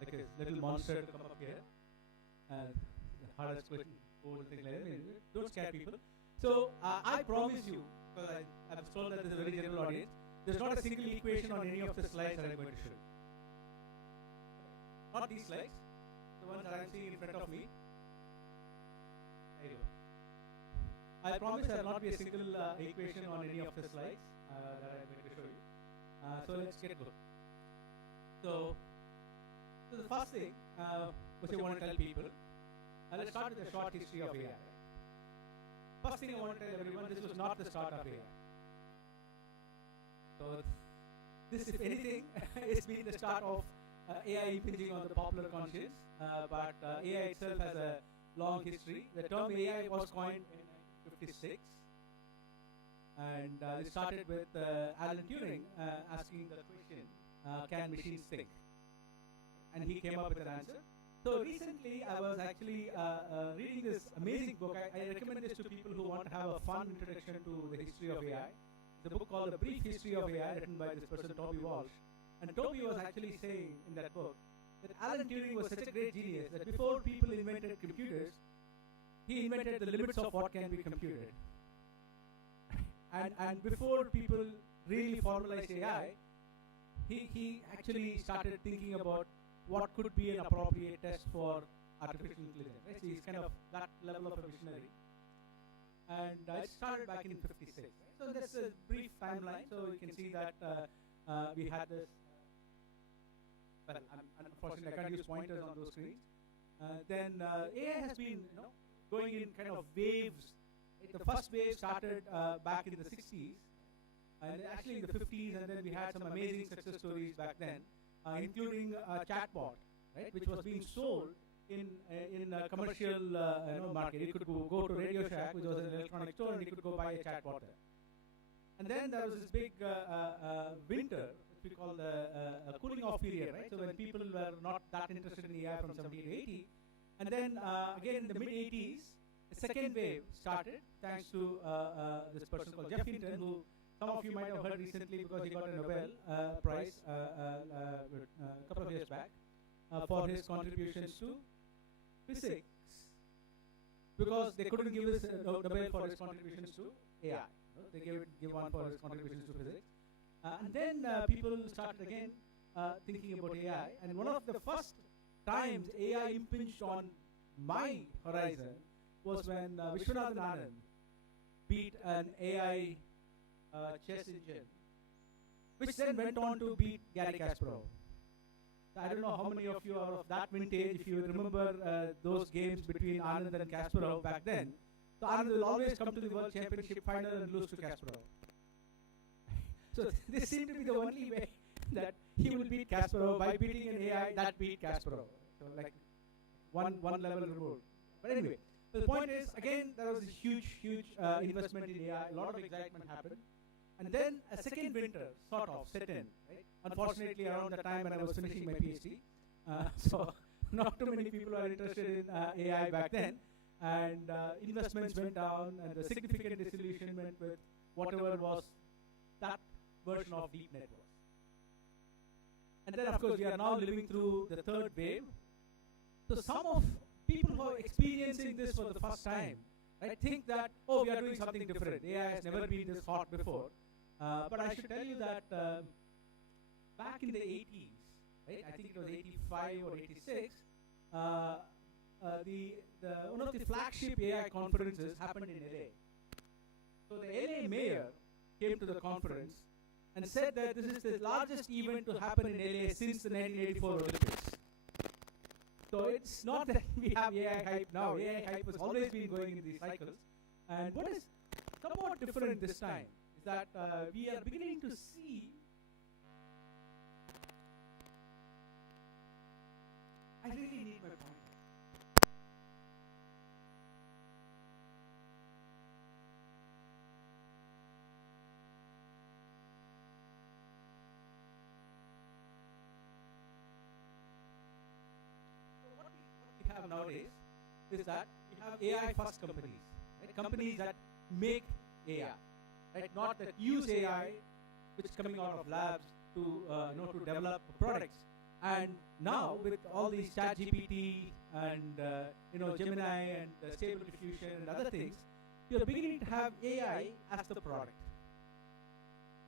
like a little monster to come up here and the hardest question, old thing like that. I mean, don't scare people. So I promise you, because I'm told that this is a very general audience, there's not a single equation on any of the slides that I'm going to show. Not these slides, the ones that I'm seeing in front of me. There you go. I promise there will not be a single equation on any of the slides that I'm going to show you. So let's get going. So the first thing which I want to tell people, let's start with a short history of AI. First thing I want to tell everyone, this was not the start of AI. So this, if anything, it's been the start of AI impinging on the popular conscience, but AI itself has a long history. The term AI was coined in 1956. And it started with Alan Turing asking the question, can machines think? And he came up with an answer. So recently I was actually reading this amazing book. I recommend this to people who want to have a fun introduction to the history of AI. It's a book called A Brief History of AI, written by this person Toby Walsh. And Toby was actually saying in that book that Alan Turing was such a great genius that before people invented computers, he invented the limits of what can be computed. And before people really formalized AI, he actually started thinking about what could be an appropriate test for artificial intelligence. Right? So he's kind of that level of a visionary. And it started back in 56. Right? So that's a brief timeline. So you can see that we had this. Well, unfortunately, I can't use pointers on those screens. Then AI has been going in kind of waves. The first wave started back in the 60s, and actually in the 50s, and then we had some amazing success stories back then, including a chatbot right, which was being sold in a commercial market. You could go to Radio Shack, which was an electronic store, and you could go buy a chatbot there. And then there was this big winter, which we call the cooling off period, right? So when people were not that interested in AI from 70 to 80, and then again in the mid 80s, a second wave started thanks to this person called Jeff Hinton, who some of you might have heard recently because he got a Nobel Prize a couple of years back for his contributions to physics, because they couldn't give us a Nobel for his contributions to AI. They give one for his contributions to physics. And then people started again thinking about AI. And one of the first times AI impinged on my horizon was when Vishwanathan Anand beat an AI chess engine, which then went on to beat Gary Kasparov. I don't know how many of you are of that vintage, if you remember those games between Anand and Kasparov back then. So Anand will always come to the World Championship final and lose to Kasparov. So this seemed to be the only way that he will beat Kasparov, by beating an AI that beat Kasparov. So like one level removed. But anyway, the point is, again, there was a huge investment in AI. A lot of excitement happened. And then a second winter sort of set in, right? Unfortunately, around the time when I was finishing my PhD. So not too many people were interested in AI back then. And investments went down, and the significant disillusionment with whatever was that version of deep networks. And then, of course, we are now living through the third wave. So some of people who are experiencing this for the first time, right, think that, oh, we are doing something different. AI has never been this hot before. But I should tell you that back in the 80s, right, I think it was 85 or 86, one of the flagship AI conferences happened in LA. So the LA mayor came to the conference and said that this is the largest event to happen in LA since the 1984 Olympics. So it's not that we have AI hype now. AI hype has always been going in these cycles. And what is somewhat different this time is that we are beginning to see I really need my point. Have nowadays is that we have AI first companies, right? Companies that make AI, right? Not that use AI, which is coming out of labs to to develop products. And now with all these ChatGPT and Gemini and Stable Diffusion and other things, you're beginning to have AI as the product.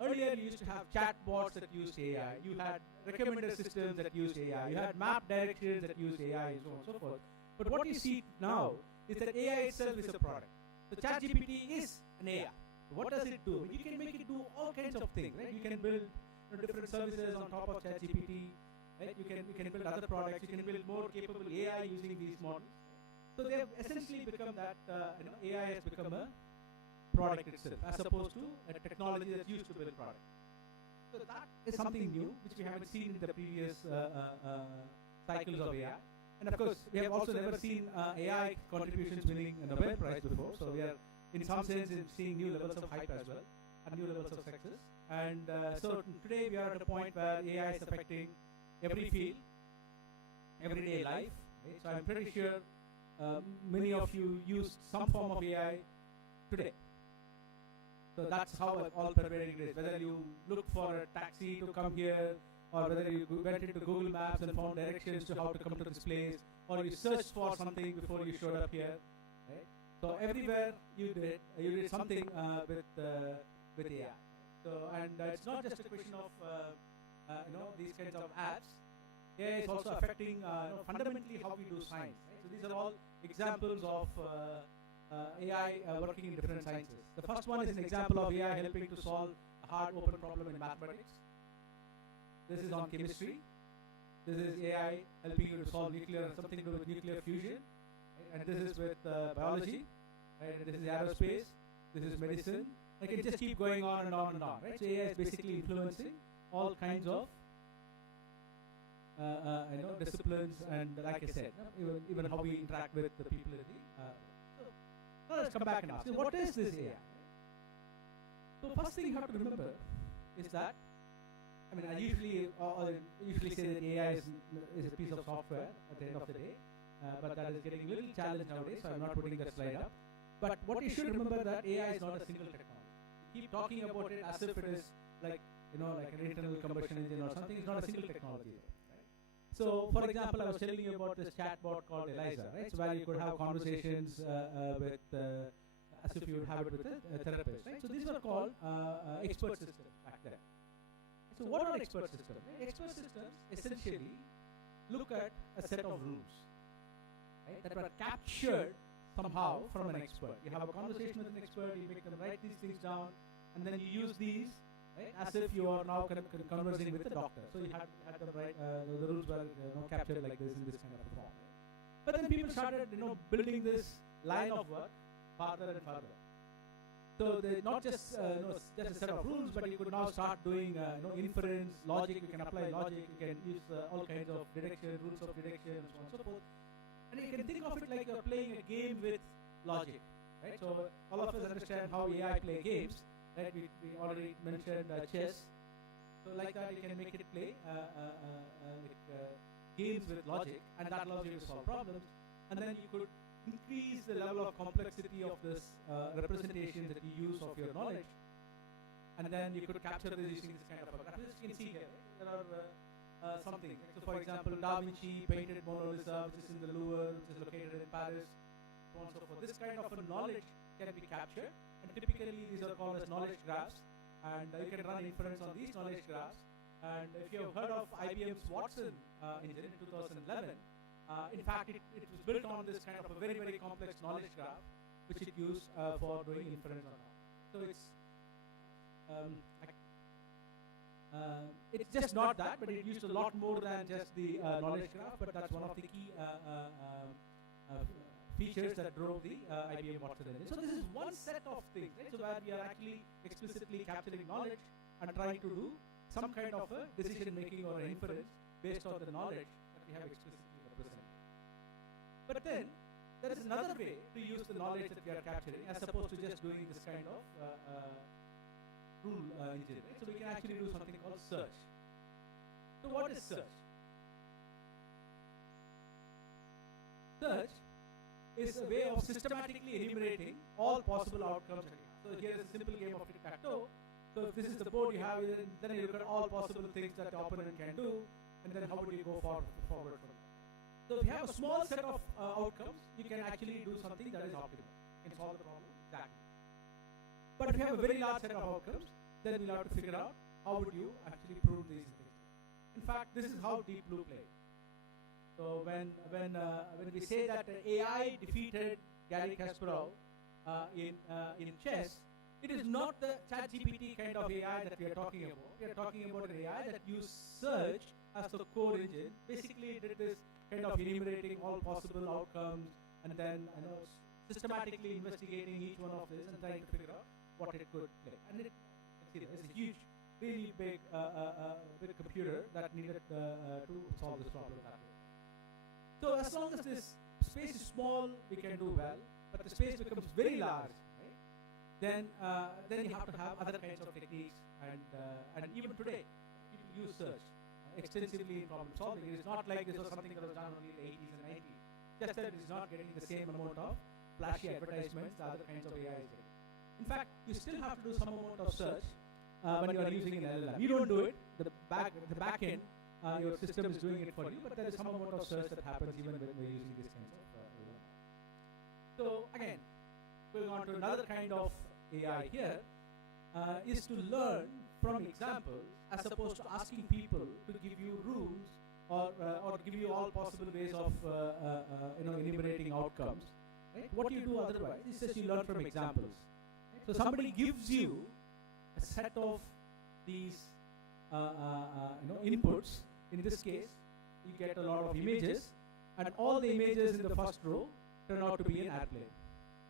Earlier, you used to have chatbots that used AI. You had recommender systems that used AI. You had map directions that used AI, and so on and so forth. But what you see now is that AI itself is a product. So ChatGPT is an AI. What does it do? You can make it do all kinds of things, right? You can build different services on top of ChatGPT, right? You can build other products. You can build more capable AI using these models. So they have essentially become that AI has become a product itself, as opposed to a technology that's used to build product. So that is something new, which we haven't seen in the previous cycles of AI. And of course, we have also never seen AI contributions winning a Nobel Prize before. So we are, in some sense, seeing new levels of hype as well, and new levels of success. And so today we are at a point where AI is affecting every field, everyday life. Right? So I'm pretty sure many of you used some form of AI today. So that's how all pervading it is. Whether you look for a taxi to come here, or whether you went into Google Maps and found directions to how to come to this place, or you searched for something before you showed up here. Right? So everywhere you did something with AI. So and it's not just a question of these kinds of apps. AI is also affecting fundamentally how we do science. Right? So these are all examples of AI working in different sciences. The first one is an example of AI helping to solve a hard open problem in mathematics. This is on chemistry. This is AI helping you to solve something to do with nuclear fusion. Right? And this is with biology. Right? And this is aerospace. This is medicine. I can just keep going on and on and on. Right? So AI is basically influencing all kinds of disciplines, and like I said, even how we interact with the people in the. So now let's come back and ask, what is this AI? So first thing you have to remember is that, I mean, I usually say that AI is a piece of software at the end of the day, but that is getting a little challenged nowadays, so I'm not putting that slide up. But what you should remember that AI is not a single technology. Keep talking about it as if it is like like an internal combustion engine or something. It's not a single technology, right? So, for example, I was telling you about this chatbot called Eliza, right? So where you could have conversations with as if you would have it with a therapist, right? So these were called expert systems back then. So what are expert systems? Expert systems essentially look at a set of rules, right, that were captured somehow from an expert. You have a conversation with an expert, you make them write these things down, and then you use these, right, as if you are now conversing with a doctor. So you had them write, the rules were captured like this in this kind of form. But then people started building this line of work farther and farther. So they not just just a set of rules, but you could now start doing inference, logic. You can apply logic. You can use all kinds of deduction, rules of deduction, and so on and so forth. And you can think of it like you're playing a game with logic, right? So all of us understand how AI play games, right? We already mentioned chess. So like that, you can make it play games with logic, and that allows you to solve problems. And then you could increase the level of complexity of this representation that you use of your knowledge, and then you could capture this using this kind of a graph. As you can see here, there are something. So for example, Da Vinci painted Mona Lisa, which is in the Louvre, which is located in Paris, so on and so forth. This kind of a knowledge can be captured, and typically these are called as knowledge graphs, and you can run inference on these knowledge graphs. And if you have heard of IBM's Watson engine in 2011, in fact, it was built on this kind of a very, very complex knowledge graph, which it used for doing inference on. So it's just not that, but it used a lot more than just the knowledge graph, but that's one of the key features that drove the IBM Watson engine. So this is one set of things, right? So where we are actually explicitly capturing knowledge and trying to do some kind of a decision making or an inference based on the knowledge that we have explicitly represented. But then there is another way to use the knowledge that we are capturing as opposed to just doing this kind of rule engine, right? So we can actually do something called search. So what is search? Search is a way of systematically enumerating all possible outcomes. So here is a simple game of tic-tac-toe. So if this is the board you have, then you look at all possible things that the opponent can do, and then how would you go forward from that. So if you have a small set of outcomes, you can actually do something that is optimal. You can solve the problem exactly. But if you have a very large set of outcomes, then we'll have to figure out how would you actually prove these things. In fact, this is how Deep Blue played. So when we say that AI defeated Garry Kasparov in chess, it is not the ChatGPT kind of AI that we are talking about. We are talking about an AI that used search as the core engine. Basically, it did this kind of enumerating all possible outcomes and then systematically investigating each one of this and trying to figure out what it could play. And it, you can see that it's a huge, really big, big computer that needed to solve this problem that way. So as long as this space is small, we can do well. But the space becomes very large, then you have to have other kinds of techniques, and even today, people use search extensively in problem solving. It is not like this was something that was done only in the 80s and 90s. Just that it is not getting the same amount of flashy advertisements the other kinds of AI is getting. In fact, you still have to do some amount of search when you are using an LLM. You don't do it. The back end, your system is doing it for you, but there is some amount of search that happens even when we're using these kinds of LLM. So again, going on to another kind of AI here is to learn from examples as opposed to asking people to give you rules or give you all possible ways of enumerating outcomes. Right? What you do otherwise is just you learn from examples. Right? So somebody gives you a set of these inputs. In this case, you get a lot of images, and all the images in the first row turn out to be an airplane.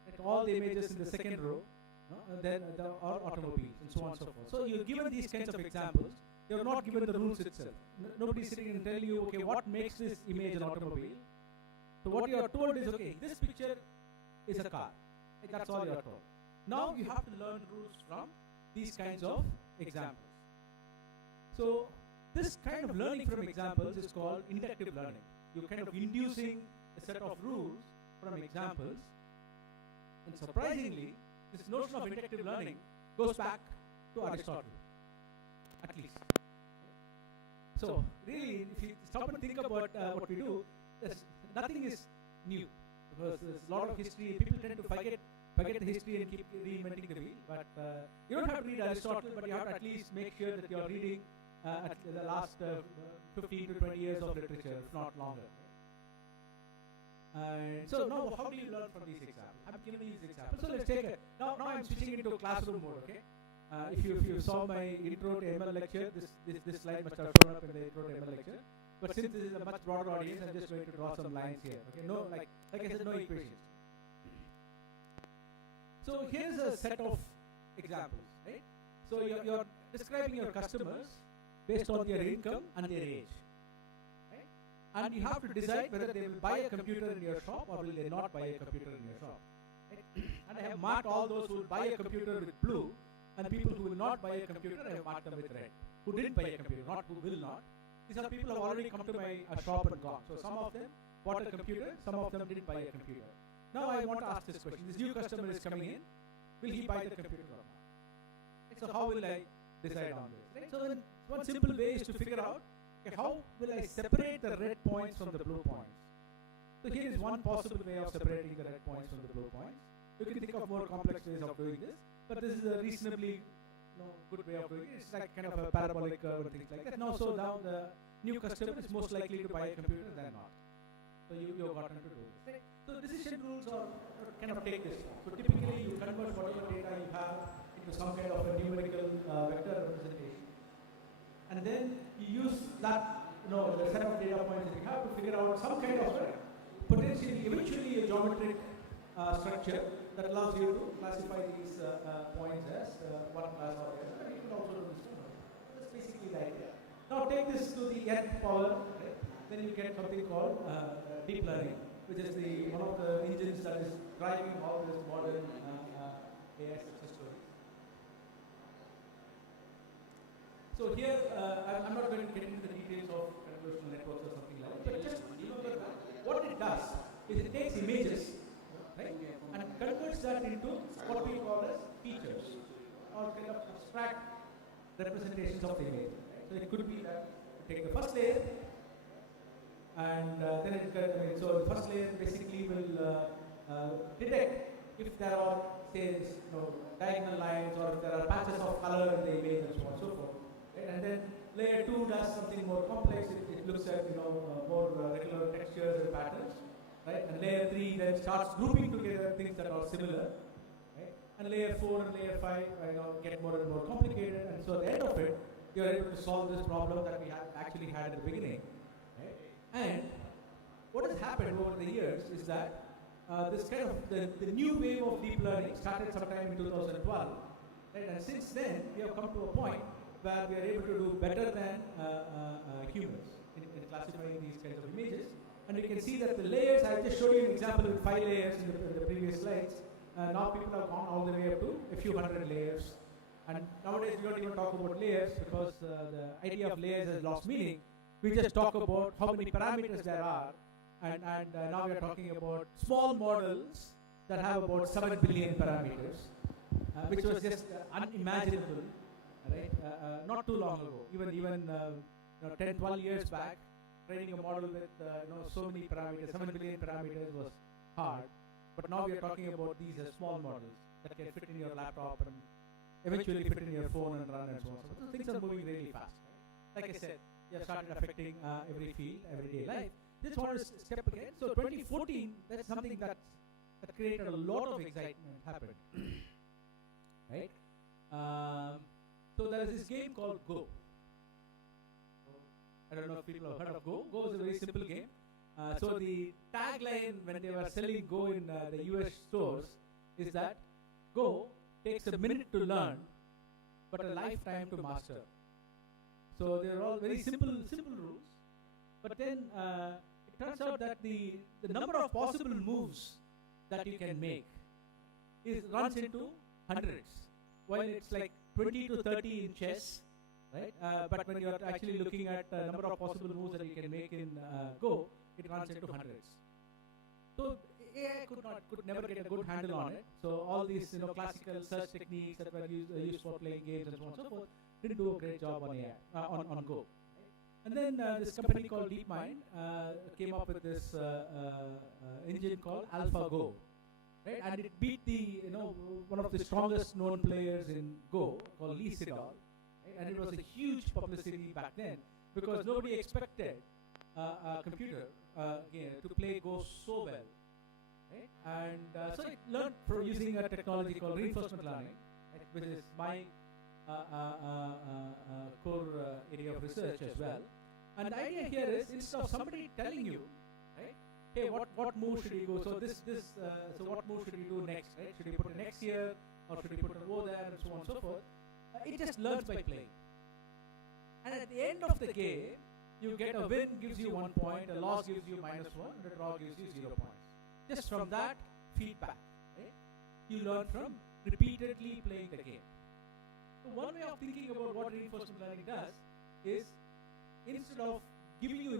Right? All the images in the second row then there are automobiles and so on and so forth. So you're given these kinds of examples, They are not given the rules itself. Nobody is sitting and telling you, okay, what makes this image an automobile? So what you are told is, okay, this picture is a car. That's all you are told. Now you have to learn rules from these kinds of examples. So this kind of learning from examples is called inductive learning. You're kind of inducing a set of rules from examples. And surprisingly, this notion of inductive learning goes back to Aristotle, at least. So really, if you stop and think about what we do, nothing is new, because there's a lot of history. People tend to forget the history and keep reinventing the wheel. But you don't have to read Aristotle, but you have to at least make sure that you're reading at the last 15 to 20 years of literature, if not longer. So now, how do you learn from these examples? I'm giving you these examples. So let's take it. Now I'm switching into classroom mode. Okay. If you saw my intro to ML lecture, this slide must have shown up in the intro to ML lecture. But since this is a much broader audience, I'm just going to draw some lines here. Okay. No, like I said, no equations. So here's a set of examples, right? So you're describing your customers based on their income and their age. And you have to decide whether they will buy a computer in your shop or will they not buy a computer in your shop. Right? And I have marked all those who will buy a computer with blue, and people who will not buy a computer, I have marked them with red. Who didn't buy a computer, not who will not. These are people who have already come to my shop and gone. So some of them bought a computer, some of them didn't buy a computer. Now I want to ask this question. This new customer is coming in. Will he buy the computer or not? Right? So how will I decide on this? Right? So then one simple way is to figure out, okay, how will I separate the red points from the blue points? So here is one possible way of separating the red points from the blue points. You can think of more complex ways of doing this, but this is a reasonably good way of doing it. It's like kind of a parabolic curve and things like that. Now, so now the new customer is most likely to buy a computer than not. So you've gotten to do this. Right? So decision rules are kind of take this form. So typically you convert whatever data you have into some kind of a numerical vector representation. And then you use that, the set of data points that you have to figure out some kind of potentially, eventually a geometric structure that allows you to classify these points as one class or the other. You can also do this. That's basically the idea. Now take this to the nth power, right? Then you get something called deep learning, which is one of the engines that is driving all this modern AI success stories. So here, I'm not going to get into the details of convolutional networks or something like that, but just remember that what it does is it takes images, right, and converts that into what we call as features, or kind of abstract representations of the image. Right? So it could be that you take the first layer, and then so the first layer basically will detect if there are, say, diagonal lines, or if there are patches of color in the image, and so on and so forth. And then layer 2 does something more complex. It looks at more regular textures and patterns, right? And layer 3 then starts grouping together things that are similar, right? And layer 4 and layer 5 get more and more complicated. And so at the end of it, you are able to solve this problem that we actually had at the beginning, right? And what has happened over the years is that this kind of the new wave of deep learning started sometime in 2012, right? And since then we have come to a point where we are able to do better than humans in classifying these kinds of images. And we can see that the layers, I just showed you an example with 5 layers in the previous slides. Now people have gone all the way up to a few hundred layers. And nowadays we don't even talk about layers, because the idea of layers has lost meaning. We just talk about how many parameters there are. And now we are talking about small models that have about 7 billion parameters, which was just unimaginable. Right? Not too long ago, even 10, 12 years back, training a model with so many parameters, 7 billion parameters was hard. But now we are talking about these small models that can fit in your laptop and eventually fit in your phone and run and so on. So things are moving really fast. Right? Like I said, they have started affecting every field, everyday life. Just want to step again. So 2014, that's something that created a lot of excitement happened. Right? So there is this game called Go. I don't know if people have heard of Go. Go is a very simple game. So the tagline when they were selling Go in the US stores is that Go takes a minute to learn, but a lifetime to master. So they're all very simple rules. But then it turns out that the number of possible moves that you can make runs into hundreds, while it's like 20 to 30 in chess, right? But when you're actually looking at the number of possible moves that you can make in Go, it runs into hundreds. So AI could never get a good handle on it. So all these classical search techniques that were used for playing games and so on and so forth didn't do a great job on AI on Go. And then this company called DeepMind came up with this engine called AlphaGo, right? And it beat one of the strongest known players in Go called Lee Sedol, right? And it was a huge publicity back then because nobody expected a computer to play Go so well, right? And so it learned from using a technology called reinforcement learning, right, which is my core area of research as well. And the idea here is, instead of somebody telling you, right, hey, what move should you go? So so what move should you do next? Right? Should you put an X here, or should you put an O there, and so on and so forth? It just learns by playing. And at the end of the game, you get a win gives you 1 point, a loss gives you -1, and a draw gives you 0 points. Just from that feedback, right? You learn from repeatedly playing the game. So one way of thinking about what reinforcement learning does is, instead of giving you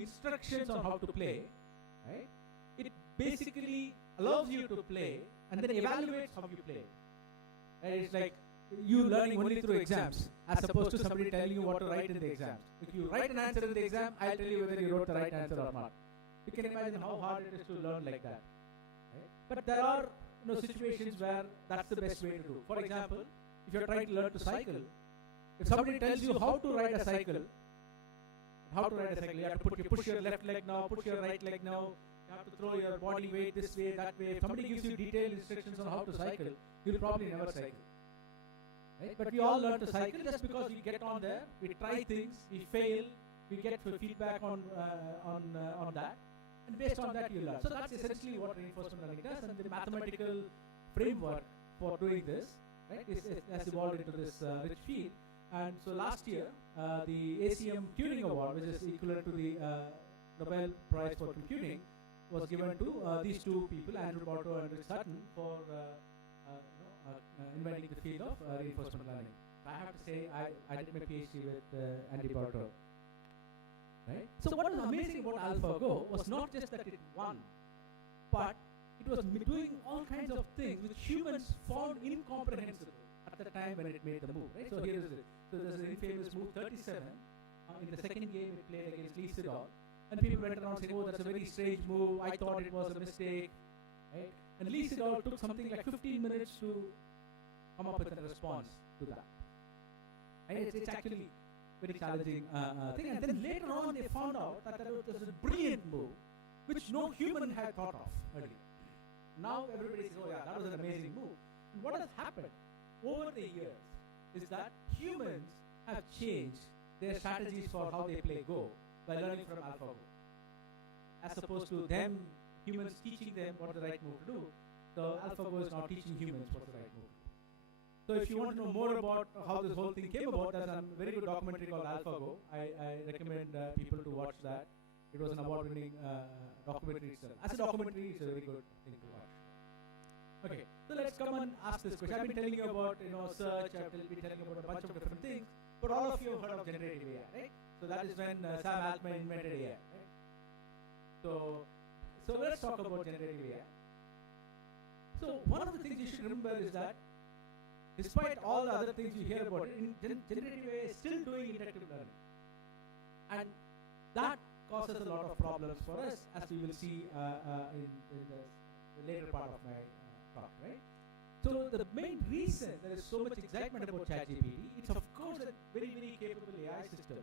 instructions on how to play, right, it basically allows you to play and then evaluates how you play. Right? It's like you learning only through exams, as opposed to somebody telling you what to write in the exams. If you write an answer in the exam, I'll tell you whether you wrote the right answer or not. You can imagine how hard it is to learn like that. Right? But there are situations where that's the best way to do. For example, if you're trying to learn to cycle, if somebody tells you how to ride a cycle, you have to push your left leg now, push your right leg now, you have to throw your body weight this way, that way. If somebody gives you detailed instructions on how to cycle, you'll probably never cycle. Right? But we all learn to cycle just because we get on there, we try things, we fail, we get feedback on that, and based on that you learn. So that's essentially what reinforcement learning does, and the mathematical framework for doing this, right, has evolved into this rich field. And so last year, the ACM Turing Award, which is equivalent to the Nobel Prize for Computing, was given to these two people, Andrew Barto and Rich Sutton, for inventing the field of reinforcement learning. I have to say, I did my PhD with Andy Barto. Right? So what was amazing about AlphaGo was not just that it won, but it was doing all kinds of things which humans found incomprehensible at the time when it made the move. Right? So here is it. So there's an infamous move 37. In the second game it played against Lee Sedol. And people went around saying, oh, that's a very strange move. I thought it was a mistake. Right? And Lee Sedol took something like 15 minutes to come up with a response to that. Right? It's actually very challenging thing. And then later on they found out that there was a brilliant move which no human had thought of earlier. Now everybody says, oh yeah, that was an amazing move. And what has happened over the years is that humans have changed their strategies for how they play Go by learning from AlphaGo. As opposed to humans teaching them what the right move to do, so AlphaGo is now teaching humans what the right move to do. So if you want to know more about how this whole thing came about, there's a very good documentary called AlphaGo. I recommend people to watch that. It was an award-winning documentary itself. As a documentary, it's a very good thing to watch. Okay, so let's come and ask this question. I've been telling you about search, I've been telling you about a bunch of different things, but all of you have heard of generative AI, right? So that is when Sam Altman invented AI, right? So let's talk about generative AI. So one of the things you should remember is that despite all the other things you hear about, generative AI is still doing interactive learning. And that causes a lot of problems for us, as we will see in the later part of my talk, right? So the main reason there is so much excitement about ChatGPT, it's of course a very, very capable AI system.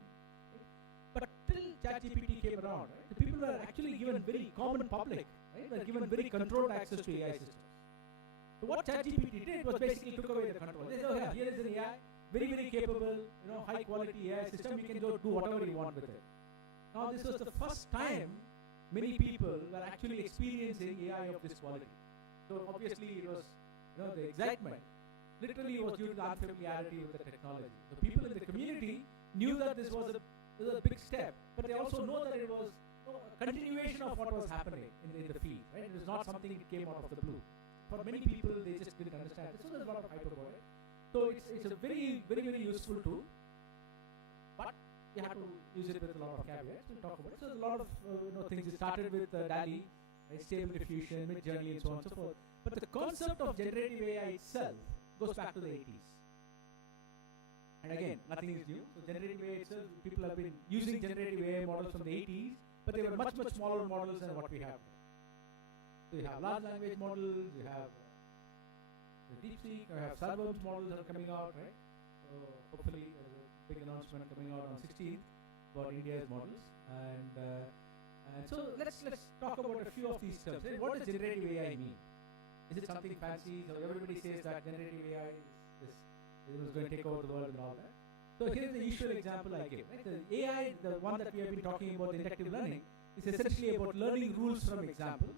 Right? But till ChatGPT came around, right, the people were actually given very common public, right, were given very controlled access to AI systems. So what ChatGPT did was basically took away the control. They said, oh yeah, here is an AI, very, very capable, high quality AI system, you can go do whatever you want with it. Now this was the first time many people were actually experiencing AI of this quality. So obviously it was the excitement. literally was due to the unfamiliarity with the technology. The people in the community knew that this was a big step, but they also know that it was a continuation of what was happening in the field, right? It was not something that came out of the blue. For many people, they just didn't understand it. So there's a lot of hype about it. So it's a very, very, very useful tool, but you have to use it with a lot of caveats. We'll talk about it. So there's a lot of things. It started with DALL-E, right? Stable diffusion, Mid-Journey, and so on and so forth. But the concept of generative AI itself goes back to the 80s. And again, nothing is new. So generative AI itself, people have been using generative AI models from the 80s, but they were much, much smaller models than what we have. So you have large language models, you have the DeepSeek, you have Salvam's models that are coming out, right? So hopefully there's a big announcement coming out on 16th about India's models. And so let's talk about a few of these terms. What does generative AI mean? Is it something fancy? So everybody says that generative AI is going to take over the world and all that. So here's the usual example I give. Right? The AI, the one that we have been talking about, the inductive learning, is essentially about learning rules from examples.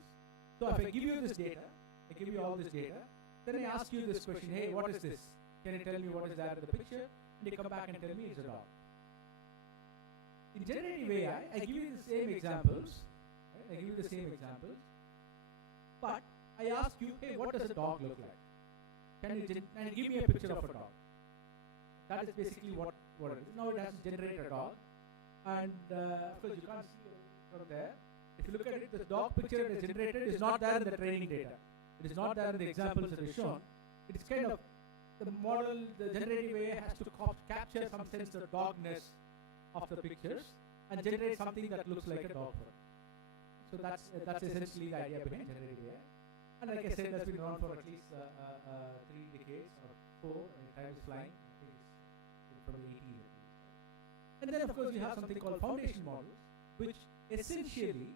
So if I give you this data, I give you all this data, then I ask you this question, hey, what is this? Can you tell me what is that in the picture? And you come back and tell me it's a dog. In generative AI, I give you the same examples, right? I give you the same examples, but I ask you, hey, what does a dog look like? Can you give me a picture of a dog? That is basically what it is. Now it has to generate a dog, and of course you can't see it from there. If you look at it, the dog picture it is generated is not there in the training data. It is not there in the examples that is shown. It is kind of the model, the generative AI has to capture some sense of dogness of the pictures and generate something that looks like a dog for it. So that's essentially the idea behind generative AI. And like I said, that's been around for at least 3 decades or 4. I mean, time is flying. I think it's from the 80s. And then of course you have something called foundation models, which essentially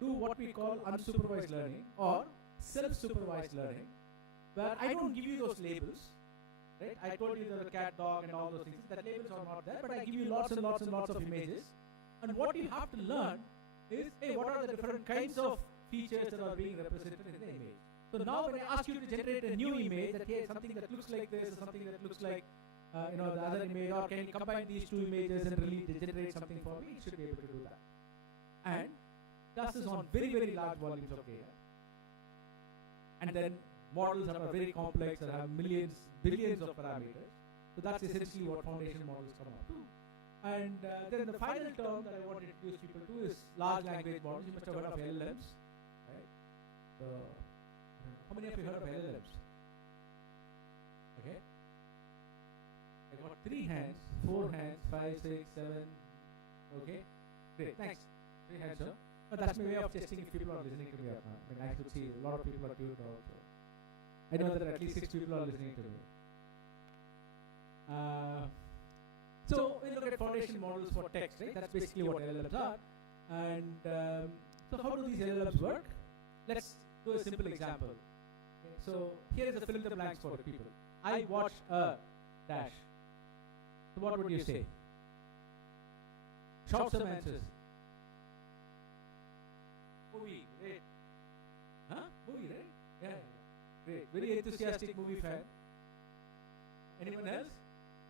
do what we call unsupervised learning or self-supervised learning, where I don't give you those labels, right? I told you the cat, dog, and all those things. That labels are not there, but I give you lots and lots and lots of images. And what you have to learn is, hey, what are the different kinds of features that are being represented in the image? So now when I ask you to generate a new image, that hey, something that looks like this, or something that looks like the other image, or can you combine these two images and really generate something for me? It should be able to do that. And does this on very, very large volumes of data. And then models that are very complex, that have millions, billions of parameters. So that's essentially what foundation models come up to. And then the final term that I want to introduce people to is large language models. You must have heard of LLMs, right? So, how many of you heard of LLMs? Okay. I got 3 hands, 4 hands, 5, 6, 7. Okay. Great. Thanks. 3 hands, sir. But that's my way of testing if people are listening to me or not. I mean, I could see a lot of people are tuned also. I know that at least 6 people are listening to me. So we look at foundation models for text, right? That's basically what LLMs are. And so how do these LLMs work? Let's do a simple example. Okay, so here is a fill in the blanks for the people. I watch a dash. So what would you say? Shout some answers. Movie, right? Huh? Movie, right? Yeah. Great. Very enthusiastic movie fan. Anyone else?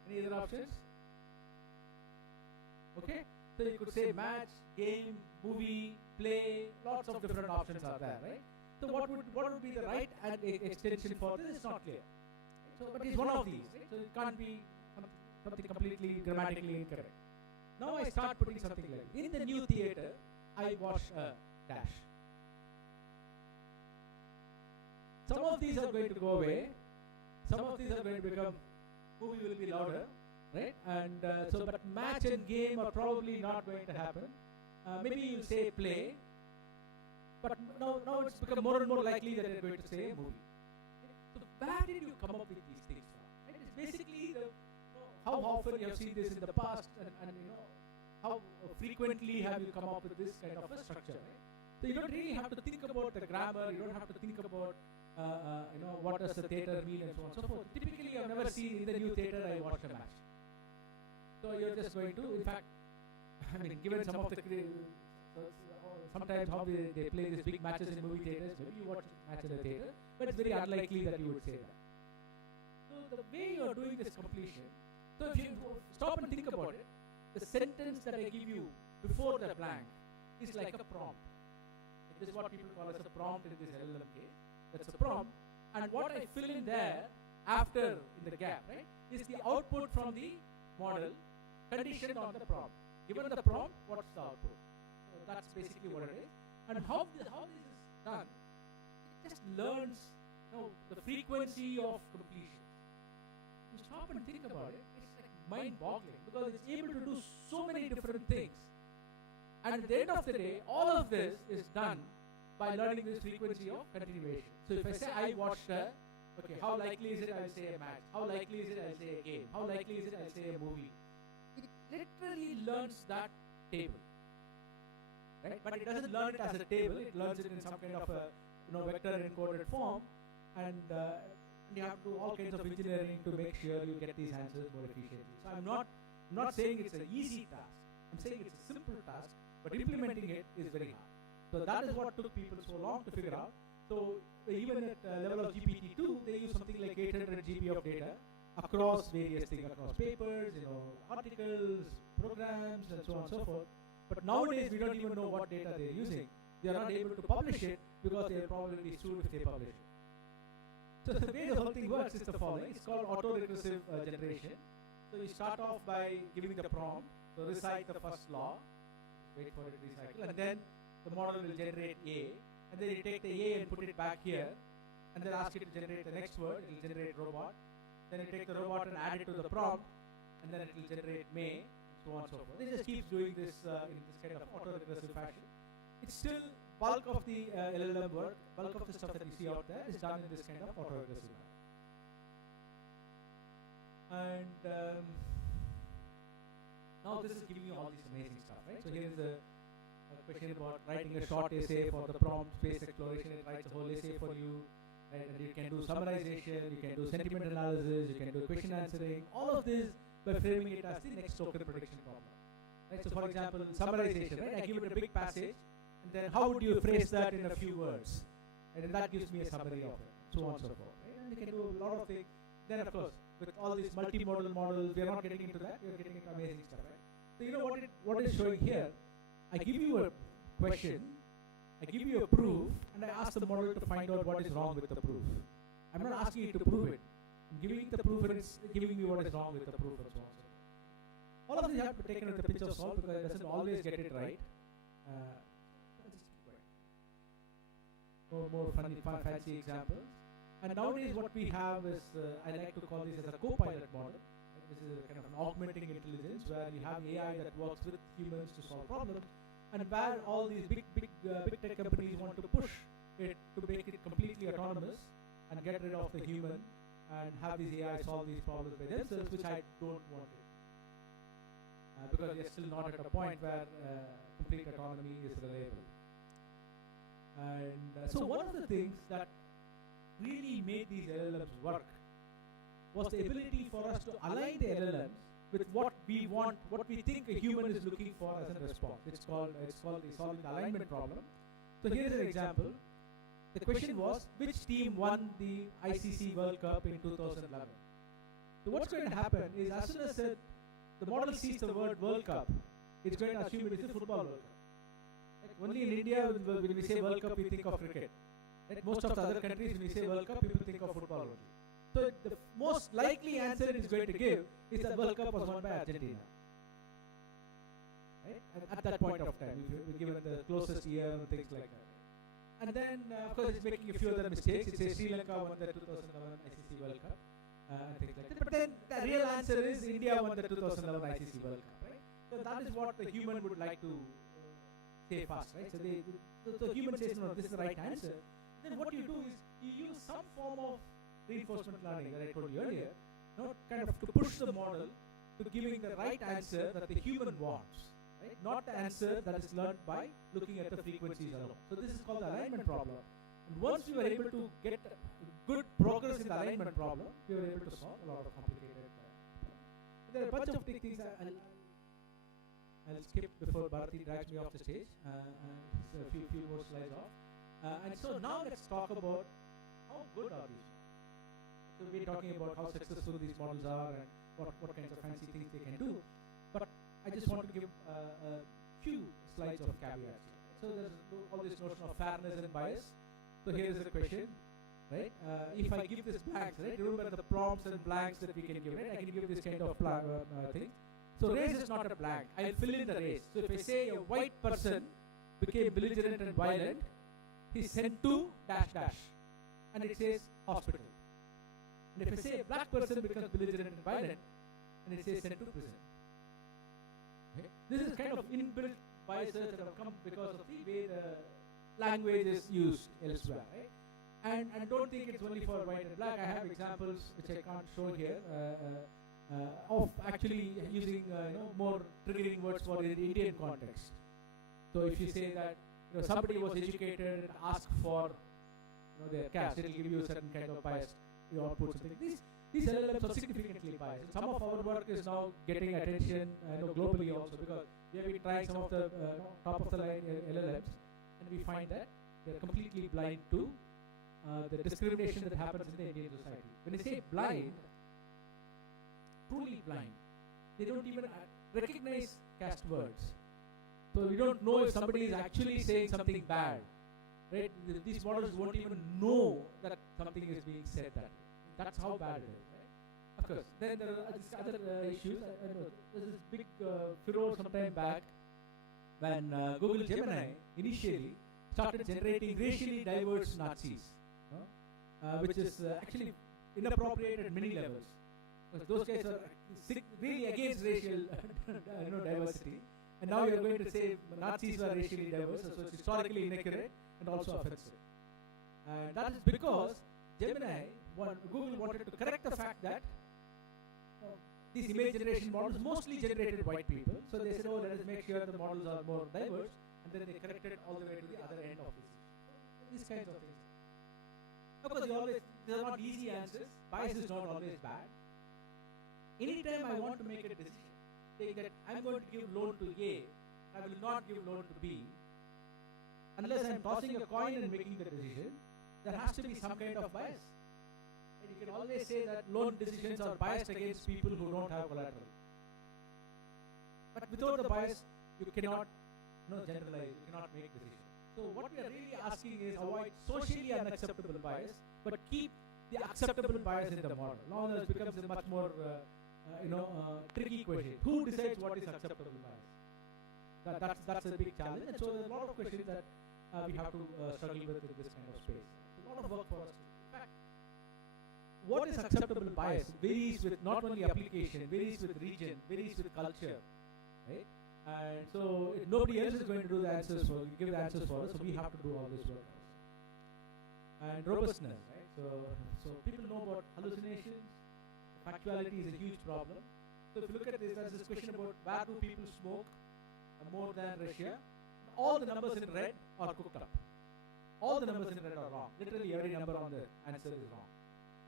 Any other options? Okay. So you could say match, game, movie, play, lots of different options are there, right? So what would be the right and extension for this is not clear. So but it's one of these, right? So it can't be something completely grammatically incorrect. Now I start putting something like in the new theater, I watch a dash. Some of these are going to go away. Some of these are going to become, movie will be louder, right? And but match and game are probably not going to happen. Maybe you'll say play, but now it's become more and more likely that you're going to say movie. So where did you come up with these things from? Right? It's basically how often you have seen this in the past, and how frequently have you come up with this kind of a structure, right? So you don't really have to think about the grammar, you don't have to think about what does the theater mean and so on and so forth. Typically, I've never seen in the new theater I watch a match. So you're just going to, in fact, I mean, given some of the sometimes how they play these big matches in movie theaters, maybe you watch a match in the theater, but it's very unlikely that you would say that. So So the way you are doing this completion, so if you stop and think about it, the sentence that I give you before the blank is like a prompt. This is what people call as a prompt in this LLM case. That's a prompt. And what I fill in there after in the gap, right, is the output from the model conditioned on the prompt. Given the prompt, what's the output? So that's basically what it is. And how this is done, it just learns the frequency of completion. You stop and think about it, it's like mind-boggling because it's able to do so many different things. And at the end of the day, all of this is done by learning this frequency of continuation. So if I say I watched how likely is it I'll say a match? How likely is it I'll say a game? How likely is it I'll say a movie? It literally learns that table. Right? But it doesn't learn it as a table, it learns it in some kind of a vector encoded form, and you have to do all kinds of engineering to make sure you get these answers more efficiently. So I'm not saying it's an easy task. I'm saying it's a simple task, but implementing it is very hard. So that is what took people so long to figure out. So even at level of GPT-2, they use something like 800 GB of data across various things, across papers, articles, programs, and so on and so forth. But nowadays, we don't even know what data they're using. They are not able to publish it because they'll probably be sued if they publish it. So the way the whole thing works is the following. It's called auto-recursive generation. So you start off by giving the prompt, so recite the first law, wait for it to recycle, and then the model will generate A, and then you take the A and put it back here, and then ask it to generate the next word, it will generate robot. Then you take the robot and add it to the prompt, and then it will generate May, and so on and so forth. It just keeps doing this in this kind of auto-recursive fashion. It's still bulk of the LLM work, bulk of the stuff that you see out there is done in this kind of auto-recursive manner. And now this is giving you all this amazing stuff, right? So here is a question about writing a short essay for the prompt space exploration. It writes a whole essay for you, right? And you can do summarization, you can do sentiment analysis, you can do question answering. All of this by framing it as the next token prediction problem, right? So for example, summarization, right? I give it a big passage, and then how would you phrase that in a few words? And that gives me a summary of it, so on and so forth, right? And you can do a lot of things. Then of course, with all these multimodal models, we are not getting into that. We are getting into amazing stuff, right? So you know what it is showing here? I give you a question, I give you a proof, and I ask the model to find out what is wrong with the proof. I'm not asking it to prove it. I'm giving it the proof, and it's giving me what is wrong with the proof, and so on. All of these have to be taken with a pinch of salt because it doesn't always get it right. More funny, fancy examples. And nowadays what we have is, I like to call this as a co-pilot model. This is a kind of an augmenting intelligence where you have AI that works with humans to solve problems, and where all these big tech companies want to push it to make it completely autonomous and get rid of the human and have these AI solve these problems by themselves, which I don't want it. Because we are still not at a point where complete autonomy is reliable. And so one of the things that really made these LLMs work was the ability for us to align the LLMs with what we want, what we think a human is looking for as a response. It's called the solving the alignment problem. So here is an example. The question was, which team won the ICC World Cup in 2011? So what's going to happen is, as soon as the model sees the word World Cup, it's going to assume it is a football World Cup. Like only in India, when we say World Cup, we think of cricket. Right? Most of the other countries, when we say World Cup, people think of football only. So the most likely answer it is going to give is that World Cup was won by Argentina. Right? At that point of time, we've given the closest year and things like that. And then, of course, it's making a few other mistakes. It says Sri Lanka won the 2011 ICC World Cup and things like that. But then the real answer is India won the 2011 ICC World Cup, right? So that is what the human would like to say fast, right? So the human says, no, this is the right answer. Then what you do is you use some form of reinforcement learning that I told you earlier, kind of to push the model to giving the right answer that the human wants, right? Not the answer that is learned by looking at the frequencies alone. So this is called the alignment problem. And once we were able to get good progress in the alignment problem, we were able to solve a lot of complicated problems. There are a bunch of big things I'll skip before Bharati drags me off the stage. So a few more slides off. And so now let's talk about how good are these. So we're talking about how successful these models are and what kinds of fancy things they can do. But I just want to give a few slides of caveats. So there's all this notion of fairness and bias. So here is the question, right? If I give this blanks, right? Remember the prompts and blanks that we can give, right? I can give this kind of thing. So race is not a blank. I'll fill in the race. So if I say a white person became belligerent and violent, he's sent to dash dash, and it says hospital. And if I say a black person becomes belligerent and violent, and it says sent to prison. Okay? This is kind of inbuilt biases that have come because of the way the language is used elsewhere, right? And don't think it's only for white and black. I have examples which I can't show here of actually using more triggering words for the Indian context. So if you say that somebody was educated and asked for their caste, it will give you a certain kind of bias. You output something. These LLMs are significantly biased. Some of our work is now getting attention globally also, because we have been trying some of the top of the line LLMs, and we find that they're completely blind to the discrimination that happens in the Indian society. When I say blind, truly blind, they don't even recognize caste words. So we don't know if somebody is actually saying something bad. Right? These models won't even know that something is being said that way. That's how bad it is. Right? Of course. Then there are these other issues. I know there's this big furore some time back when Google Gemini initially started generating racially diverse Nazis, which is actually inappropriate at many levels. Because those guys are really against racial diversity. And now you're going to say Nazis are racially diverse, so it's historically inaccurate and also offensive. And that is because Google wanted to correct the fact that these image generation models mostly generated white people. So they said, oh, let us make sure the models are more diverse, and then they corrected all the way to the other end of this. These kinds of things. Of course, these are not easy answers. Bias is not always bad. Anytime I want to make a decision, saying that I'm going to give loan to A, I will not give loan to B, unless I'm tossing a coin and making the decision, there has to be some kind of bias. And you can always say that loan decisions are biased against people who don't have collateral. But without the bias, you cannot generalize, you cannot make decisions. So what we are really asking is avoid socially unacceptable bias, but keep the acceptable bias in the model. Now this becomes a much more tricky question. Who decides what is acceptable bias? That's a big challenge, and so there's a lot of questions that we have to struggle with in this kind of space. A lot of work for us. In fact, what is acceptable bias varies with not only application, varies with region, varies with culture, right? And so nobody else is going to do the answers give the answers for us, so we have to do all this work. And robustness, right? So people know about hallucinations. Factuality is a huge problem. So if you look at this, there's this question about where do people smoke more than Russia. All the numbers in red are cooked up. All the numbers in red are wrong. Literally every number on the answer is wrong.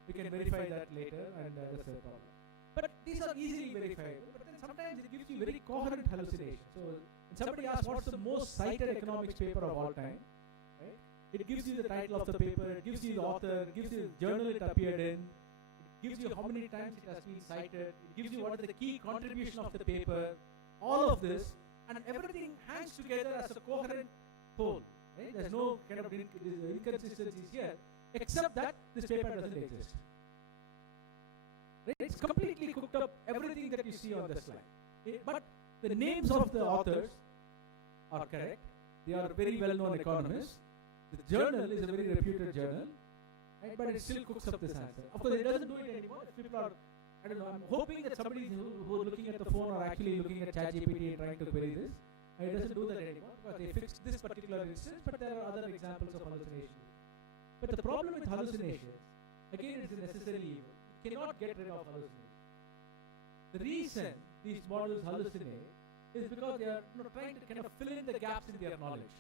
We can verify that later, and that's a problem. But these are easily verifiable. But then sometimes it gives you very coherent hallucination. So when somebody asks what's the most cited economics paper of all time, right? It gives you the title of the paper, it gives you the author, it gives you the journal it appeared in, gives you how many times it has been cited, it gives you what is the key contribution of the paper, all of this, and everything hangs together as a coherent whole. Right? There's no kind of inconsistencies here, except that this paper doesn't exist. Right? It's completely cooked up, everything that you see on the slide. But the names of the authors are correct. They are very well-known economists. The journal is a very reputed journal. Right, but it still cooks up this answer. Of course, it doesn't do it anymore. People are, I don't know, I'm hoping that somebody who are looking at the phone are actually looking at ChatGPT and trying to query this. It doesn't do that anymore because they fixed this particular instance, but there are other examples of hallucinations. But the problem with hallucinations, again, it is necessarily evil. You cannot get rid of hallucinations. The reason these models hallucinate is because they are trying to kind of fill in the gaps in their knowledge.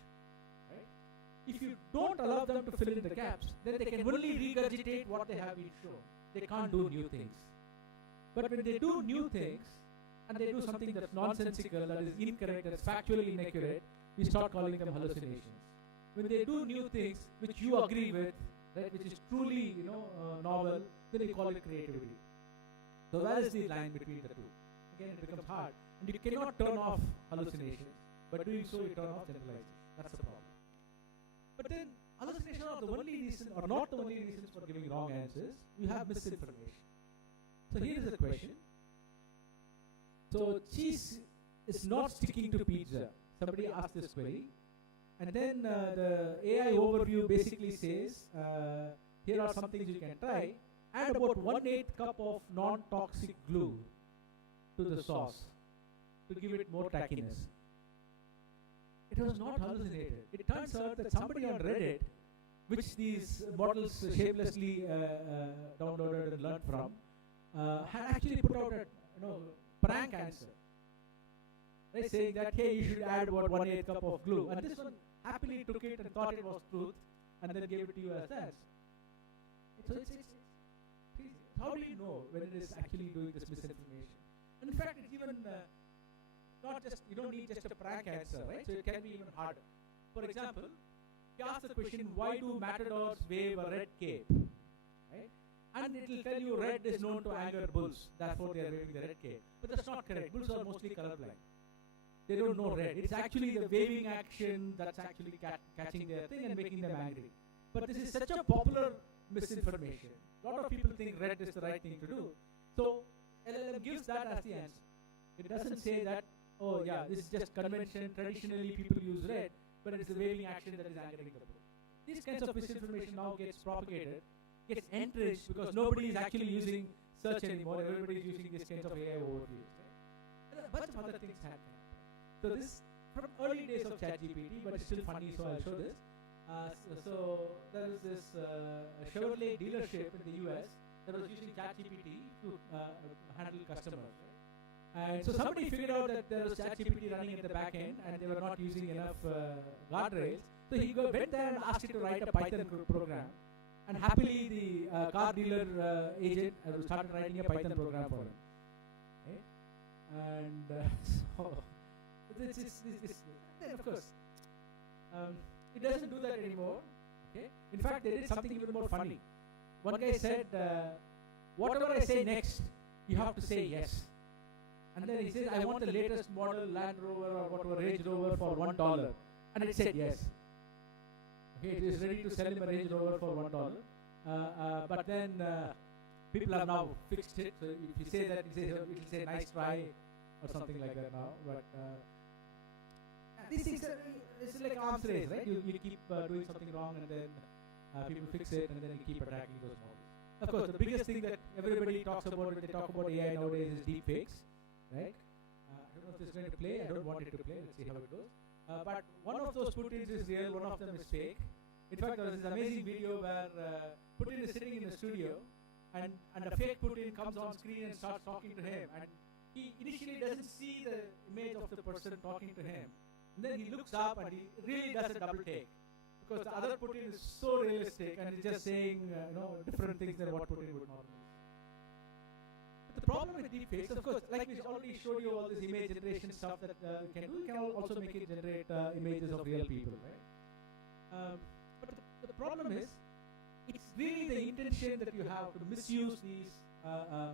If you don't allow them to fill in the gaps, then they can only regurgitate what they have been shown. They can't do new things. But when they do new things, and they do something that's nonsensical, that is incorrect, that's factually inaccurate, we start calling them hallucinations. When they do new things which you agree with, right, which is truly novel, then you call it creativity. So where is the line between the two? Again, it becomes hard. And you cannot turn off hallucinations. By doing so, you turn off generalization. That's the problem. But then, hallucinations are the only reason, or not the only reasons for giving wrong answers. You have misinformation. So here is the question. So cheese is not sticking to pizza. Somebody asked this query. And then the AI overview basically says, here are some things you can try. Add about 1/8 cup of non-toxic glue to the sauce to give it more tackiness. It was not hallucinated. It turns out that somebody on Reddit, which these models shamelessly downloaded and learned from, had actually put out a prank answer. Right, saying that, hey, you should add about 1/8 cup of glue. And this one happily took it and thought it was truth and then gave it to you as that. So it's how do you know when it is actually doing this misinformation? And in fact, it's even not just, you don't need just a prank answer, right? So it can be even harder. For example, you ask the question, why do matadors wave a red cape? Right? And it will tell you red is known to anger bulls, therefore they are waving the red cape. But that's not correct. Bulls are mostly colorblind. They don't know red. It's actually the waving action that's actually catching their thing and making them angry. But this is such a popular misinformation. A lot of people think red is the right thing to do. So LLM gives that as the answer. It doesn't say that, oh yeah, this is just convention, traditionally people use red, but it's the waving action that is angering the bull. These kinds of misinformation now gets propagated, gets encouraged because nobody is actually using search anymore, everybody is using these kinds of AI overviews. Right? And a bunch of other things happen. So this, from early days of ChatGPT, but it's still funny, so I'll show this. So there is this Chevrolet dealership in the US that was using ChatGPT to handle customers. Right? And so somebody figured out that there was ChatGPT running at the back end and they were not using enough guardrails. So he went there and asked it to write a Python program. And happily the car dealer agent started writing a Python program for him. Right? And so then of course, it doesn't do that anymore. Okay? In fact, they did something even more funny. One guy said, whatever I say next, you have to say yes. And then he says, I want the latest model Land Rover or whatever Range Rover for $1. And it said yes. Okay, it is ready to sell him a Range Rover for $1. But then people have now fixed it. So if you say that, it will say nice try or something like that now. But these things are, it's like arms race, right? You keep doing something wrong and then people fix it and then you keep attacking those models. Of course, the biggest thing that everybody talks about when they talk about AI nowadays is deep fakes, right? I don't know if this is going to play. I don't want it to play. Let's see how it goes. But one of those Putins is real, one of them is fake. In fact, there was this amazing video where Putin is sitting in the studio and a fake Putin comes on screen and starts talking to him. And he initially doesn't see the image of the person talking to him. And then he looks up and he really does a double take. Because the other Putin is so realistic and he's just saying different things than what Putin would normally say. But the problem with deepfakes, of course, like we already showed you all this image generation stuff that can do, you can also make it generate images of real people, right? But the problem is, it's really the intention that you have to misuse these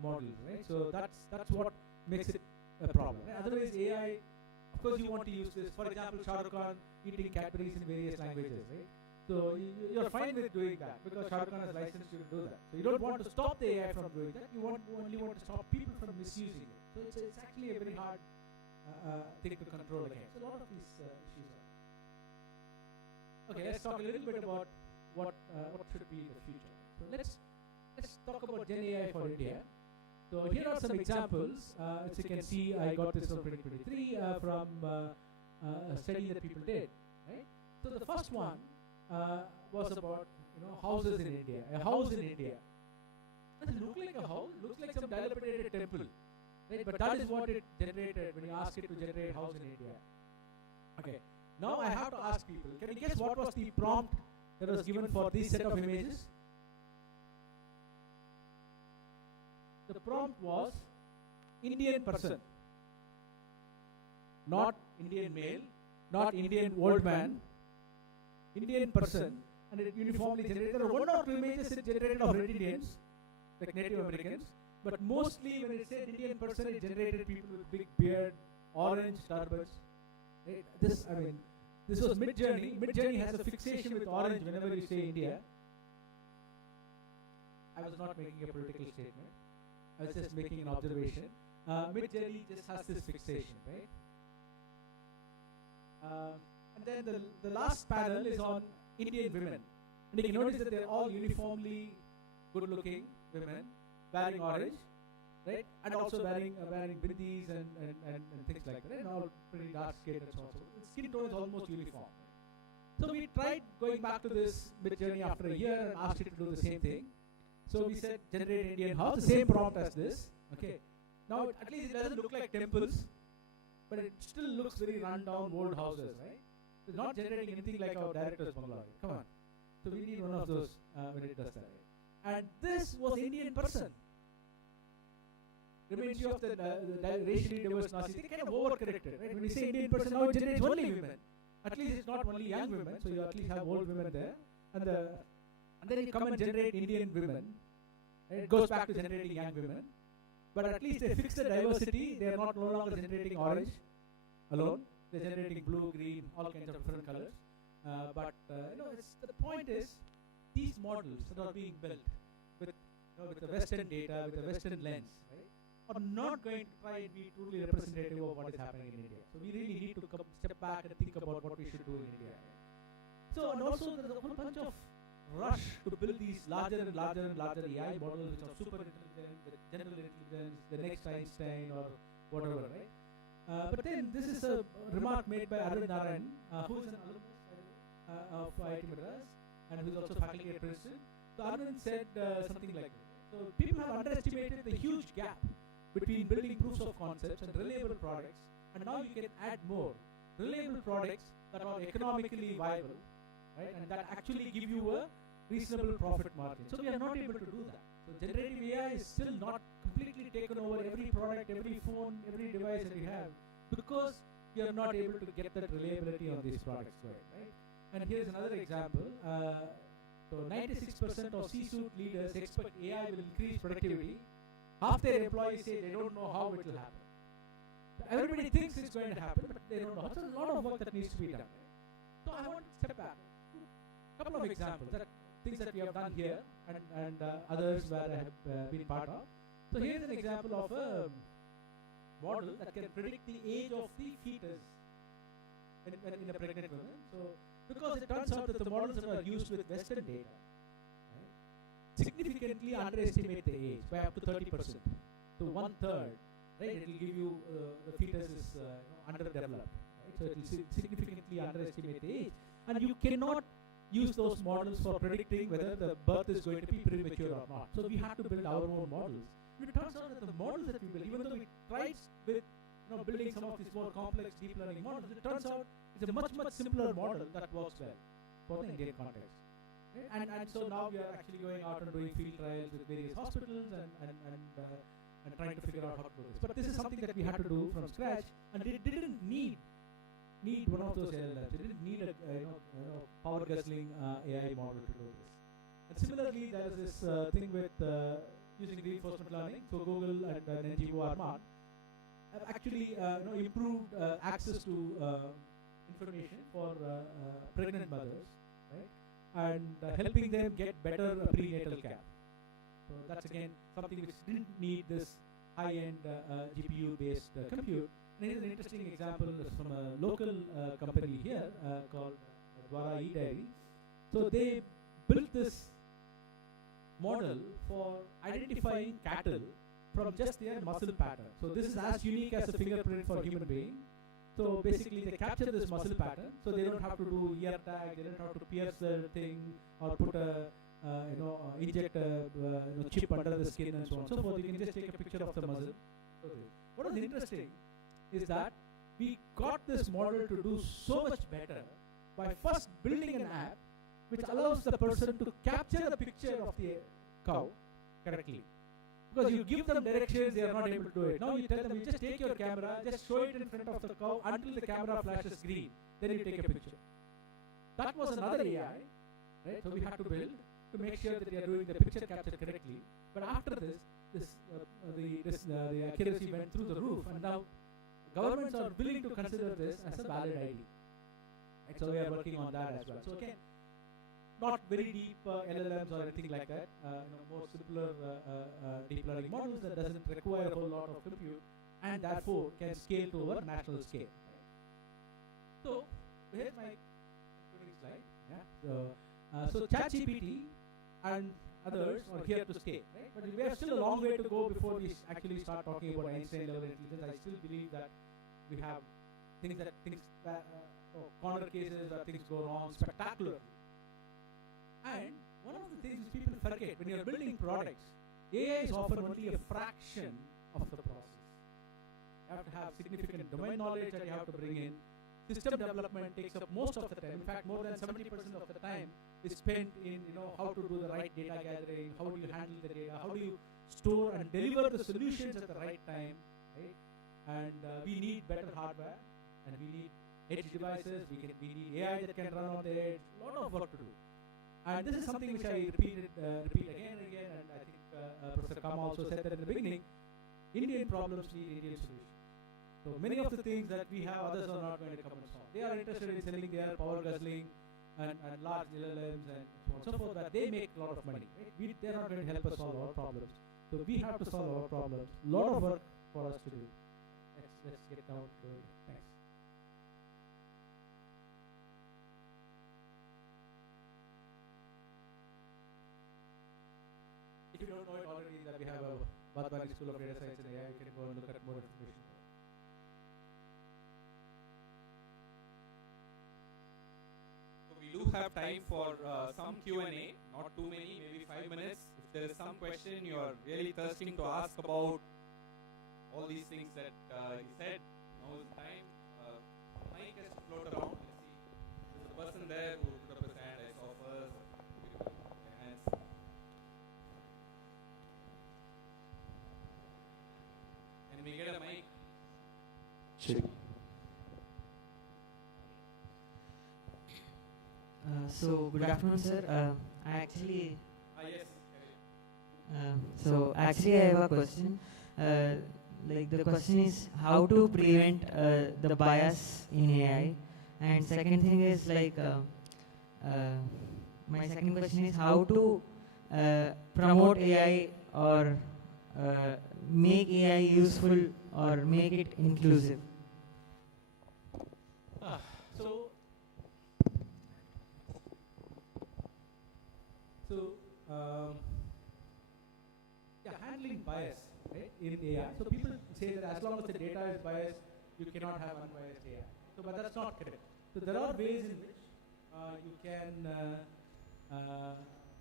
models, right? So that's what makes it a problem. Right? Otherwise, AI, of course, you want to use this. For example, Shah Rukh Khan eating Cadbury's in various languages, right? So you're fine with doing that because Shah Rukh Khan has licensed you to do that. So you don't want to stop the AI from doing that. You only want to stop people from misusing it. So it's actually a very hard thing to control again. So a lot of these issues are. Okay, let's talk a little bit about what should be the future. So let's talk about Gen AI for India. So here are some examples. As you can see, I got this from 2023 from a study that people did. Right? So the first one was about houses in India. A house in India. Does it look like a house? Looks like some dilapidated temple. Right? But that is what it generated when you ask it to generate a house in India. Okay. Now I have to ask people, can you guess what was the prompt that was given for this set of images? The prompt was Indian person, not Indian male, not Indian old man, Indian person, and it uniformly generated. There are one or two images it generated of red Indians, like Native Americans. But mostly when it said Indian person, it generated people with big beard, orange turbans. Right? This was Mid-Journey. Mid-Journey has a fixation with orange whenever you say India. I was not making a political statement. I was just making an observation. Mid-Journey just has this fixation, right? And then the last panel is on Indian women. And you can notice that they're all uniformly good-looking women, wearing orange, right? And also wearing bindis and things like that, and all pretty dark skin and so on. So the skin tone is almost uniform. So we tried going back to this Mid-Journey after a year and asked it to do the same thing. So we said generate Indian house, the same prompt as this. Okay. Now at least it doesn't look like temples, but it still looks very run-down old houses, right? It's not generating anything like our director's bungalow. Come on. So we need one of those when it does that. Right? And this was Indian person. Reminds you of the racially diverse Nazis. They kind of overcorrected, right? When you say Indian person, now it generates only women. At least it's not only young women, so you at least have old women there. And then you come and generate Indian women. Right? It goes back to generating young women. But at least they fix the diversity. They are not no longer generating orange alone. They're generating blue, green, all kinds of different colors. The point is, these models that are being built with the Western data, with the Western lens, right, are not going to try and be truly representative of what is happening in India. So we really need to step back and think about what we should do in India. Right? So, and also there is a whole bunch of rush to build these larger and larger and larger AI models which are super intelligent, the general intelligence, the next Einstein or whatever, right? But then this is a remark made by Arvind Narayan, who is an alumnus of IIT Madras and who is also faculty at Princeton. So Arvind said something like this. So people have underestimated the huge gap between building proofs of concepts and reliable products, and now you can add more reliable products that are economically viable, right, and that actually give you a reasonable profit margin. So we are not able to do that. So generative AI is still not completely taken over every product, every phone, every device that we have, because we are not able to get that reliability on these products, right? And here's another example. So 96% of C-suite leaders expect AI will increase productivity. Half their employees say they don't know how it will happen. Everybody thinks it's going to happen, but they don't know. So there's a lot of work that needs to be done. So I want to step back. A couple of examples, things that we have done here and others where I have been part of. So here's an example of a model that can predict the age of the fetus in a pregnant woman. So because it turns out that the models that are used with Western data, right, significantly underestimate the age by up to 30%. So 1/3, right? It will give you the fetus is underdeveloped, right? So it will significantly underestimate the age, and you cannot use those models for predicting whether the birth is going to be premature or not. So we have to build our own models. And it turns out that the models that we build, even though we tried with building some of these more complex deep learning models, it turns out it's a much simpler model that works well for the Indian context. Right? And so now we are actually going out and doing field trials with various hospitals and trying to figure out how to do this. But this is something that we had to do from scratch, and it didn't need one of those LLMs. It didn't need a power guzzling AI model to do this. And similarly, there is this thing with using reinforcement learning. So Google and NGO Arman have actually improved access to information for pregnant mothers, right? And helping them get better prenatal care. So that's again something which didn't need this high-end GPU-based compute. And here's an interesting example from a local company here called Dwara eDairy. So they built this model for identifying cattle from just their muscle pattern. So this is as unique as a fingerprint for a human being. So basically they capture this muscle pattern, so they don't have to do ear tag, they don't have to pierce the thing or put a inject a chip under the skin and so on and so forth. You can just take a picture of the muzzle. What was interesting is that we got this model to do so much better by first building an app which allows the person to capture the picture of the cow correctly. Because you give them directions, they are not able to do it. Now you tell them, you just take your camera, just show it in front of the cow until the camera flashes green. Then you take a picture. That was another AI, right? So we had to build to make sure that they are doing the picture capture correctly. But after the accuracy went through the roof, and now governments are willing to consider this as a valid ID. Right, so we are working on that as well. So again, not very deep LLMs or anything like that. More simpler deep learning models that doesn't require a whole lot of compute, and therefore can scale to a national scale. Right? So here's my concluding slide. Yeah. So ChatGPT and others are here to stay, right? But we have still a long way to go before we actually start talking about Einstein level intelligence. I still believe that we have corner cases or things go wrong spectacularly. And one of the things people forget when you're building products, AI is often only a fraction of the process. You have to have significant domain knowledge that you have to bring in. System development takes up most of the time. In fact, more than 70% of the time is spent in how to do the right data gathering, how do you handle the data, how do you store and deliver the solutions at the right time, right? And we need better hardware, and we need edge devices. We need AI that can run on the edge. A lot of work to do. And this is something which I repeat again and again. And I think Professor Kama also said that in the beginning. Indian problems need Indian solutions. So many of the things that we have, others are not going to come and solve. They are interested in selling their power guzzling and large LLMs and so on and so forth, but they make a lot of money. Right? They're not going to help us solve our problems. So we have to solve our problems. A lot of work for us to do. Let's get down to it. Thanks. If you don't know it already, that we have a Badwani School of Data Science and AI, you can go and look at more information. We do have time for some Q&A, not too many, maybe 5 minutes. If there is some question you are really thirsting to ask about all these things that he said, now is the time. Mic has to float around. Let's see. There's a person there who put up his hand. I saw first. Beautiful. Hands. Can we get a mic? Check. So good afternoon, sir. I actually. Yes. So actually, I have a question. Like the question is how to prevent the bias in AI, and second thing is like my second question is how to promote AI or make AI useful or make it inclusive. Handling bias, right, in AI. So people say that as long as the data is biased, you cannot have unbiased AI. So, but that's not correct. So there are ways in which you can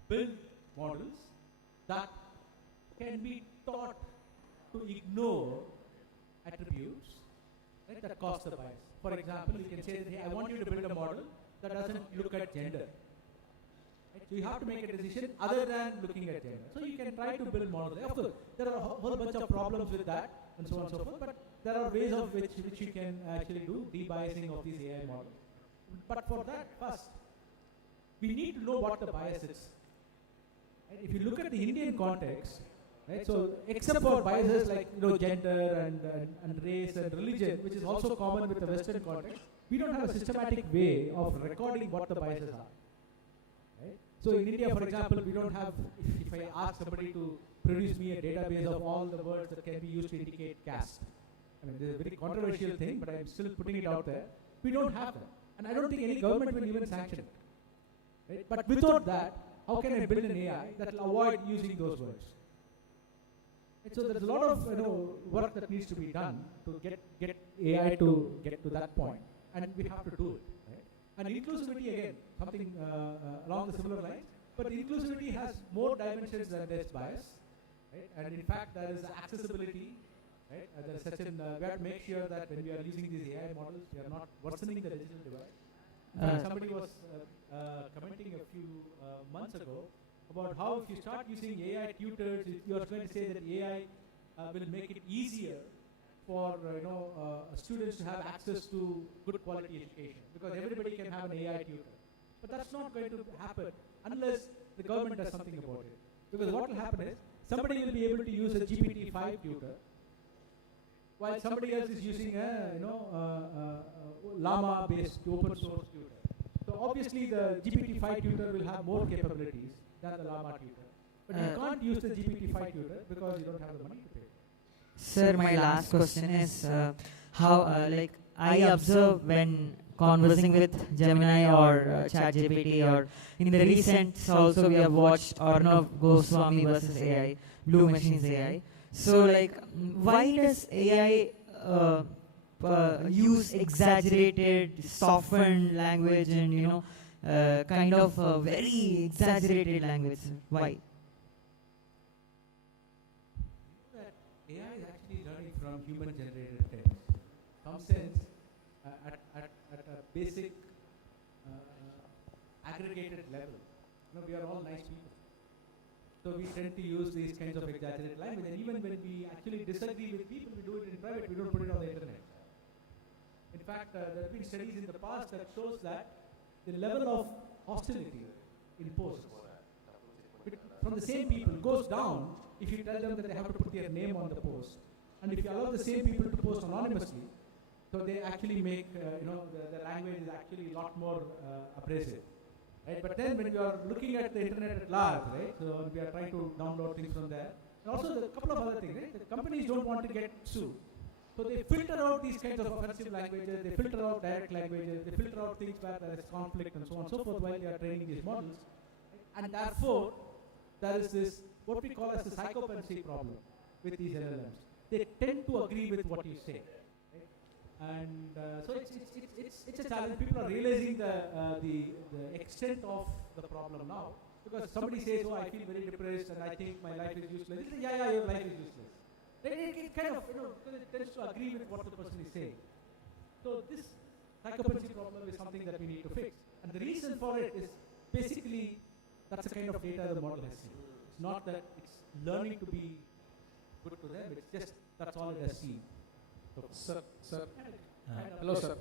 build models that can be taught to ignore attributes, right, that cause the bias. For example, you can say that, hey, I want you to build a model that doesn't look at gender. Right? So you have to make a decision other than looking at gender. So you can try to build models. Of course, there are a whole bunch of problems with that and so on and so forth, but there are ways of which you can actually do debiasing of these AI models. But for that, first, we need to know what the bias is. Right? If you look at the Indian context, right, so except for biases like gender and race and religion, which is also common with the Western context, we don't have a systematic way of recording what the biases are. Right? So in India, for example, we don't have, if I ask somebody to produce me a database of all the words that can be used to indicate caste. I mean, this is a very controversial thing, but I'm still putting it out there. We don't have that. And I don't think any government will even sanction it. Right? But without that, how can I build an AI that will avoid using those words? Right? So there's a lot of work that needs to be done to get AI to get to that point. And we have to do it. Right? And inclusivity, again, something along the similar lines, but inclusivity has more dimensions than this bias. Right? And in fact, there is accessibility. Right? There is such an, we have to make sure that when we are using these AI models, we are not worsening the digital divide. Somebody was commenting a few months ago about how if you start using AI tutors, you are going to say that AI will make it easier for students to have access to good quality education, because everybody can have an AI tutor. But that's not going to happen unless the government does something about it. Because what will happen is somebody will be able to use a GPT-5 tutor while somebody else is using a Llama-based open source tutor. So obviously the GPT-5 tutor will have more capabilities than the Llama tutor. But you can't use the GPT-5 tutor because you don't have the money to pay. Sir, my last question is how, I observe when conversing with Gemini or ChatGPT, or in the recent also we have watched Arnav Goswami versus AI, Blue Machines AI. So, why does AI use exaggerated, softened language and, kind of very exaggerated language? Why? AI is actually learning from human-generated text. Some sense, at a basic aggregated level, we are all nice people. So we tend to use these kinds of exaggerated language, and even when we actually disagree with people, we do it in private, we don't put it on the internet. In fact, there have been studies in the past that shows that the level of hostility in posts from the same people goes down if you tell them that they have to put their name on the post. And if you allow the same people to post anonymously, so they actually make, the language is actually a lot more abrasive. Right? But then when you are looking at the internet at large, right? So we are trying to download things from there. And also a couple of other things, right? The companies don't want to get sued. So they filter out these kinds of offensive languages, they filter out direct languages, they filter out things where there is conflict and so on and so forth while they are training these models. And therefore, there is this, what we call as the psychopathy problem with these LLMs. They tend to agree with what you say. And so it's a challenge. People are realizing the extent of the problem now, because somebody says, "Oh, I feel very depressed and I think my life is useless." They say, yeah, your life is useless. It kind of, because it tends to agree with what the person is saying. So this psychopathy problem is something that we need to fix, and the reason for it is basically that's the kind of data the model has seen. It's not that it's learning to be good to them. It's just that's all it has seen. Sir, hello, sir.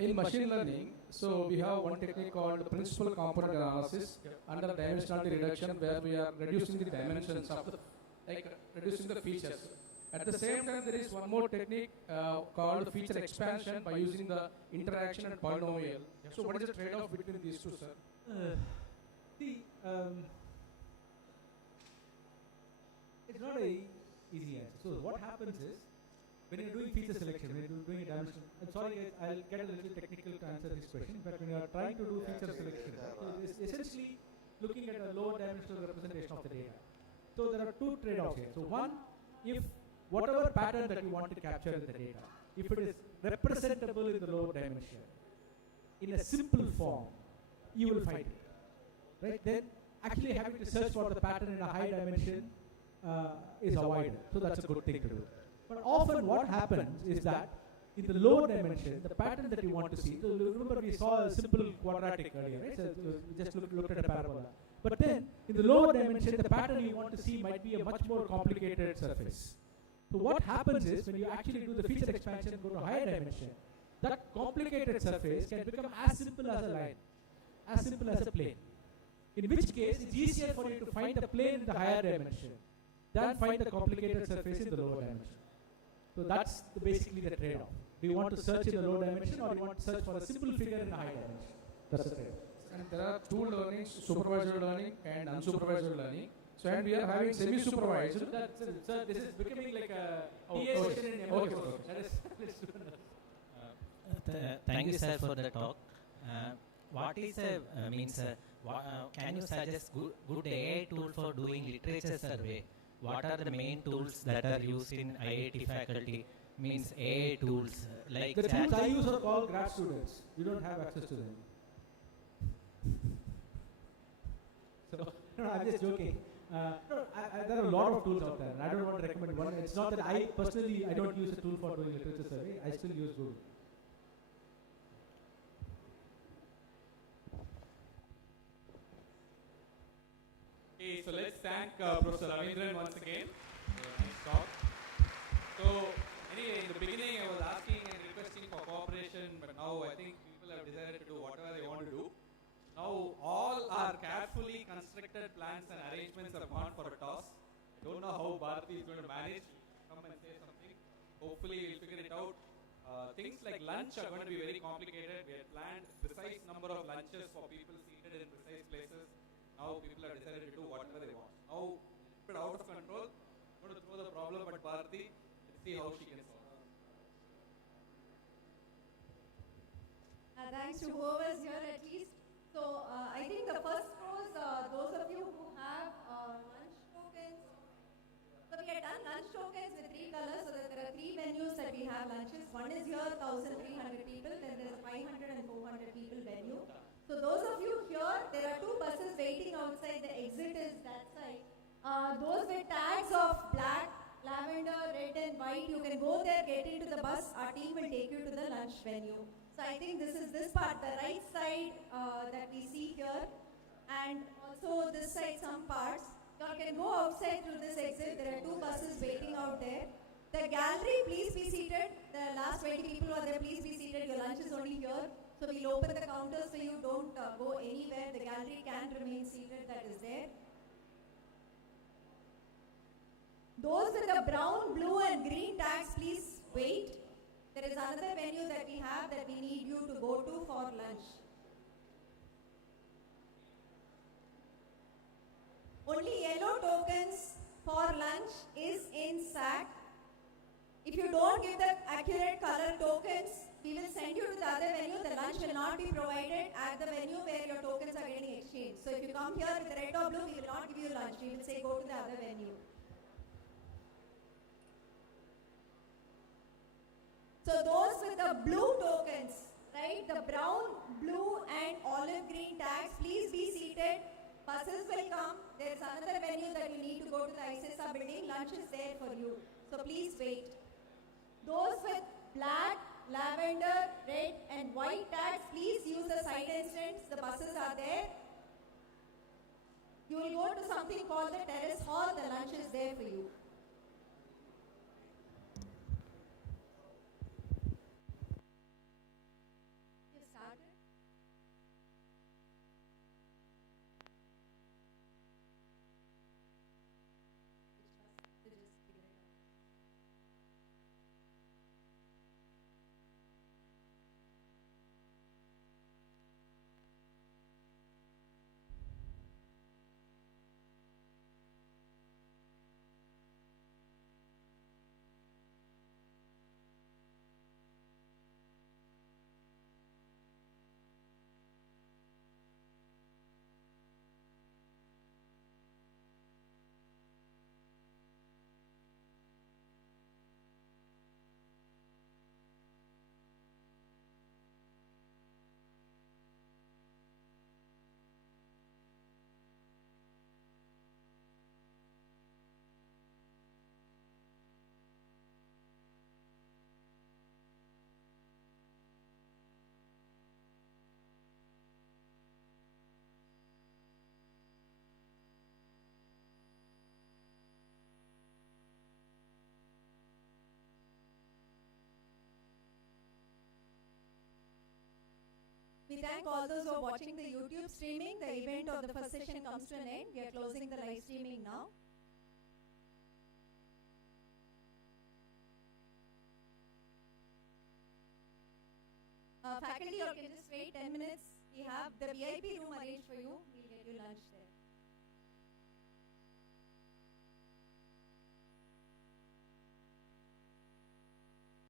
In machine learning, so we have one technique called principal component analysis under dimensionality reduction, where we are reducing the dimensions of reducing the features. At the same time, there is one more technique called feature expansion by using the interaction and polynomial. So what is the trade-off between these two, sir? It's not a easy answer. So what happens is, when you're doing feature selection, when you're doing a dimension, I'm sorry guys, I'll get a little technical to answer this question, but when you're trying to do feature selection, so it's essentially looking at a lower dimensional representation of the data. So there are two trade-offs here. So one, if whatever pattern that you want to capture in the data, if it is representable in the lower dimension, in a simple form, you will find it. Right? Then actually having to search for the pattern in a high dimension is avoided. So that's a good thing to do. But often what happens is that in the lower dimension, the pattern that you want to see, so remember we saw a simple quadratic earlier, right? So we just looked at a parabola. But then in the lower dimension, the pattern you want to see might be a much more complicated surface. So what happens is, when you actually do the feature expansion and go to a higher dimension, that complicated surface can become as simple as a line, as simple as a plane. In which case, it's easier for you to find the plane in the higher dimension than find the complicated surface in the lower dimension. So that's basically the trade-off. Do you want to search in the low dimension, or do you want to search for a simple figure in a high dimension? That's the trade-off. And there are two learnings, supervised learning and unsupervised learning. So and we are having semi-supervised. So this is becoming like a PA session in MOK. Thank you, sir, for the talk. What is can you suggest good AI tool for doing literature survey? What are the main tools that are used in IIT faculty? Means AI tools like the tools I use are all grad students. You don't have access to them. So no, I'm just joking. There are a lot of tools out there, and I don't want to recommend one. It's not that I personally I don't use a tool for doing literature survey. I still use Google. Okay, so let's thank Professor Ravindran once again. Nice talk. So anyway, in the beginning I was asking and requesting for cooperation, but now I think people have decided to do whatever they want to do. Now all our carefully constructed plans and arrangements have gone for a toss. I Don't know how Bharati is going to manage. Come and say something. Hopefully we'll figure it out. Things like lunch are going to be very complicated. We had planned precise number of lunches for people seated in precise places. Now people have decided to do whatever they want. Now, a bit out of control. I'm going to throw the problem at Bharati. Let's see how she can solve it. Thanks to whoever's here at least. So I think the first rows, those of you who have lunch tokens. So we had done lunch tokens with 3 colors, so that there are 3 venues that we have lunches. One is here, 1,300 people, then there is 500 and 400 people venue. So those of you here, there are 2 buses waiting outside, the exit is that side. Those with tags of black, lavender, red and white, you can go there, get into the bus, our team will take you to the lunch venue. So I think this is this part, the right side that we see here, and also this side some parts. You can go outside through this exit, there are 2 buses waiting out there. The gallery, please be seated. The last 20 people are there, please be seated. Your lunch is only here. So we'll open the counters for you, don't go anywhere. The gallery can remain seated, that is there. Those with the brown, blue and green tags, please wait. There is another venue that we have that we need you to go to for lunch. Only yellow tokens for lunch is in sack. If you don't give the accurate color tokens, we will send you to the other venue. The lunch will not be provided at the venue where your tokens are getting exchanged. So if you come here with the red or blue, we will not give you lunch. We will say go to the other venue. So those with the blue tokens, right, the brown, blue and olive green tags, please be seated. Buses will come. There is another venue that you need to go to the ICSR building. Lunch is there for you. So please wait. Those with black, lavender, red and white tags, please use the side entrance. The buses are there. You will go to something called the terrace hall. The lunch is there for you. We thank all those who are watching the YouTube streaming. The event of the first session comes to an end. We are closing the live streaming now. Faculty, you can just wait 10 minutes. We have the VIP room arranged for you. We'll get you lunch there.